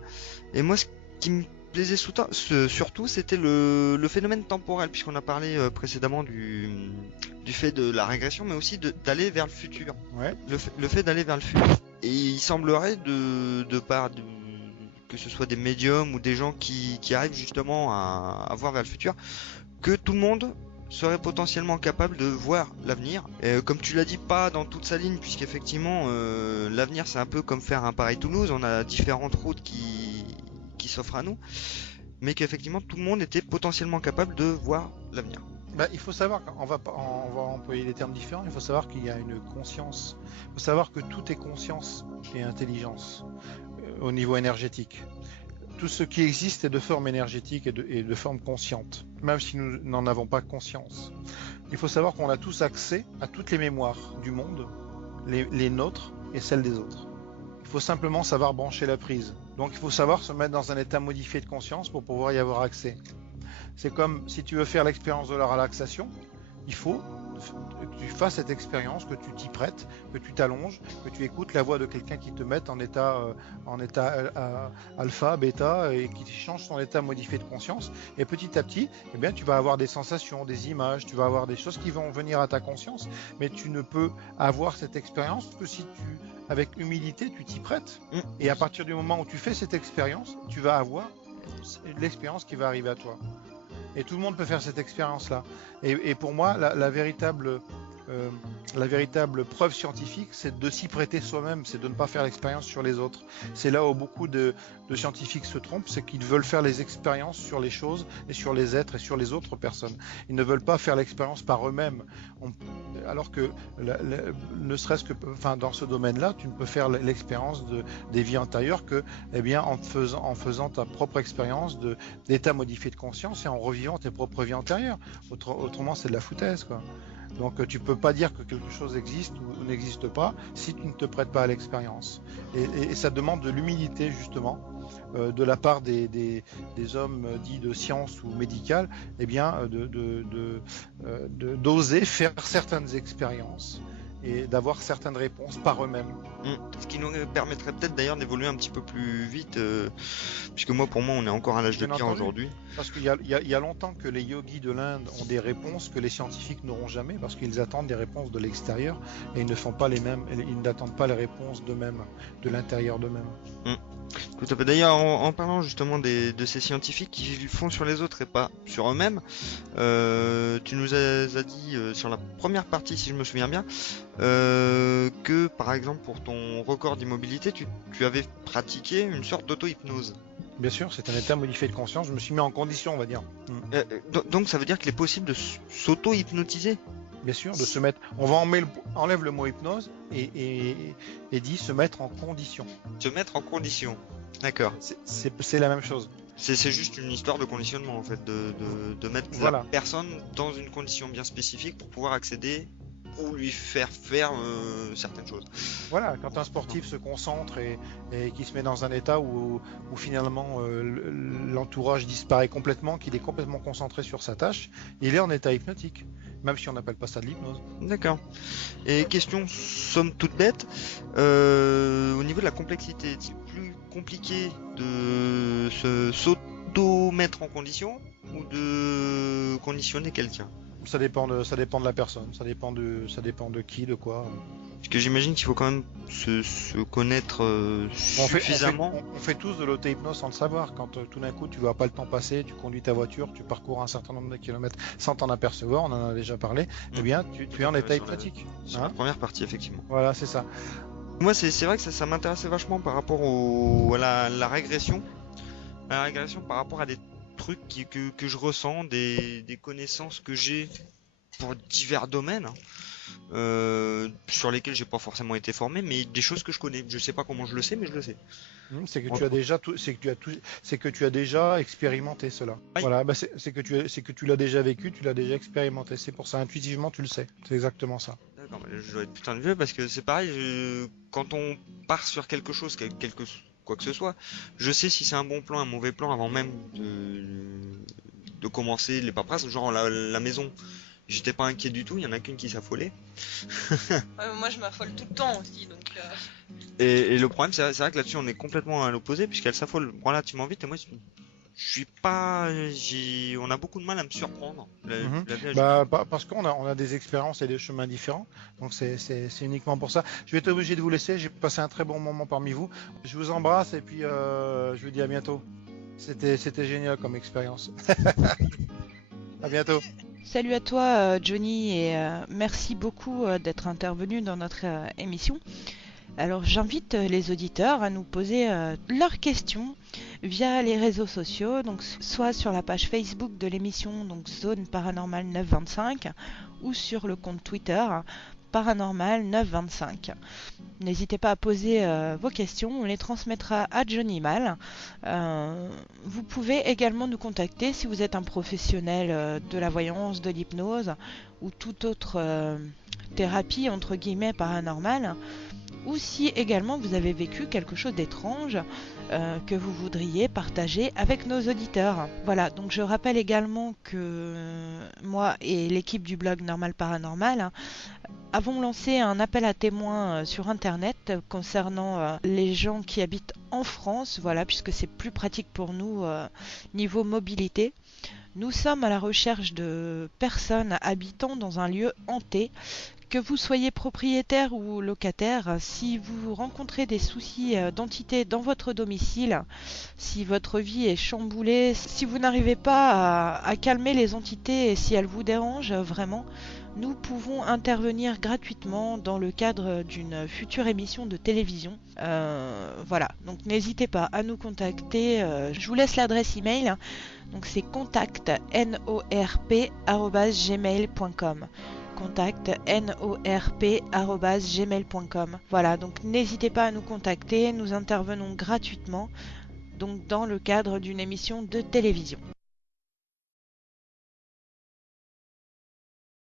et moi ce qui me plaisait surtout c'était le phénomène temporel, puisqu'on a parlé précédemment du fait de la régression, mais aussi d'aller vers le futur. Ouais. Le fait d'aller vers le futur. Et il semblerait que ce soit des médiums ou des gens qui arrivent justement à voir vers le futur, que tout le monde serait potentiellement capable de voir l'avenir. Comme tu l'as dit, pas dans toute sa ligne, puisqu'effectivement l'avenir c'est un peu comme faire un Paris-Toulouse, on a différentes routes qui s'offrent à nous, mais qu'effectivement tout le monde était potentiellement capable de voir l'avenir. Il faut savoir qu'on va employer des termes différents, il faut savoir qu'il y a une conscience, il faut savoir que tout est conscience et intelligence au niveau énergétique. Tout ce qui existe est de forme énergétique et de forme consciente, même si nous n'en avons pas conscience. Il faut savoir qu'on a tous accès à toutes les mémoires du monde, les nôtres et celles des autres. Il faut simplement savoir brancher la prise. Donc il faut savoir se mettre dans un état modifié de conscience pour pouvoir y avoir accès. C'est comme si tu veux faire l'expérience de la relaxation, il faut que tu fasses cette expérience, que tu t'y prêtes, que tu t'allonges, que tu écoutes la voix de quelqu'un qui te mette en état alpha, bêta, et qui change ton état modifié de conscience. Et petit à petit, tu vas avoir des sensations, des images, tu vas avoir des choses qui vont venir à ta conscience, mais tu ne peux avoir cette expérience que si avec humilité, tu t'y prêtes. Et à partir du moment où tu fais cette expérience, tu vas avoir l'expérience qui va arriver à toi. Et tout le monde peut faire cette expérience-là. Et pour moi, la véritable preuve scientifique, c'est de s'y prêter soi-même, c'est de ne pas faire l'expérience sur les autres. C'est là où beaucoup de scientifiques se trompent, c'est qu'ils veulent faire les expériences sur les choses et sur les êtres et sur les autres personnes. Ils ne veulent pas faire l'expérience par eux-mêmes. Alors que, ne serait-ce que, dans ce domaine-là, tu ne peux faire l'expérience des vies antérieures que, en faisant ta propre expérience d'état modifié de conscience et en revivant tes propres vies antérieures. Autrement, c'est de la foutaise, quoi. Donc tu peux pas dire que quelque chose existe ou n'existe pas si tu ne te prêtes pas à l'expérience. Et ça demande de l'humilité justement de la part des hommes dits de science ou médicale, d'oser faire certaines expériences et d'avoir certaines réponses par eux-mêmes. Ce qui nous permettrait peut-être d'ailleurs d'évoluer un petit peu plus vite, puisque pour moi on est encore à l'âge de pierre aujourd'hui. Parce qu'il y a longtemps que les yogis de l'Inde ont des réponses que les scientifiques n'auront jamais, parce qu'ils attendent des réponses de l'extérieur et ils ne font pas les mêmes, ils n'attendent pas les réponses d'eux-mêmes, de l'intérieur d'eux-mêmes. Tout à fait. D'ailleurs, en parlant justement de ces scientifiques qui font sur les autres et pas sur eux-mêmes, tu nous as dit sur la première partie, si je me souviens bien, que par exemple pour ton record d'immobilité, tu avais pratiqué une sorte d'auto-hypnose. Bien sûr, c'est un état modifié de conscience, je me suis mis en condition, on va dire. Donc ça veut dire qu'il est possible de s'auto-hypnotiser? Bien sûr, de se mettre. Enlève le mot hypnose et dit se mettre en condition. Se mettre en condition. D'accord. C'est la même chose. C'est juste une histoire de conditionnement en fait, de mettre Voilà. la personne dans une condition bien spécifique pour pouvoir accéder ou lui faire faire certaines choses. Voilà, quand un sportif se concentre et qui se met dans un état où finalement l'entourage disparaît complètement, qu'il est complètement concentré sur sa tâche, il est en état hypnotique, même si on n'appelle pas ça de l'hypnose. D'accord. Et question somme toute bête, au niveau de la complexité, est-il plus compliqué de s'auto-mettre en condition ou de conditionner quelqu'un? Ça dépend de la personne, ça dépend de qui, de quoi. Parce que j'imagine qu'il faut quand même se connaître suffisamment. On fait tous de l'auto-hypnose sans le savoir. Quand tout d'un coup tu vois pas le temps passer, tu conduis ta voiture, tu parcours un certain nombre de kilomètres sans t'en apercevoir, on en a déjà parlé, eh bien tu es en état hypnotique. Sur la première partie, effectivement. Voilà, c'est ça. Moi, c'est vrai que ça m'intéressait vachement par rapport à la régression. La régression par rapport à des trucs que je ressens, des connaissances que j'ai pour divers domaines, sur lesquels j'ai pas forcément été formé, mais des choses que je connais. Je sais pas comment je le sais, mais je le sais. C'est que tu as déjà c'est que tu as déjà expérimenté cela. Oui. Voilà, bah c'est que tu l'as déjà vécu, tu l'as déjà expérimenté. C'est pour ça, intuitivement, tu le sais. C'est exactement ça. D'accord, mais je dois être putain de vieux parce que c'est pareil, quand on part sur quelque chose, quoi que ce soit, je sais si c'est un bon plan, un mauvais plan avant même de commencer les paperasses. Genre la maison, j'étais pas inquiet du tout, il y en a qu'une qui s'affolait. Moi je m'affole tout le temps aussi, donc... Et le problème, c'est vrai que là-dessus on est complètement à l'opposé, puisqu'elle s'affole relativement vite, et moi je suis pas... On a beaucoup de mal à me surprendre. Parce qu'on a des expériences et des chemins différents, donc c'est uniquement pour ça. Je vais être obligé de vous laisser, j'ai passé un très bon moment parmi vous. Je vous embrasse et puis je vous dis à bientôt. C'était génial comme expérience. À bientôt. Salut à toi Johnny et merci beaucoup d'être intervenu dans notre émission. Alors j'invite les auditeurs à nous poser leurs questions via les réseaux sociaux, donc soit sur la page Facebook de l'émission, donc Zone Paranormale 925, ou sur le compte Twitter Paranormal 925. N'hésitez pas à poser vos questions, on les transmettra à Johnny Mal. Vous pouvez également nous contacter si vous êtes un professionnel de la voyance, de l'hypnose ou toute autre thérapie entre guillemets paranormale, ou si également vous avez vécu quelque chose d'étrange que vous voudriez partager avec nos auditeurs. Voilà, donc je rappelle également que moi et l'équipe du blog Normal Paranormal avons lancé un appel à témoins sur internet concernant les gens qui habitent en France, voilà, puisque c'est plus pratique pour nous niveau mobilité. Nous sommes à la recherche de personnes habitant dans un lieu hanté. Que vous soyez propriétaire ou locataire, si vous rencontrez des soucis d'entité dans votre domicile, si votre vie est chamboulée, si vous n'arrivez pas à calmer les entités et si elles vous dérangent vraiment, nous pouvons intervenir gratuitement dans le cadre d'une future émission de télévision. Voilà, donc n'hésitez pas à nous contacter. Je vous laisse l'adresse email. Donc c'est contact@norp@gmail.com. contact@norp@gmail.com. Voilà, donc n'hésitez pas à nous contacter, nous intervenons gratuitement donc dans le cadre d'une émission de télévision.